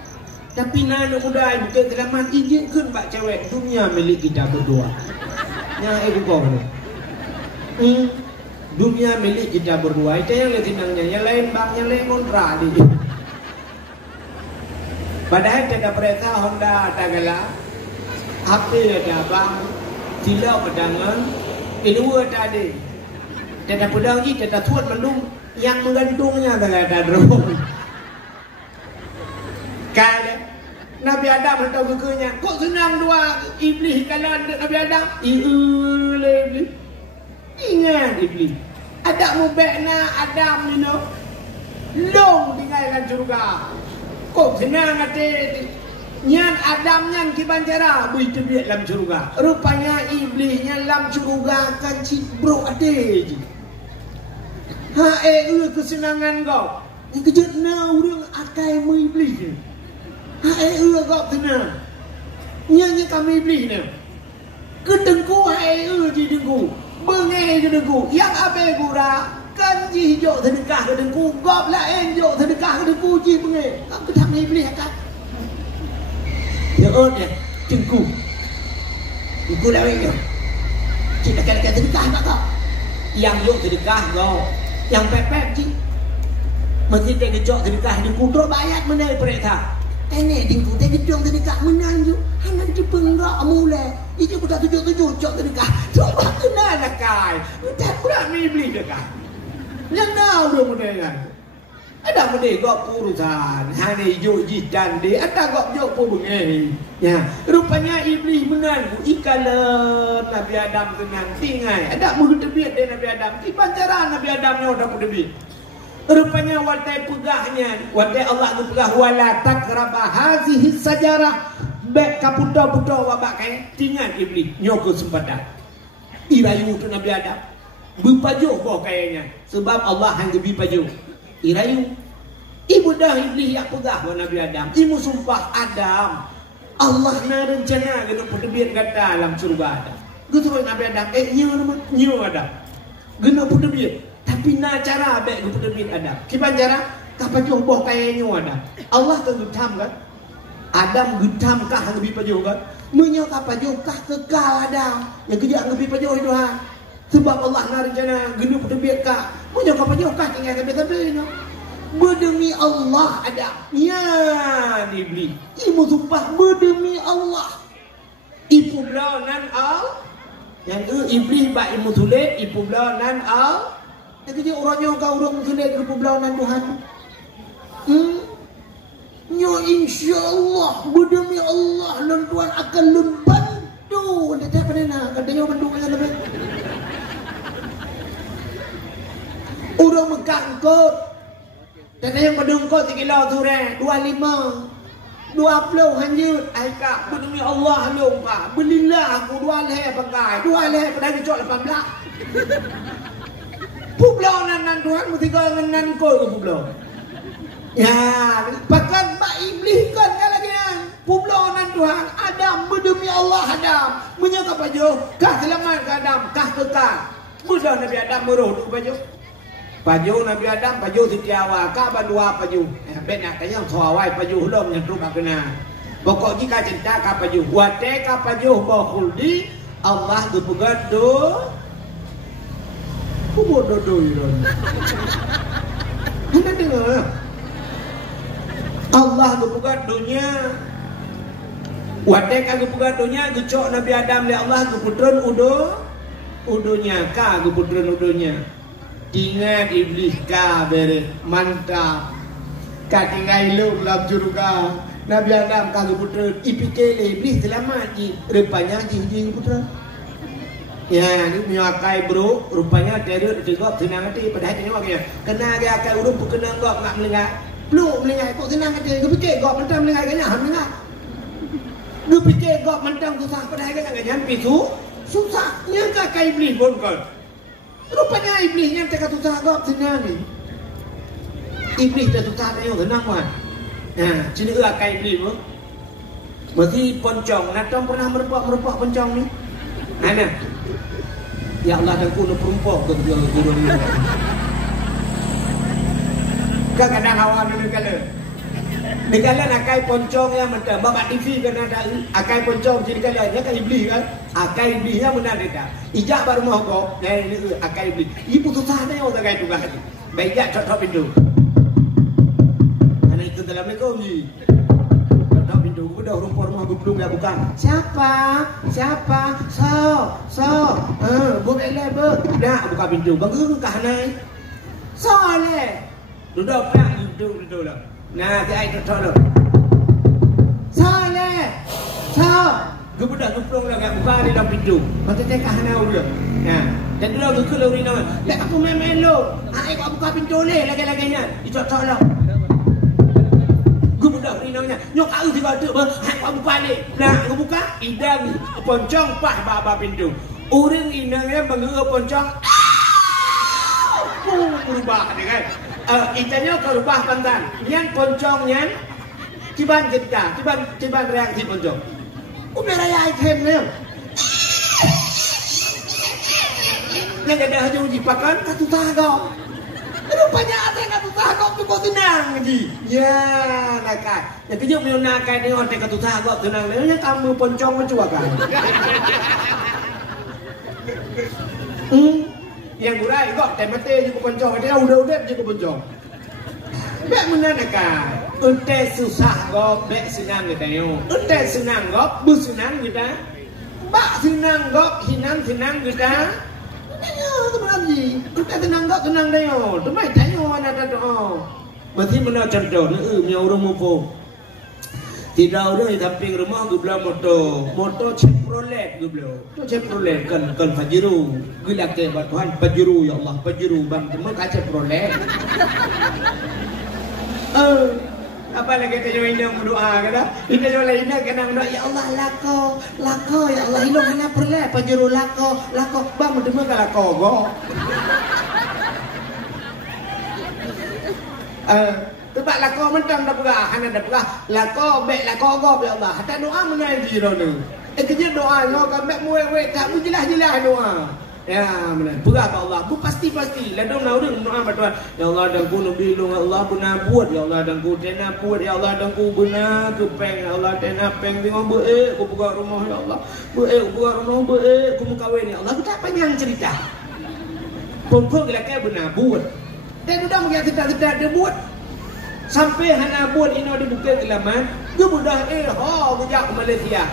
Tapi nana muda bukan selamat izinkan bak cewek dunia milik kita berdua. Yang bukan ni. Dunia milik kita berdua. Itu yang lebih senangnya. Yang lain bang, yang lain kontra di. Padahal kita perintah Honda Tagala, HP ada bang, silau pedangan, ilmu ada di. Kita pedang ni, kita tuan mendung yang menggantungnya ada drone. Kalau Nabi Adam hendak berkenya, kok senang dua iblis kalau Nabi Adam? Iblis. Ingat iblis. Ada mubekna Adam ni no. Long tinggalkan surga. Kok senang hati. Nyan Adam nyan kibancara bui tebiat dalam surga. Rupanya iblisnya dalam surga kan cibrok ada je. Kesenangan kau. Yang kejut na orang akai mu iblis ni. Kau tenang. Nyanyi kami iblis ni. Kedengku di dengku. Bengai ke dengku. Yang abai gura. Kan ji hijau sedekah ke dengku. Gop lain hijau sedekah ke dengku ji bengai. Kau ketang iblis akan. Ya ya. Dengku. Dengku lain je. Cik dekat-dekat sedekah tak kau. Yang hijau sedekah kau. Yang pepek ji. Mesti tak kejok sedekah dengku. Terus bayat mana perintah. Ini dengku. Tak kejok sedekah menang je. Hangat je penggak mulai. Itu pun tak tujuh-tujuh cok sedekah. Coba kenal lah kai. Tak pula iblis dekat. Yang tahu dia mudah. Ada mudah kau urusan. Hanya hijau jidan dia. Ada kau jauh pun bengai. Ya. Rupanya iblis menang. Ikalah Nabi Adam tenang. Tinggal. Ada mulut tebiat dari Nabi Adam. Di pancaran Nabi Adam ni ada mulut tebiat. Rupanya watai pegahnya. Watai Allah tu pegah. Wala takraba hazihi sajarah. Bek kaputa-puta wabak kaya tinggal iblis nyoko sempadan. Irayu tu Nabi Adam. Berpajuh boh kayaknya. Sebab Allah hang gebi pajuh. Irayu. Ibu dah iblis yang pegah buat Nabi Adam. Ibu sumpah Adam. Allah nak rencana kena perdebit kata dalam surga Adam. Gitu Nabi Adam. Nyu Adam. Kena perdebit. Tapi nak cara bek ke perdebit Adam. Kipan cara? Kapajuh boh kayaknya Adam. Allah tentu tam kan? Adam getam kah hang lebih pajuh kan? Menyo kapajuh kah kekal Adam. Yang kerja hang lebih pajuh itu ha. Sebab Allah nak rencana gena perdebit kah. Menyo kapajuh kah tinggal sampai-sampai no. Berdemi Allah Adam. Ya iblis. Ibu sumpah berdemi Allah. Ibu belau nan al. Yang iblis bak ibu tulis ibu belau nan al. Yang kerja orangnya kau orang tulis ibu belau nan Tuhan. Nyo insyaAllah berdemi Allah dan Tuhan akan membantu. Nanti apa ni nak? Katanya bantu macam apa? Orang Mekah kot. Katanya yang pada kot 3 kilo tu 25 20 hanjut. Aikak berdemi Allah lu pak. Belilah aku 2 leh pakai. 2 leh pada dicok 18. Pulau nan Tuhan mesti kau nan kot ke pulau. Ya, bahkan Mbak Iblis kan lagi kan. Publonan Tuhan Adam berdemi Allah Adam. Menyangka pajuh, kah selamat ke Adam, kah kekal. Mudah Nabi Adam meroh pajuh. Pajuh Nabi Adam, pajuh setiawa, kah bandua pajuh. Bet nak tanya sawai pajuh belum yang tu tak kena. Pokok jika cinta kah pajuh, wate kah pajuh bahuldi Allah tu pegado. Kubo dodo iron. Anda dengar? Allah kepugat dunia. Wadek kepugat dunia gecok Nabi Adam li Allah keputron udunya ka keputron udunya. Tinggal iblis ka bere mantap. Ka tinggal lu lab juruga. Nabi Adam ka keputron ipikele iblis selamat ji rupanya ji keputron. Ya ni miakai bro rupanya teruk tegok senang hati pada hati ni maknya. Kena dia akan urung kena gok nak melengak. Peluk melingai kok senang kata dia fikir gok mentang melingai kanya ham dengar. Dia fikir gok mentang susah pada hari kanya jampi tu susah nya kai iblis pun kon. Rupanya iblis yang tak susah gok senang ni. Iblis dah susah dah senang kan. Nah, sini kai iblis pun. Mesti poncong, natong pernah merupak poncong ni. Mana? Ya Allah dan kuno perumpok ke guru ni. Kadang awal ni negala akai poncong yang mentah bapak TV kan ada akai poncong jadi kalian kan iblis kan akai iblisnya benar dia ijak baru mau kok dari ni akai iblis ibu tu sana yang orang itu kan baik jak cocok pintu anak itu dalam lekong ni cocok pintu udah rumah belum ya bukan siapa so boleh lebar dah buka pintu banggung kah naik soleh duduk pak duduk lah. Nah, dia ai duduk. Soleh. Gebudak geplong lah kat buka di dalam pintu. Mata dia kah hanau dia. Nah, dan dia ke lori nama. Lek aku main lo. Ai kau buka pintu le lagi-laginya. Dicocok lah. Gebudak ni namanya. Nyok au juga tu bah. Hai kau buka le. Nah, aku buka idang poncong pah baba pintu. Orang inangnya mengeuk poncong. Berubah dia kan. Itanya ke rubah pantan. Yang poncong yang ciban jeda, ciban reaksi poncong. Udah raya item ni. Yang ada hanya uji pakan katu tagap. Rupanya ada yang katu tagap tu kau tenang je. Ya, nakal. Yang kerja punya nakal ni orang katu tagap tenang. Lepas kamu poncong mencuakan. Yang gurai kok temate juga poncong dia udah juga poncong. Bek mana nakal? Ente susah kok bek senang kita yo. Ente senang kok bu senang kita. Bak senang kok senang kita. Ayo tu lagi. Ente senang kok senang dah yo. Tu mai tanya anak dah. Mesti mana cerdas ni orang mupo. Tidak ada di samping rumah gue bilang motor Chevrolet gue bilang tu Chevrolet kan Pajero gue laki batuan Pajero ya Allah Pajero bang cuma kan Chevrolet Apa lagi kita jual ina berdoa kata? Kita jual ina kena berdoa ya Allah lako ya Allah ilo hana perle panjuru lako bang mendema ka lako go. Sebab lako mentang dah perah, hana dah perah. Lako baik lako go ya Allah. Hatta doa menaji rono. Kerja doa no kan baik muwe tak jelas-jelas doa. Ya benar. Perah ke Allah. Bu pasti. Ladong nak urang doa berdoa. Ya Allah dan ku nabi long Allah benar buat ya Allah dan ku tena buat ya Allah dan ku benar ku peng ya Allah tena peng tengok beuk ku buka rumah ya Allah. Beuk buka rumah beuk ku mengkawin ya Allah. Ku tak panjang cerita. Pokok lelaki benar buat. Dan sudah mengaya kita dia buat. Sampai hana buat ini di Bukit Kelaman, dia mudah kejak ke Malaysia.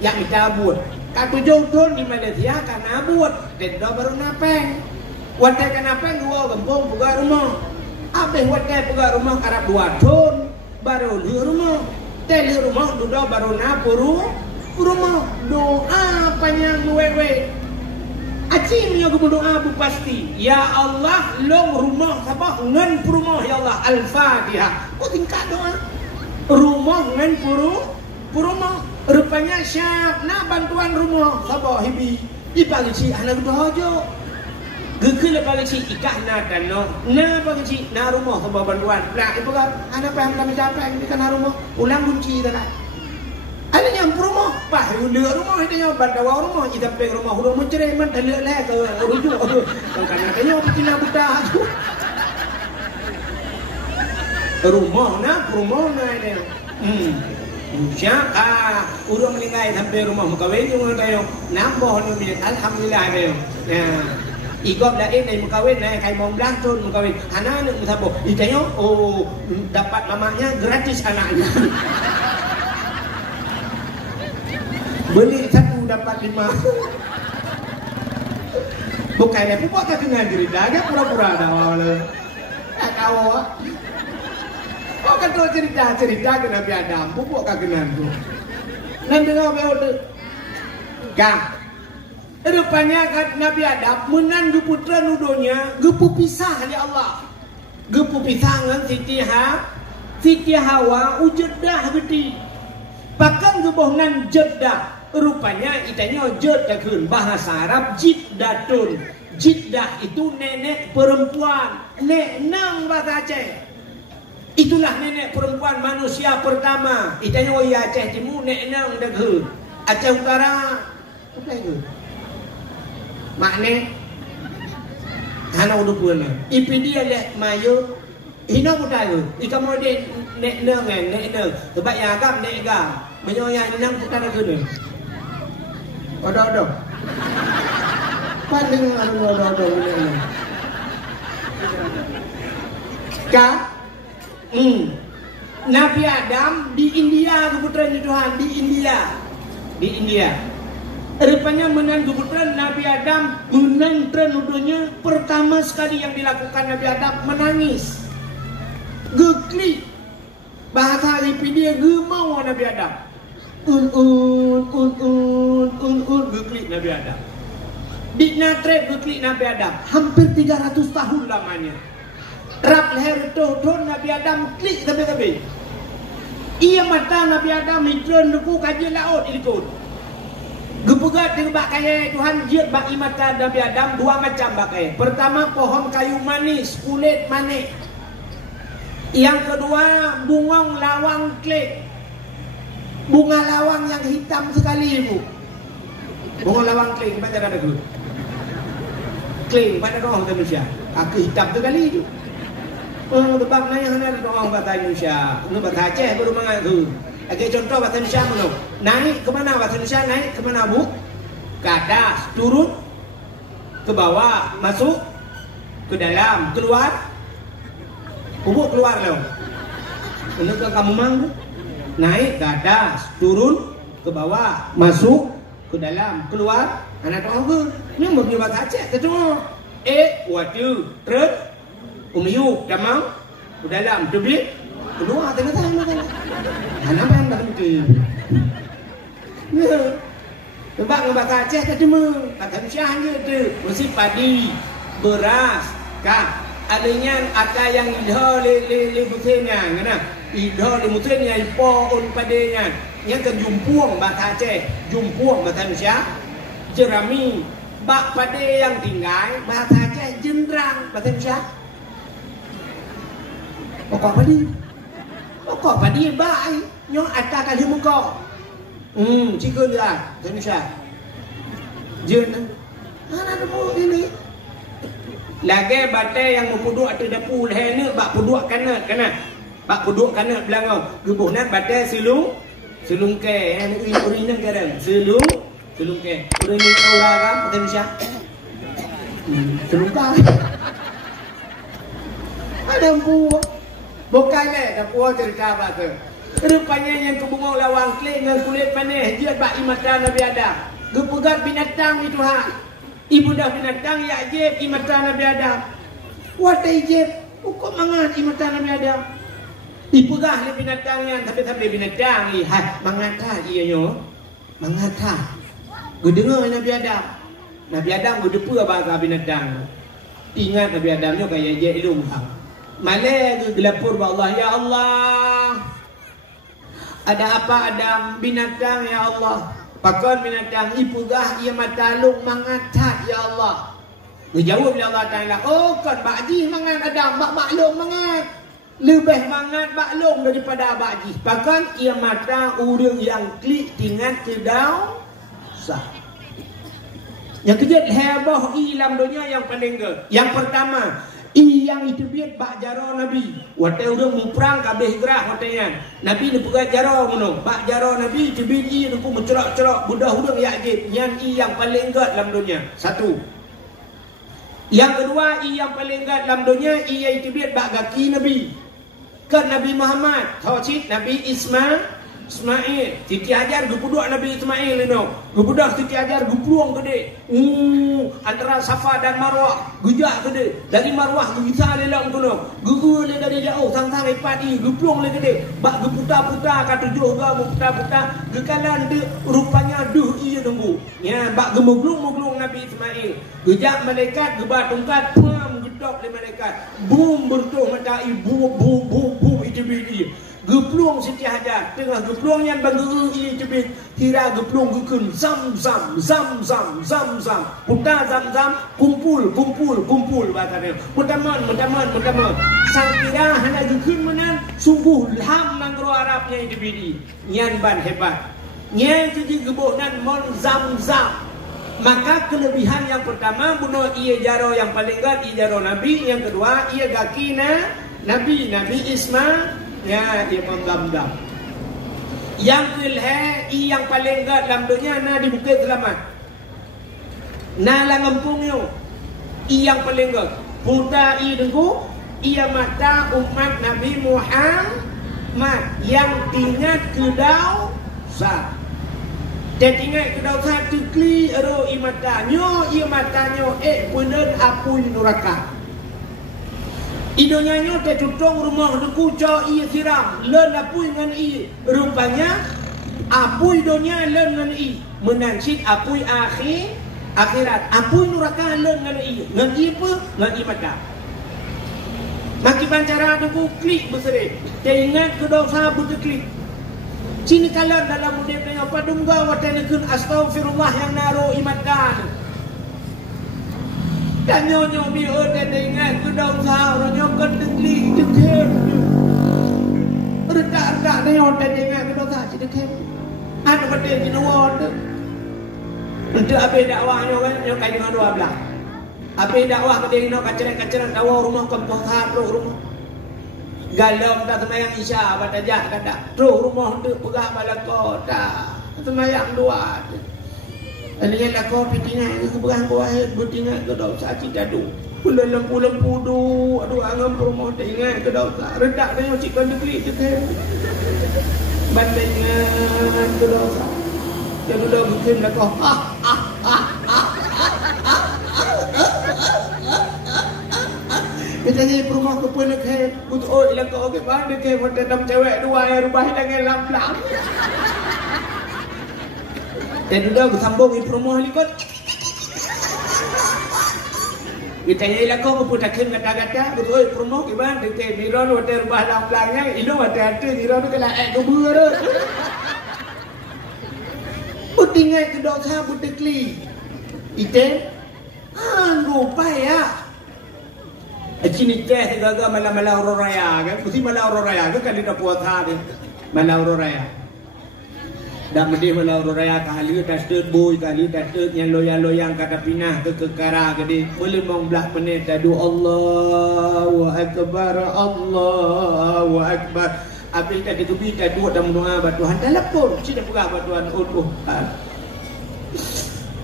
Yang kita buat. Kat 7 tahun di Malaysia karena buat. Dan dah baru napeng. Wadah kan napeng dua kampung buka rumah. Habis wadah buka rumah karena 2 tahun baru lihat rumah. Dan lihat rumah sudah baru napuru rumah. Doa panjang wewe. Acing yang berdoa bu pasti. Ya Allah long rumah sabah ngan rumah ya Allah Al-Fatihah. Oh tingkat doa. Rumah ngan rumah. Rupanya siap nak bantuan rumah sabah hibi. Ipagi si anak doa jo. Gekil pagi si ikah na dan no. Na pagi si na rumah sabah bantuan. Lah ibu kan anak paham kami capek di kana rumah. Ulang kunci dah. Ada yang rumah, pak, lihat rumah itu yang bandawa rumah, kita peng rumah huruf mencerai man, lihat lah ke rujuk, karena tanya bikin apa dah tu. Rumah ini, siapa? Urang meninggal sampai rumah mukawin yang tayo, nambah ni biar alhamdulillah tayo. Igop dah ini mukawin naik kain momblang tu mukawin, anak musabo, itanya dapat mamanya gratis anaknya. Beli 1 dapat 5. Bukannya pupuk tak kenal cerita, dia pura-pura dah awal. Tak tahu. Oh kan tu cerita ke Nabi Adam, pupuk tak kenal tu. Nanti kau betul. Kak, rupanya kat Nabi Adam menan putra nudonya, gepu pisah ya Allah. Gepu pisah dengan Siti Hawa ujedah gede. Pakan gebohnan jedah. Rupanya itanya jeddah kun bahasa Arab jiddatun. Jiddah itu nenek perempuan. Nek nang bahasa Aceh. Itulah nenek perempuan manusia pertama. Itanya Aceh Timur nek nang dah kun. Aceh Utara apa itu? Makne hana udah punya. Ipi dia lek mayo hina putai. Ika mau de nek nang. Sebab yang agam nek agam. Menyoya nang putai kun. Odo. Pandang odo ini. Kak, Nabi Adam di India keputraan Tuhan di India. Rupanya menan keputraan Nabi Adam menan trenudonya pertama sekali yang dilakukan Nabi Adam menangis. Geklik. Bahasa Wikipedia gemau Nabi Adam. Geklik Nabi Adam. Di Natret geklik Nabi Adam. Hampir 300 tahun lamanya. Rap leher ton Nabi Adam klik tapi. Ia mata Nabi Adam hidron duku kaji laut ikut. Gepegat dengan bak kaya Tuhan jiat bak mata Nabi Adam 2 macam bak kaya. Pertama pohon kayu manis, kulit manis. Yang kedua bungong lawang klik. Bunga lawang yang hitam sekali ibu. Bunga lawang kling macam ada dulu. Kling pada orang Indonesia. Aku hitam sekali itu. Sebab nanya hanya orang bahasa Indonesia. Ini bahasa Aceh baru mengaku. Oke contoh bahasa Indonesia mana? Naik ke mana bahasa Indonesia naik ke mana bu? Ke atas, turun, ke bawah, masuk, ke dalam, keluar. Kubuk keluar loh. Menurut kamu mang? Naik ke atas, turun ke bawah, masuk ke dalam, keluar. Anak tahu ke? Ini mungkin bahasa Aceh. Kita wadu, terus, umiu, damang, ke dalam, tubik, kedua, tengah-tengah. Anak apa yang dah begitu? Sebab bahasa Aceh tadi kata Indonesia hanya tu, mesti padi, beras, kah? Adanya ada yang le bukannya, mana? Ida ni mungkin yang ipo on padanya. Yang ke jumpuang bahasa Aceh, jumpuang bahasa Indonesia. Jerami bak pada yang tinggal bahasa Aceh jendrang bahasa Indonesia. Pokok padi baik nyong atas kali muka. Cikgu dia bahasa Indonesia. Jen. Mana ada ini? Lagi batai yang mempuduk atau dapur leher bak puduk kanan. Bak puduk kanan belakang. Gebuhnan batai silung ke. Yang urinang kadang. Silung ke. Urinang orang kan bahasa Indonesia. Silung ke. Ada buah. Bukan dapur cerita apa tu. Rupanya yang kebungok lawang klik dengan kulit panas. Dia bak imatan Nabi Adam. Gepegat binatang itu hak. Ibu dah binatang ya jeb imatan Nabi Adam. Watai jeb. Kok mangat imatan Nabi Adam. Ipegah le binatang yang tapi binatang ni hai mangata ia nyo. Mangata. Gue dengar Nabi Adam. Nabi Adam gue depa bahasa binatang. Ingat Nabi Adam nyo kayak je ilmu hang. Malai gue gelapur ba Allah, ya Allah. Ada apa Adam binatang ya Allah? Pakon binatang ipegah ia matalung mangata ya Allah. Gue jawab ya Allah Taala, oh kan bakji mangat Adam, maklum mangat. Lebih mangat maklum daripada bakji. Bahkan ia mata orang yang klik tinggal kedau sah. Yang kejut hebah ilam dunia yang paling ke. Yang pertama, yang itu biar bak jaro Nabi. Watai orang muprang kabeh gerah wataian. Nabi ni pegat jaro ngono. Bak jaro Nabi itu biji tu mencerok-cerok budak orang yakjib. Yang paling ke dalam dunia. Satu. Yang kedua, yang paling gat dalam dunia ia itu biar bak kaki Nabi. Kan Nabi Muhammad, tauhid Nabi Ismail, Siti Hajar gupuduk Nabi Ismail itu. Gupuduk Siti Hajar gupluang gede. Antara Safa dan Marwah gujak gede. Dari Marwah gisa lelang kono. Gugu le dari jauh sang-sang ipadi gupluang le gede. Bak geputa-puta ka tujuh ga geputa-puta gekalan de rupanya duh iya nunggu. Ya bak gemuglung-muglung Nabi Ismail. Gejak malaikat gebat tungkat pam gedok le malaikat. Bum bertuh matai bum itu biji. Geplung Siti Hajar tengah geplung yang banggu ini jebit kira geplung gukun zam putar zam kumpul bahasa mutaman sang kira hanya gukun menan sungguh ham mangro Arabnya itu bidi nyan ban hebat nyan jadi gebonan mon zam. Maka kelebihan yang pertama bunuh ia jaro yang paling gat ia jaro Nabi, yang kedua ia gakina Nabi Ismail. Ya, dia menggam-gam. Yang kelih, yang paling gat dalam dunia na di Bukit Selamat. Na la ngempungnya. Yang paling gat. Puta i dengku, ia mata umat Nabi Muhammad yang tinggal kedau sah. Dia tinggal kedau sah tukli ero i matanya, ia matanya punen apui neraka. Idonya nyo te tutong rumah deku co iya siram len apui ngan i rupanya apui idonya len ngan i menansit apui akhirat apui neraka len ngan i ngan i mata maki pancara deku klik besere te ingat ke dosa butuh klik sini kalian dalam udip dengan padungga watenekun astaghfirullah yang naro imatkan. Dan nyonya biar dan ingat ke daun sahur nyonya dengli dekem. Redak-redak nyonya dan ingat ke daun sahur dekem. Anu pada jenuh tu. Untuk apa dakwahnya kan nyonya kaji dengan dua belah. Apa dakwah pada nyonya kaceran dakwah rumah kampung sahur rumah. Galau tak semayang isya pada jak kata. Terus rumah tu pegah bala kota. Semayang dua tu. Ini lah kau pitingan ke berang kau air bertingan ke dosa cita tu. Pula lempu tu, aduh angam rumah tingan ke dosa. Redak dengan cikkan degli cekam. Bandingan ke dosa. Dia dulu bikin lah kau. Katanya rumah ke pun ke untuk oi lah kau ke mana ke mata enam cewek dua yang rumah dengan lam-lam. Dan sudah bersambung di promo helikot. Kita ialah kau pun tak kena kata-kata, betul promo ke bang, kita miron hotel rumah lang-langnya, ilo hati-hati miron ke lah ke buru. Putingai ke dosa putekli. Ite lupa ya. Cini teh gaga malam-malam orang raya kan, mesti malam orang raya kan dia puasa dia. Malam orang raya. Dah mesti malam orang raya kali dah start boy kali dah start yang loyang-loyang kata pinah ke kekara gede. Boleh mong belak menit dah do Allahu akbar Allahu akbar. Habis dah dikebi dah dua dah mendoa ba Tuhan dah lapor. Cina pegah ba Tuhan Tuhan.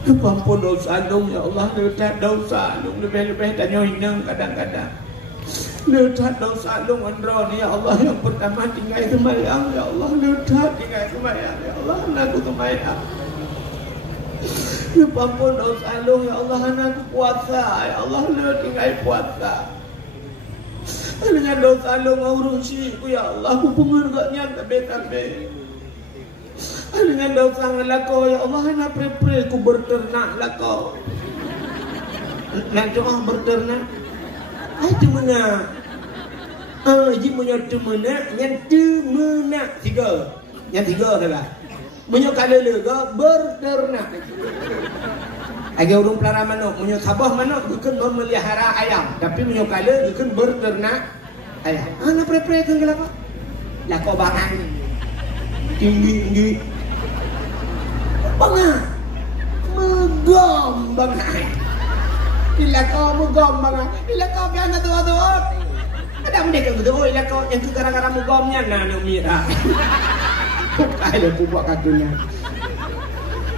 Kepampun dosa dong ya Allah, letak dosa dong lebih-lebih dan nyoinang kadang-kadang. Letak dosa dong andron ya Allah, yang pertama tinggal semayang ya Allah, letak tinggal semayang ya Allah, anakku semayang. Kepampun dosa dong ya Allah, anakku puasa ya Allah, letak tinggal puasa. Dengan dosa dong urusi ya Allah, aku pengergaknya tabe-tabe. Dengan dosa ngelako ya Allah, nak pre-pre ku berternak lako. Nak doa berternak. Ai temena. Ji munyo temena, yang temena tiga. Yang tiga dah. Munyo kalele ke berternak. Age urung pelara manuk, munyo sabah manuk bukan memelihara ayam, tapi munyo kale bukan berternak ayam. Nak pre-pre ke lako. Lako bangan. Tinggi. Bangan megom bangan bila kau megom bangan bila kau biasa doa-doa ada mereka gitu ila kau yang tu gara-gara megomnya nak mira bukai le buat katunya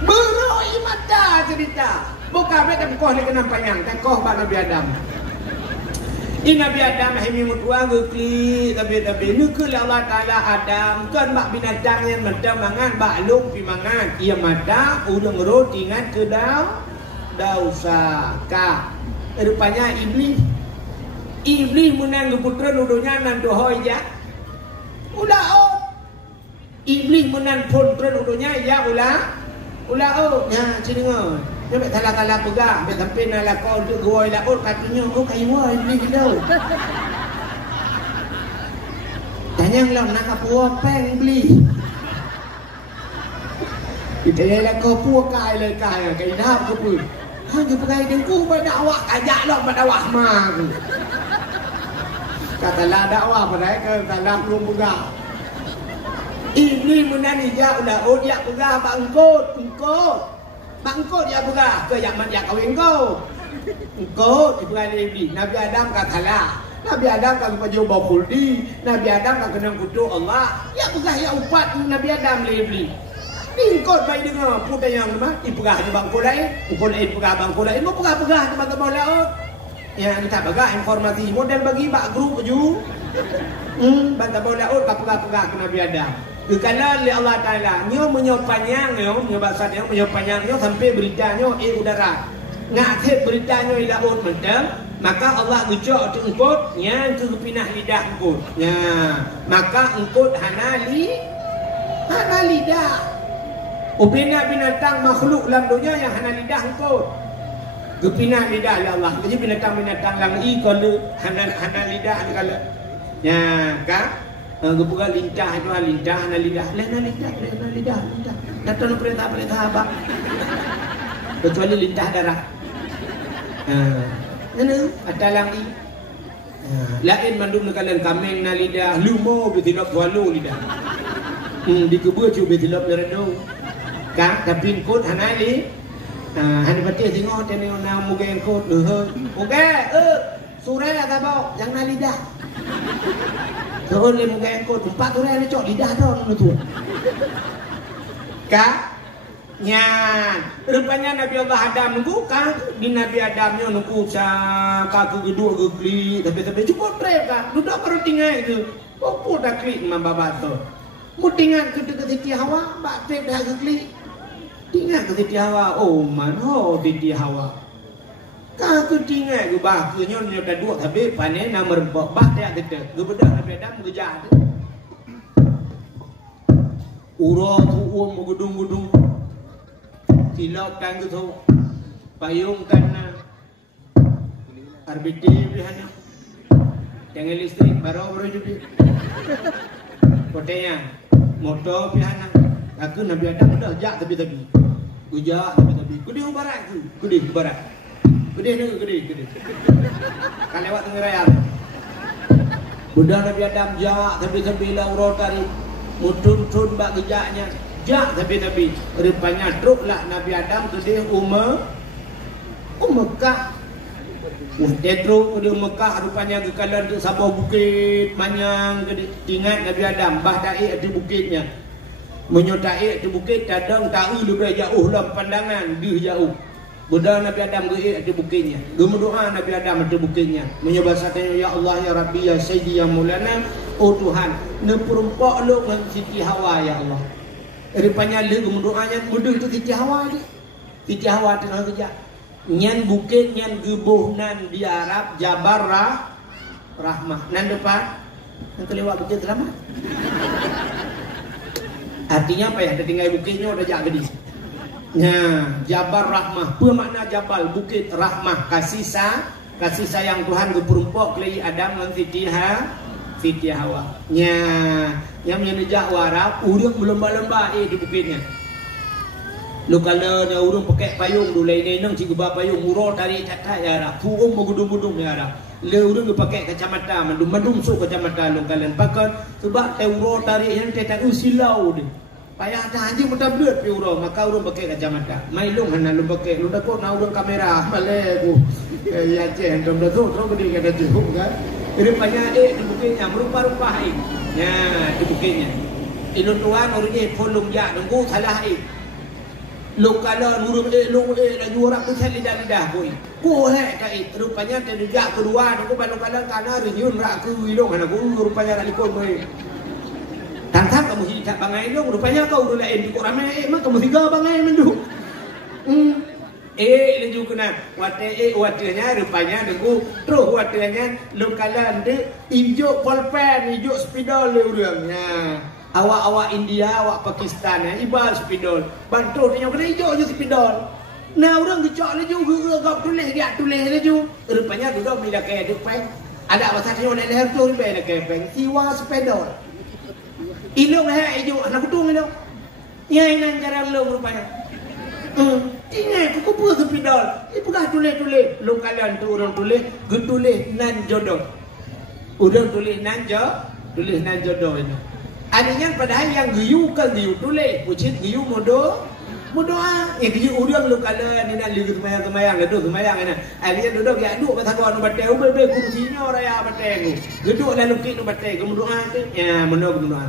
beroi mata cerita buka beta koh le kena panjang tak koh ba Nabi Adam ini Nabi Adam hemi mutua gukli tapi nukul Allah Ta'ala Adam kan bak binatang yang mata mangan bak lung pi mangan ia mata udang roti ingat ke dausa ka rupanya iblis menang putra nudunya nan dohoi ja ulah iblis menang putra nudunya ya ulah ya cendengar. Dia tak kalah pegang, dia sampai nak lakau untuk goi laut katanya, oh kayu wah ini dia. Tanya lah nak apa peng beli. Kita lah kau puak kai dah ke pun. Hanya pakai dengku pada awak ajak lah pada awak mah. Katalah dakwah pada ke dalam belum pegang. Iblis menani dia laut dia pegang bangkot. Bangkot dia berah ke yang dia kahwin kau. Engkau diberah Iblis. Nabi Adam katalah. Nabi Adam kan baju bau kuldi. Nabi Adam kan kena kutuk Allah. Ya berah ya upat Nabi Adam Iblis. Engkau baik dengar putar yang mana? Diberah di bangkot lain. Pukul lain berah bangkot lain. Mau berah teman-teman laut. Ya kita berah informasi. Model bagi bak grup ju. Bantah laut tak berah ke Nabi Adam. Kalau oleh Allah Ta'ala nyo menyopanyang nyo bahasa dia menyopanyang nyo sampai beritanya udara ngakit beritanya laut mentang maka Allah ucap tu engkot yang ke pinah lidah engkot ya maka engkot hana lidah upina binatang makhluk dalam dunia yang hana lidah engkot kepinah lidah oleh Allah jadi binatang-binatang lagi kalau hana lidah kalau ya kan Gebuka lidah itu lidah. Datang perintah apa? Kecuali lidah darah. Ini ada lagi. Lain mandum kalian kameng na lidah, lumo betilap walu lidah. Di kebun cuba betilap leredo. Kan tapi kot hanali. Hani pati tengok tengok nama muka kot. Okey, surah tak bau, jangan lidah. Turun le muka engkau tempat tu ni cok lidah dah orang tu. Kak nyan rupanya Nabi Allah Adam nunggu kan di Nabi Adamnya nunggu sa kaku kedua gegli tapi cukup trek kan duduk baru tinggal itu apa dah klik mambaba tu mu tinggal ke Siti Hawa bak trek dah gegli tinggal ke Siti Hawa oh man ho Siti Hawa Kau tinggal ke bah ke nyon dah dua habis panen nama rebak bah dia kita ke bedah Nabi Adam mengejar urut uang gedung-gedung silaukan ke tu payung kan RBT pihana. Jangan listrik baru jadi. Kotanya motor pihana. Aku Nabi Adam dah jak tepi-tepi. Ujak tepi-tepi. Kudi barat tu. Kudi barat. Kudi. Kan lewat tengah raya. Budak Nabi Adam jak tepi-tepi lah rotari. Mutun-tun bak gejaknya. Jak tepi-tepi. Rupanya truk lah Nabi Adam tu dia Mekah. Tetro di Mekah rupanya kekalan tu sabah bukit manyang ingat Nabi Adam bah daik di bukitnya menyodai di bukit kadang tahu lebih jauh lah pandangan dia jauh budak Nabi Adam geik di bukitnya gemendoa Nabi Adam di bukitnya menyebasatnya ya Allah ya Rabbi ya Sayyidi ya Maulana oh Tuhan ne perumpok lu dengan Siti Hawa ya Allah rupanya le gemendoanya mudah tu Siti Hawa ni Siti Hawa tengah kerja nyan bukit nyan gebuh nan di Arab Jabar Rahmah nan depan nan kelewat bukit selamat artinya apa ya ada tinggal bukitnya udah jak gede nah Jabar Rahmah apa makna Jabal bukit Rahmah kasih sayang Tuhan geperumpok kelai Adam dan Siti Hawa nya yang menjak warap urang berlembah-lembah di bukitnya lu kalau nya urang pakai payung dulu lain nang ci geba payung murah tarik catat ya ra puung magudung-gudung ya ra le urang pakai kacamata mandum so kacamata lu kalian pakai sebab euro tarik yang tetak silau dia payah dah anjing mudah belut pi urang maka urang pakai kacamata mai lu hana lu pakai lu dak ko na urang kamera male ku ya je ndom dak so gede kada jehuk kan rupanya di bukitnya merupa-rupa ya di bukitnya ilun tuan urangnya polum ya nunggu salah lu kalau nurung la juara tu saya lidah boy ku kai rupanya tadi jak kedua aku kalau kana riun rak ku ilong ana ku rupanya kali kon boy tantang kamu hidup bangai dong rupanya kau udah lain di ramai mak kamu tiga bangai mendu le juga watenya rupanya aku terus watenya lu kalau de hijau polpen hijau spidol le urangnya awak India, awak Pakistan ibal spidol. Bantu dia kena hijau je spidol. Nah orang gecok le juga gap tulis le ju. Rupanya duduk bila kayak depeng. Ada bahasa dia oleh leher tu bila kayak peng. Siwa spidol. Ilong he hijau anak kutung itu. Ya nan cara lu rupanya. Tinggal kuku pun spidol. Ibu dah tulis. Lu kalian tu orang tulis, getulis nan jodoh. Orang tulis nan jodoh ini. Adanya padahal yang giyu tulis pucit giyu modoa yang giyu urang lu kala ni nak liu kemayang ni adanya duduk ya duk kata kawan batai be kursinya raya batai geduk lalu kit nu batai kemudoa tu ya mendoa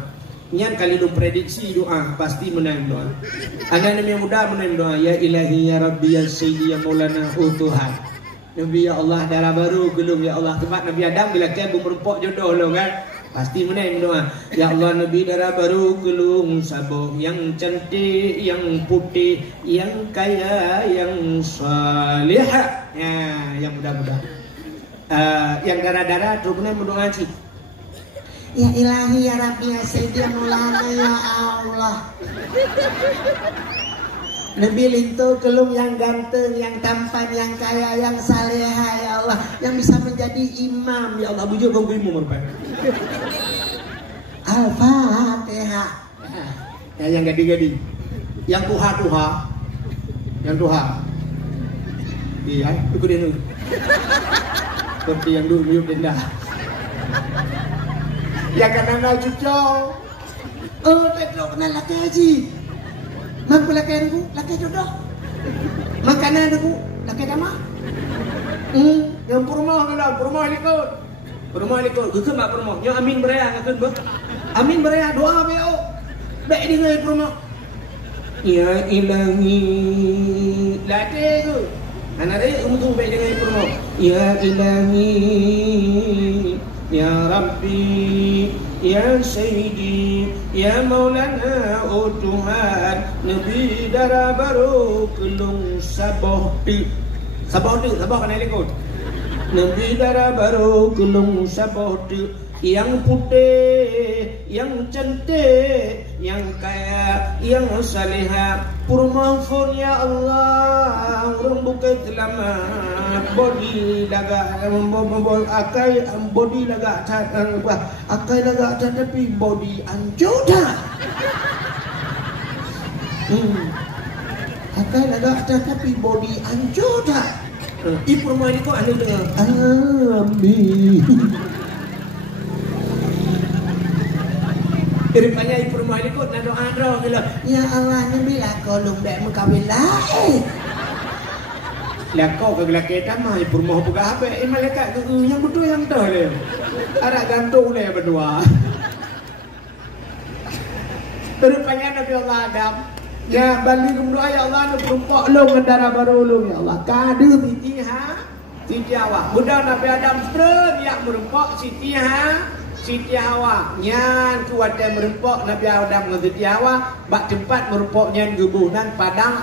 nyan kali lu prediksi doa pasti menang doa anak yang muda menang doa ya ilahi ya rabbi ya sayyidi ya maulana Tuhan Nabi ya Allah darah baru gelung ya Allah tempat Nabi Adam bila dia berempok jodoh lo kan pasti menang doa ya Allah Nabi darah baru gelung sabuk yang cantik yang putih yang kaya yang salih ya yang mudah-mudah yang darah-darah tu benar berdoa sih ya ilahi ya rabbi ya sayyidi ya maulana ya Allah Nabi lintu gelung yang ganteng, yang tampan, yang kaya, yang saleha ya Allah, yang bisa menjadi imam ya Allah. Bujur gongguimu merupakan Al-Fatihah. Ya yang gadi-gadi, yang tuha, yang tuha. Iya, ikutin dulu. Seperti yang dulu miup denda. Yang kanan cucok. Tetro kenal laki haji. Mak laki aku, laki jodoh. Makanan aku, laki damah. Yang purmah kalau purmah likut. Gugus mak purmah. Yang amin beraya ngakun bu. Amin beraya doa beo. Baik di ngai purmah. Ya ilahi. Laki tu. Anak dia umtu baik di ngai purmah. Ya ilahi. Ya Rabbi. Ya Sayyidi, Ya Maulana, oh Tuhan, Nabi darah baru kelung sabah kena likut. Nabi darah baru kelung sabah yang putih, yang cantik, yang kaya, yang salihah. Purmafun ya Allah, orang bukan selamat. Body laga, akai body laga akai laga tapi body hancur dah. Akai laga tapi body hancur dah. Purma ni kau anu dengar. Amin. Rupanya ibu rumah ni kot nak doa bila ya Allah ni bila kau lumbek mengkawin lah lah kau ke gelak kita mah ibu rumah buka HP malaikat yang betul yang dah dia arak gantung dia berdua. Rupanya Nabi Allah Adam ya balik berdoa ya Allah nak perempak lu darah baru lu ya Allah kadu Siti Hawa mudah Nabi Adam terus yang merempak Siti Hawa nyan kuatnya merempok Nabi Adam dengan Siti Hawa bak tempat merempoknya gebunan padang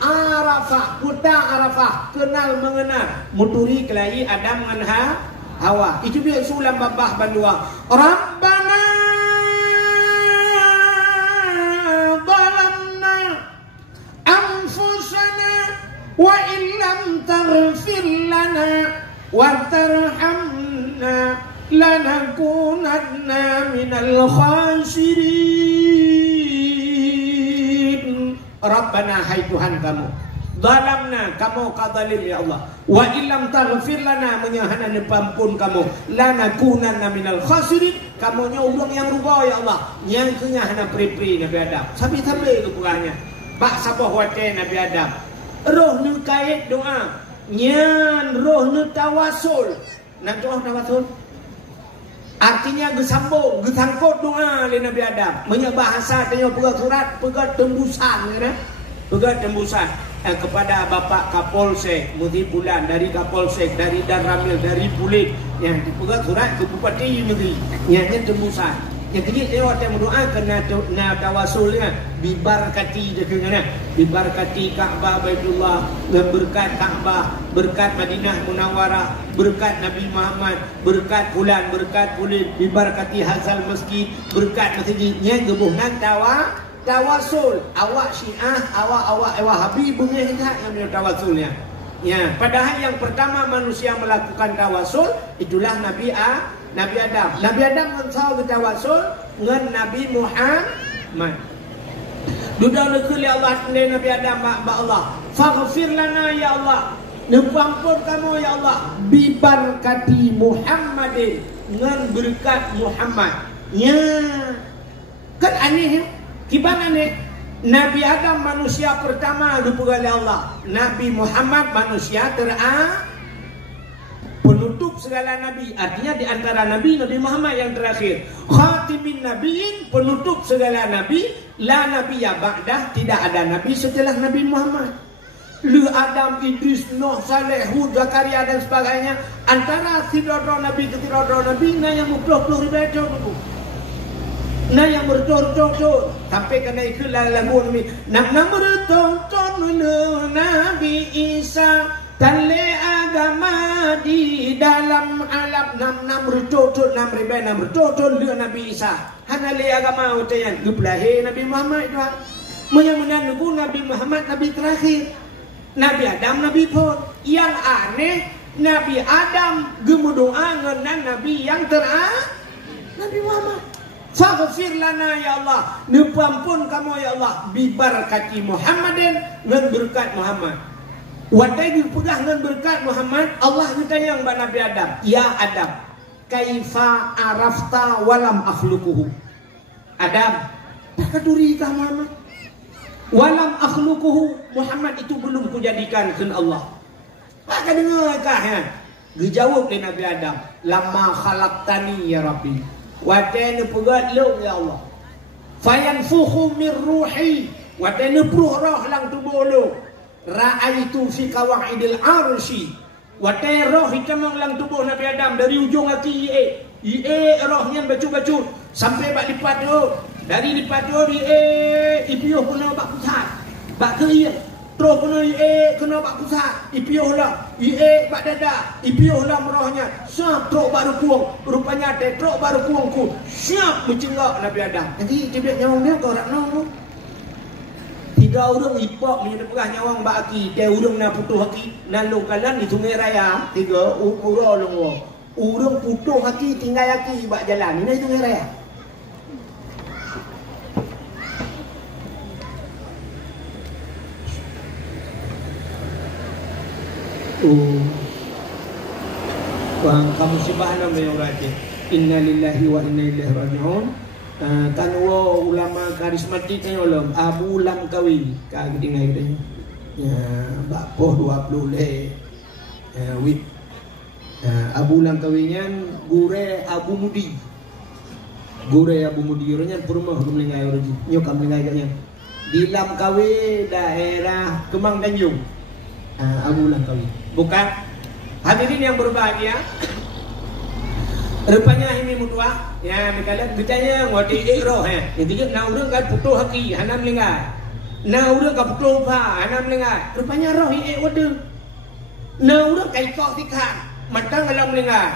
Arafah hutang Arafah kenal mengenal muturi kelahi Adam dengan Hawa itu dia sulam babah bandua Rabbana zalamna anfusana wa illam taghfir lana wa tarhamna lanakunanna minal khasirin. Rabbana hai Tuhan kamu zalamna kamu kadzalim ya Allah wa illam taghfir lana menyahana nepampun kamu lanakunanna minal khasirin kamu nya urang yang ruba ya Allah yang kenyahana pri-pri Nabi Adam sampai-sampai itu kurangnya bak sabah wate Nabi Adam roh nu kait doa nyan roh nu tawasul nak doa tawasul artinya gesambung, gesangkut doa oleh Nabi Adam. Banyak bahasa tanya pegat surat, pegat tembusan kan? Pegat tembusan kepada Bapak Kapolsek Mudi Bulan dari Kapolsek dari Dan Ramil dari Pulik yang pegat surat ke Bupati Negeri. Yang tembusan. Yang kini lewat yang berdoa kena tawasulnya bibarkati dekengana bibarkati Ka'bah Baitullah berkat Ka'bah berkat Madinah Munawwarah berkat Nabi Muhammad berkat bulan berkat Pulik bibarkati hazal masjid berkat masjidnya gebuhnan tawasul awak Syiah awak Wahabi bunyi tak yang tawasulnya ya padahal yang pertama manusia melakukan tawasul itulah Nabi Adam. Nabi Adam mensau bertawasul dengan Nabi Muhammad. Duda nekuli Allah dengan Nabi Adam ba Allah. Faghfir lana ya Allah. Nempampun kamu ya Allah bi barakati Muhammadin dengan berkat Muhammad. Ya. Kan aneh ya? Kiban aneh. Nabi Adam manusia pertama dipegali Allah. Nabi Muhammad manusia penutup segala nabi, artinya di antara nabi Muhammad yang terakhir. Khatimin nabiin, penutup segala nabi, la nabiyya ba'dah, tidak ada nabi setelah Nabi Muhammad. Lu Adam, Idris, Nuh, Saleh, Hud, Zakaria dan sebagainya, antara tidadra nabi ke tidadra nabi na yang muklah-muklah ribaca dulu. Na yang bertor-tor sampai kena ikut lagu ni. Nak bertor-tor Nabi Isa tali agama di dalam alam nam bercocok nam bercocok dengan Nabi Isa. Hanali agama utayan gublahe Nabi Muhammad itu. Menyamakan Nabi Muhammad Nabi terakhir. Nabi Adam Nabi pun. Yang aneh Nabi Adam gemudoa dengan Nabi yang terakhir Nabi Muhammad. Faghfir lana ya Allah, nepampun kamu ya Allah bi barakati Muhammadin dengan berkat Muhammad. Wadai dipegang dengan berkat Muhammad, Allah ditanya kepada Nabi Adam, ya Adam, kaifa arafta walam akhluquhu. Adam, takaduri ka Muhammad? Walam akhluquhu, Muhammad itu belum kujadikan ke Allah. Maka dengar kah ya? Dijawab oleh Nabi Adam, lama khalaqtani ya Rabbi. Wadai dipegang lu ya Allah. Fayanfukhu min ruhi, wadai nepruh roh lang tubuh lu. Ra'aitu fi qawaidil arsy wa roh hitamang lang tubuh Nabi Adam dari ujung kaki rohnya bacu-bacu sampai bak lipat tu dari lipat tu ipiuh pun bak pusat bak ke Terus kena bak pusat, ipiuh lah. Bak dada, ipiuh lah merahnya. Siap teruk baru kuang. Rupanya teruk baru kuang ku. Siap mencengak Nabi Adam. Nanti dia biar nyawang dia kau tak nak. 3 orang ipak punya perah nyawang bak aki. Dia orang nak putus aki. Nalung kalan di Sungai Raya. 3 orang long. Orang putus aki tinggal aki bak jalan. Ini Sungai Raya. Wang kamu subhanallah yang raja. Inna lillahi wa inna ilaihi raji'un. Kan ulama karismatik kan ulama Abu Lam Kawi ka gedingai dia. Ya bapoh 20 le. Wit Abu Lam Kawi nyan gure Abu Mudi. Gure Abu Mudi orangnya purmah kemelingai orang nyo kemelingai katnya. Di Lam Kawi daerah Kemang Tanjung. Abu Lam Kawi. Bukan. Hadirin yang berbahagia, rupanya ini mutua. Ya, kalian bertanya ngoti roh Yang tiga na urang kan putus haki hanam linggai. Na urang kan putus pa hanam linggai. Rupanya roh wade. Na urang kai kok tikhan matang alam linggai.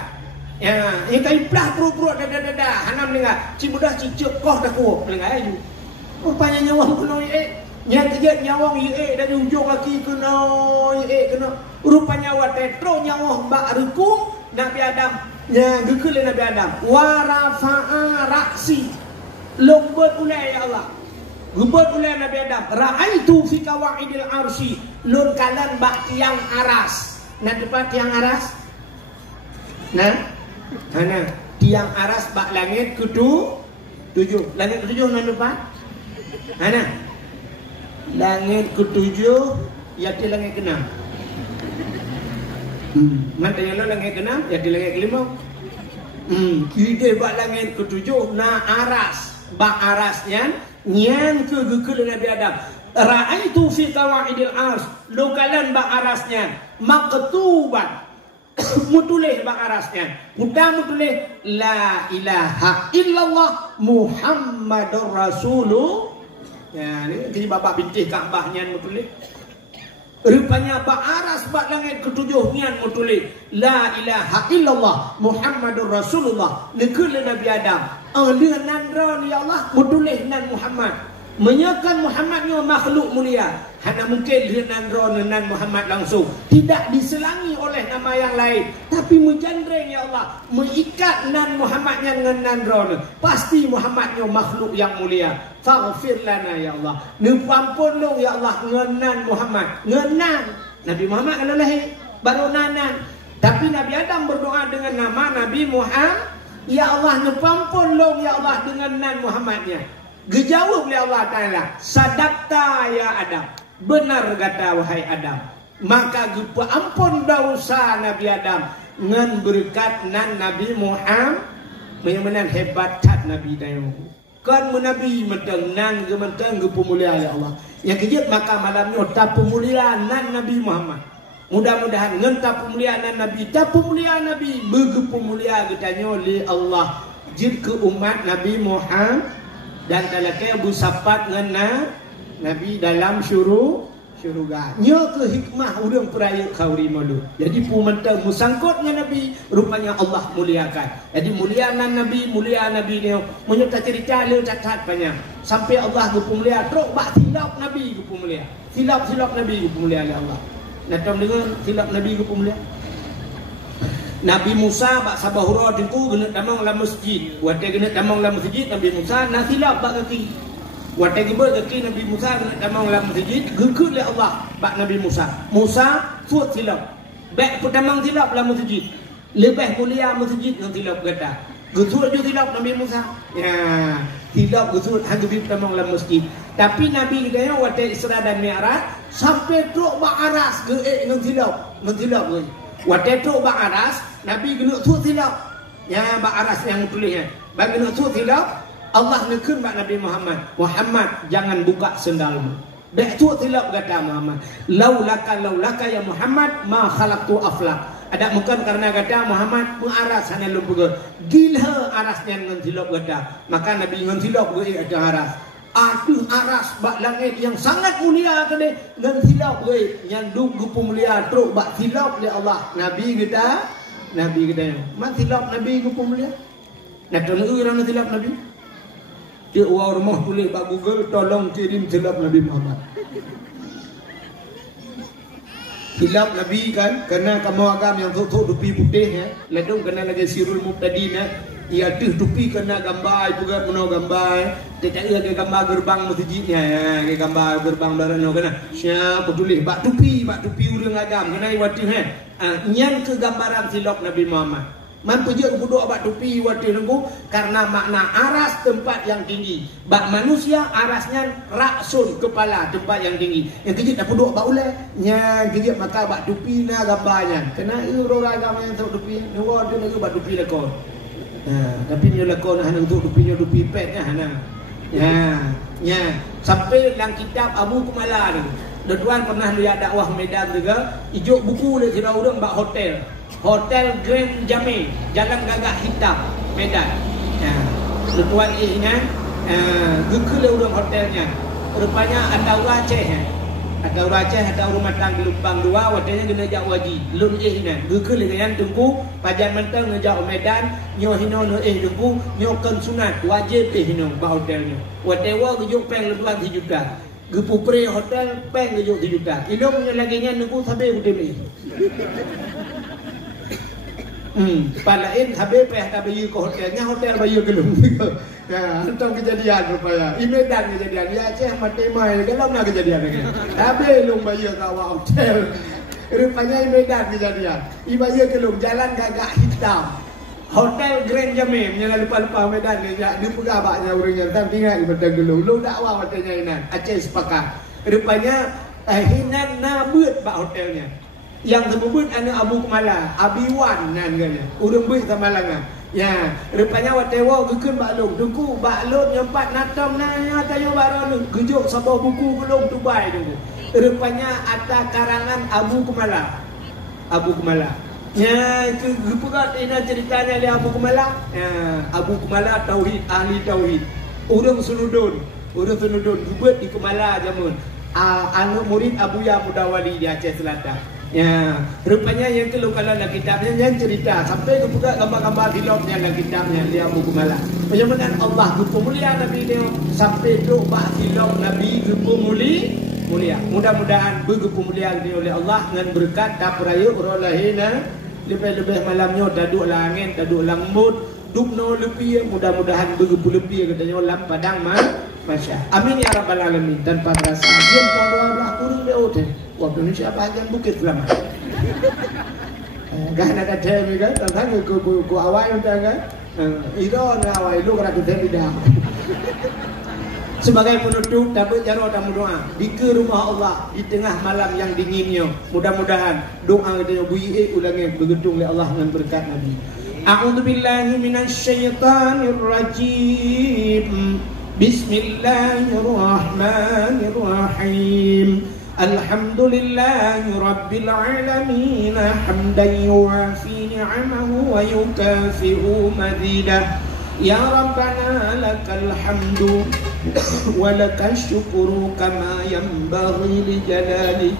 Ya, ini kai plah pro dada hanam linggai. Cibudah cicuk koh taku linggai aju. Rupanya nyawang kuno yang kejat nyawang dan ujung kaki kena rupanya watetro nyawang bak rekung Nabi Adam yang gekul Nabi Adam warafa'a raksi lombat ulai ya Allah lombat ulai Nabi Adam ra'aitu fi kawaidil arsi lun kalan bak tiang aras nah depan tiang aras nah mana tiang aras bak langit ketujuh langit ketujuh nah depan mana langit ketujuh yaitu langit keenam. Matanya lo langit keenam yaitu langit kelima. Ide bak langit ketujuh na aras bak arasnya nyan ke gekul Nabi Adam. Ra'aitu fi qawaidil ars lokalan bak arasnya maktuban mutulih bak arasnya. Udah mutulih la ilaha illallah Muhammadur Rasulullah. Ya, ni jadi bapak bintih Kaabah nyan mutulih. Rupanya bak aras bak langit ketujuh nyan mutulih. La ilaha illallah Muhammadur Rasulullah. Nekul Nabi Adam. Dengan ni Allah mutulih nan Muhammad. Menyakan Muhammadnya makhluk mulia. Hanya mungkin dengan nan Muhammad langsung. Tidak diselangi oleh nama yang lain. Tapi menjandreng ya Allah. Mengikat nan Muhammadnya dengan nan ron. Pasti Muhammadnya makhluk yang mulia. Faghfir lana ya Allah. Nupampun lo ya Allah ngenan Muhammad. Ngenan Nabi Muhammad kalau lahir baru nanan. Tapi Nabi Adam berdoa dengan nama Nabi Muhammad. Ya Allah nupampun lo ya Allah dengan nan Muhammadnya. Gejawab oleh Allah Ta'ala. Sadaqta ya Adam. Benar kata wahai Adam. Maka gupa ampun dosa Nabi Adam. Ngan berkat nan Nabi Muhammad. Memang hebat cat Nabi Dayu. Kan Nabi mentang nan ke mentang ke pemuliaan ya Allah. Yang kejut maka malamnya tak pemuliaan nan Nabi Muhammad. Mudah-mudahan ngentah pemuliaan nan Nabi. Tak pemuliaan Nabi. Bagi pemuliaan katanya oleh Allah. Jid ke umat Nabi Muhammad. Dan kalau kaya busapat dengan Nabi dalam syurga. Nya ke hikmah urang peraya kauri malu. Jadi pumenta musangkut dengan Nabi, rupanya Allah muliakan. Jadi mulianan Nabi dia menyerta cerita le cacat banyak. Sampai Allah ku mulia teruk bak silap Nabi ku mulia. Silap Nabi ku mulia oleh Allah. Nak tahu dengar silap Nabi ku mulia. Nabi Musa bak sabahura dengku kena tamang dalam masjid. Watai kena tamang dalam masjid Nabi Musa nak silap bak kaki. Watai gebel kaki Nabi Musa kena tamang dalam masjid gekut oleh Allah bak Nabi Musa. Musa fut silap. Bak pertamang silap dalam masjid. Lebih mulia masjid yang silap kata. Gesut je silap Nabi Musa. Ya, silap gesut hang gebi pertamang dalam masjid. Tapi Nabi dia watai Isra dan Mi'raj sampai truk bak aras geek dengan silap. Mensilap ke. Watai truk bak aras Nabi kena sut silap. Ya bak aras yang tulisnya. Bagi kena sut silap Allah nekun bak Nabi Muhammad. Muhammad jangan buka sendalmu. Dek sut silap kata Muhammad. Laulaka ya Muhammad ma khalaqtu aflak. Ada bukan karena kata Muhammad mengaras hanya lumpuh. Gila arasnya dengan silap kata. Maka Nabi dengan silap ke ada aras. Aduh aras bak langit yang sangat mulia tadi ngan silap we nyanduk gupu mulia truk bak silap le Allah nabi kita man silap nabi gupu mulia nak tahu orang silap nabi dia orang rumah boleh bak Google tolong kirim silap Nabi Muhammad silap nabi kan kena kamu agam yang tu dupi putih ya ledung kena lagi sirul mubtadin ya ia tuh tupi kena gambar juga meno gambar tidak ada gambar gerbang masjidnya ya gambar gerbang barano kena siapa tulis bak tupi urang agam kena iwati nyan ke gambaran silap Nabi Muhammad man pejak buduk bak tupi wati nunggu karena makna aras tempat yang tinggi bak manusia arasnya raksun kepala tempat yang tinggi yang kejut dah buduk bak ulai nya kejut maka bak tupi na gambarnya kena urang agam yang tu tupi nunggu dia nak bak tupi lekor. Tapi dia lakon hanya untuk dupi pet hana. Sampai dalam kitab Abu Kumala ni. Tuan pernah lihat dakwah Medan juga, ijuk buku dia kira orang bak hotel. Hotel Grand Jamil, Jalan Gagak Hitam, Medan. Tuan ingat gekele orang hotelnya. Rupanya ada orang Aceh. Ada orang Aceh, ada rumah tangga Lumpang 2, wadahnya kena jak waji. Lun ihna, geke dengan tunggu, pajan mentang ngejak Medan, nyo hino no tunggu, nyo kan sunat, wajib hino ba hotelnya. Wadewa gejuk peng lebuan 3 juta. Gepu pre hotel peng gejuk 3 juta. Ilong nya lagi nya nunggu sampai udem ni. Palain habis tak bayu ke hotelnya, hotel bayu gelung. Tentang kejadian rupanya. Medan kejadian. Ya Aceh mati mai gelung nak kejadian lagi. Habis lung bayu ke hotel. Rupanya Medan kejadian. Bayu gelung Jalan Gagak Hitam. Hotel Grand Jamil yang lupa-lupa Medan dia pegah baknya orangnya tak tinggal di Medan gelung. Lu dakwah hotelnya Inan. Aceh sepakat. Rupanya hinan nabut bak hotelnya. Yang terbubut anak Abu Kumala, Abiwan nan kena. Urang bui sama langan. Ya, rupanya watewa gekun baklong, duku baklong nyempat natam nanya tayo baron gejuk sabah buku gelong Dubai dulu. Rupanya ada karangan Abu Kumala. Abu Kumala. Ya, kepukat ini ceritanya le Abu Kumala. Ya, Abu Kumala tauhid, ahli tauhid. Urang sunudun bubut di Kumala jamun. Anu murid Abu Ya Mudawali di Aceh Selatan. Ya, rupanya yang kalau dalam kitabnya yang cerita sampai kebuka gambar-gambar filmnya dalam kitabnya dia Abu Kumala. Bagaimana Allah gupu mulia Nabi dia sampai tu bak film Nabi gupu mulia. Mudah-mudahan bergupu mulia dia oleh Allah dengan berkat dapraya urolahina lebih-lebih malamnya daduk langit, daduk lambut, dukno lebih mudah-mudahan bergupu lebih katanya lam padang masya. Amin ya rabbal alamin. Tanpa rasa dia pun belah kurung dia hotel. Waktu Indonesia bahagian Bukit Selamat. Kan ada temi kan, tentang ku awal tentang kan, itu awal lu kerana temi dah. Sebagai penutup, dapat jaro tamu doa di ke rumah Allah di tengah malam yang dinginnya. Mudah-mudahan doa kita buih ulangi bergetung oleh Allah dengan berkat Nabi. A'udzubillahi minasyaitanirrajim. Bismillahirrahmanirrahim. Alhamdulillahi Rabbil Alamin hamdan yuafi ni'amahu wa yukafi'u mazidah. Ya Rabbana lakal hamdu wa lakal syukru kama yanbaghi li jalali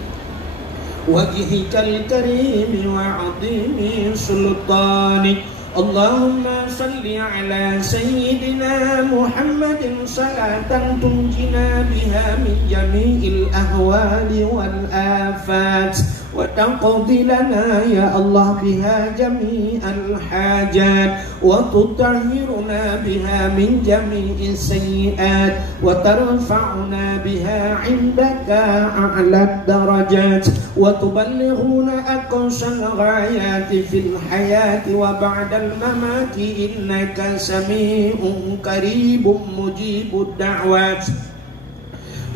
wajhikal karim wa 'azimi sultanik. Allahumma salli ala sayyidina Muhammadin salatan tunjina biha min jami'il ahwali wal afat wa taqdi lana ya Allah biha jami'al hajat wa tutahhiruna biha min jami'is sayyi'at wa tarfa'una biha 'indaka a'la darajat wa tuballighuna aqsal ghayati fil hayati wa ba'da الممات إنك سميع قريب مجيب الدعوات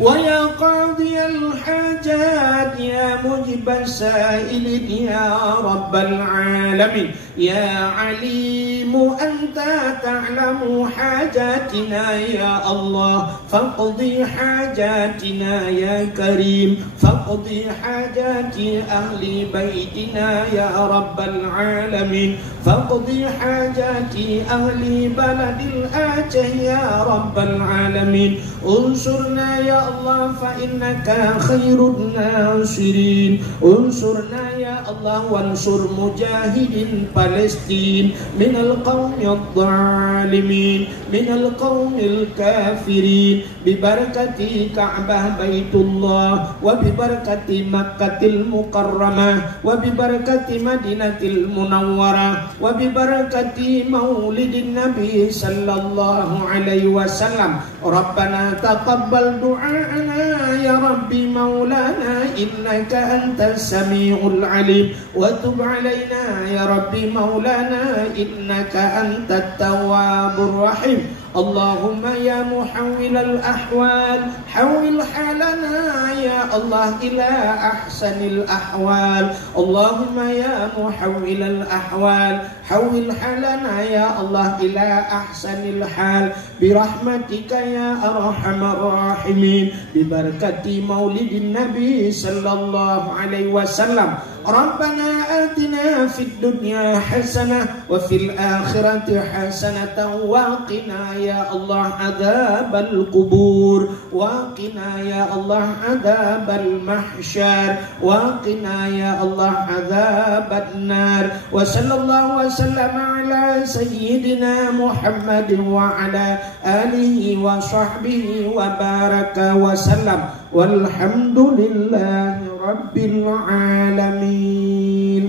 ويا قاضي الحاجات يا مجيب السائلين يا رب العالمين يا عليم أنت تعلم حاجاتنا يا الله فاقضي حاجاتنا يا كريم فاقضي حاجات أهل بيتنا يا رب العالمين فاقضي حاجات أهل بلد الآتي يا رب العالمين انصرنا يا الله فإنك خير الناصرين انصرنا يا الله وانصر مجاهد فلسطين من القوم الظالمين من القوم الكافرين ببركة كعبة بيت الله وببركة مكة المكرمة وببركة مدينة المنورة وببركة مولد النبي صلى الله عليه وسلم ربنا تقبل دعاءنا يا ربي مولانا إنك أنت السميع العليم وتب علينا يا ربي مولانا إنك أنت التواب الرحيم اللهم يا محول الأحوال حول حالنا يا الله إلى أحسن الأحوال اللهم يا محول الأحوال حول حالنا يا الله إلى أحسن الحال برحمتك يا أرحم الراحمين ببركة مولد النبي صلى الله عليه وسلم ربنا آتنا في الدنيا حسنة وفي الآخرة حسنة وقنا يا الله عذاب القبور وقنا يا الله عذاب المحشر وقنا يا الله عذاب النار وصلى الله وسلم على سيدنا محمد وعلى آله وصحبه وبارك وسلم والحمد لله رب العالمين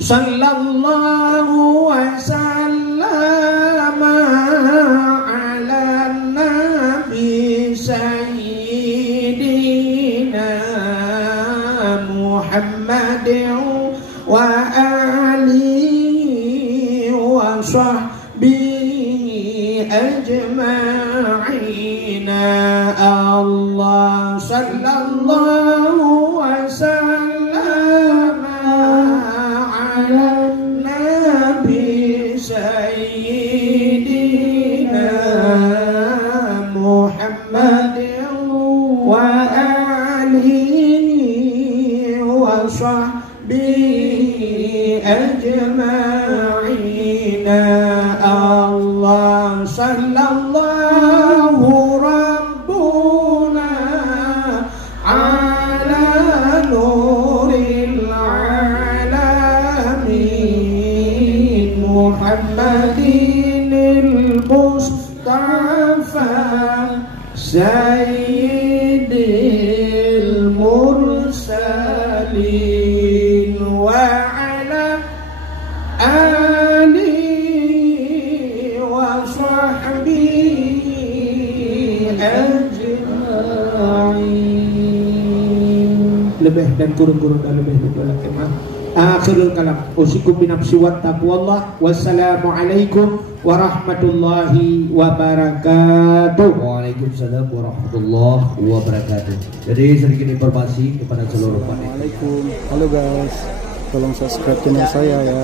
صلى الله وسلم على النبي سيدنا محمد وآله وصحبه أجمعين الله صلى الله وسلم على النبي سيدنا محمد وآله وصحبه أجمعين الله صلى الله ربنا على نور العالمين محمد المصطفى سيد المرسلين وعلى آله وصحبه أجمعين. Lebih dan kurang-kurang dan lebih dari kemah. Akhirul kalam. Usikum binafsi wa taqwallah. Wassalamualaikum warahmatullahi wabarakatuh. Waalaikumsalam warahmatullahi wabarakatuh. Jadi sedikit informasi kepada seluruh panitia. Assalamualaikum. Halo guys, tolong subscribe channel saya ya.